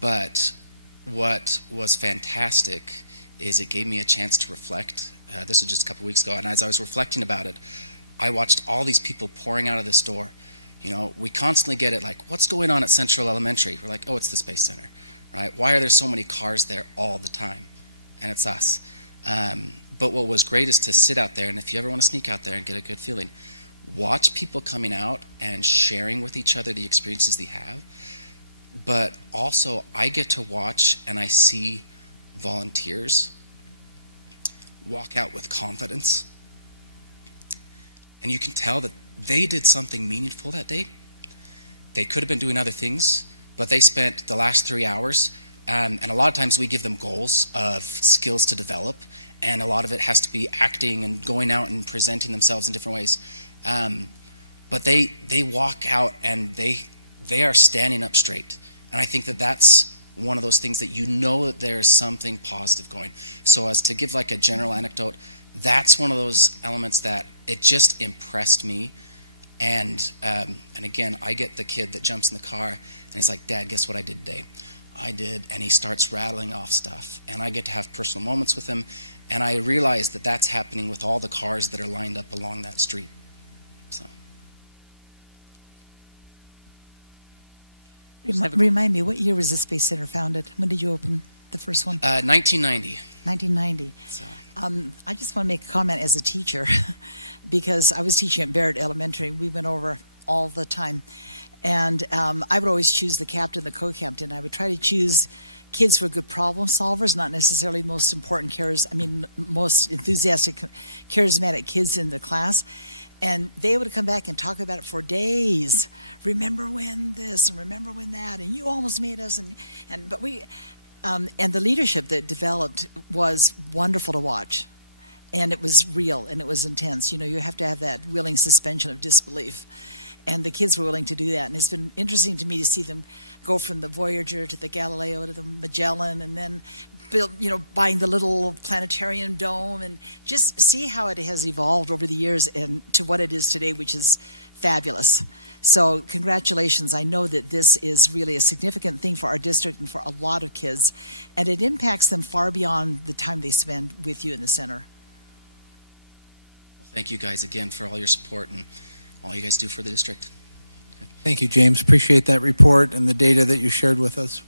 But what was fantastic is it gave me a chance to reflect. This was just a couple weeks ago, and as I was reflecting about it, I watched all these people pouring out of this door. You know, we constantly get it like, what's going on at Central Elementary? We're like, oh, it's the Space Center, right? Why are there so many cars there all the time? And it's us. But what was great is to sit out there, and if you ever want to sneak out there and get a good feeling, watch people coming out and sharing with each other the experiences they have. But also, I get to watch and I see volunteers walk out with confidence. And you can tell that they did something meaningful that day. They could have been doing other things, but they spent the last 3 hours, and a lot of times we give them goals of skills to develop, and a lot of it has to be acting and going out and presenting themselves in different ways. But they walk out and they are standing up straight. And I think that that's one of those things that you know that there's something positive going. So as to give like a general anecdote, that's one of those elements that it just impressed me. And again, I get the kid that jumps in the car and he's like, Dad, guess what I did today? I did, and he starts rattling off stuff. And I get to have personal moments with him, and I realize that that's happening with all the cars that are lined up along that street. So. Remind me, what year was the Space Center founded? When did you open the first one? 1990. 1990. So. I just want to make a comment as a teacher because I was teaching at Barrett Elementary. We went over all the time. And I would always choose the captain, the co-captain. I would try to choose kids who are good problem solvers, not necessarily most most enthusiastic, charismatic kids in the class. And they would come back and talk about it for days. Remember when this and remember when that, and you almost made us. And the leadership that developed was wonderful to watch. And it was real and it was intense. You know, you have to have that willing suspension of disbelief. And the kids were willing to do that. And it's been interesting to me to see them go from the Voyager to the Galileo to the Magellan and then buying the little planetarium dome and just see how it has evolved over the years and to what it is today, which is fabulous. So congratulations. I know that this is really a significant thing for our district and for a lot of kids. And it impacts them far beyond the time they spend with you in the center. Well, thank you guys again for all your support and all you guys do for the district. Okay. Thank you, James. Appreciate that report and the data that you shared with us.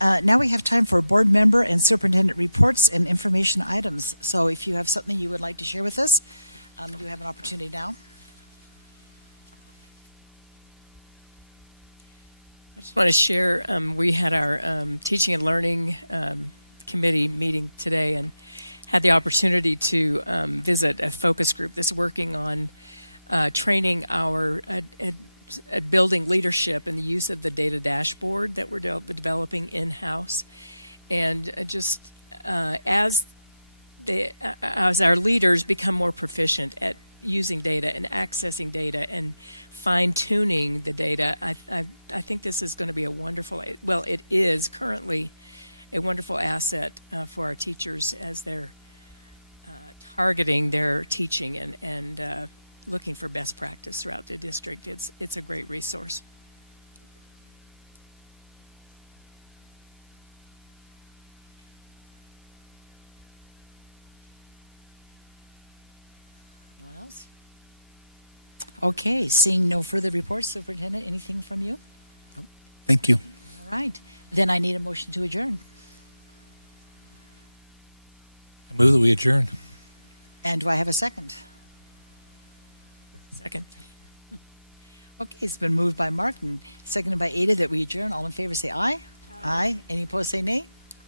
Now we have time for board member and superintendent reports and information items. So if you have something you would like to share with us, you have an opportunity now. I just want to share, we had our teaching and learning committee meeting today and had the opportunity to visit a focus group that's working on training our at building leadership and the use of the data dashboard that we're developing in-house. And as our leaders become more proficient at using data and accessing data and fine-tuning the data, I think this is going to be a wonderful, well, it is currently a wonderful asset for our teachers as they're targeting their teaching and looking for best practice throughout the district. It's a great resource. No one else? Okay, seeing no further reports, Superintendent, anything from you? Nope. Thank you. All right. Then I need a motion to adjourn. I move that we adjourn. And do I have a second? Second. Okay, it's been moved by Mark and seconded by Ada that we adjourn. All in favor say aye. Aye. Any opposed say nay.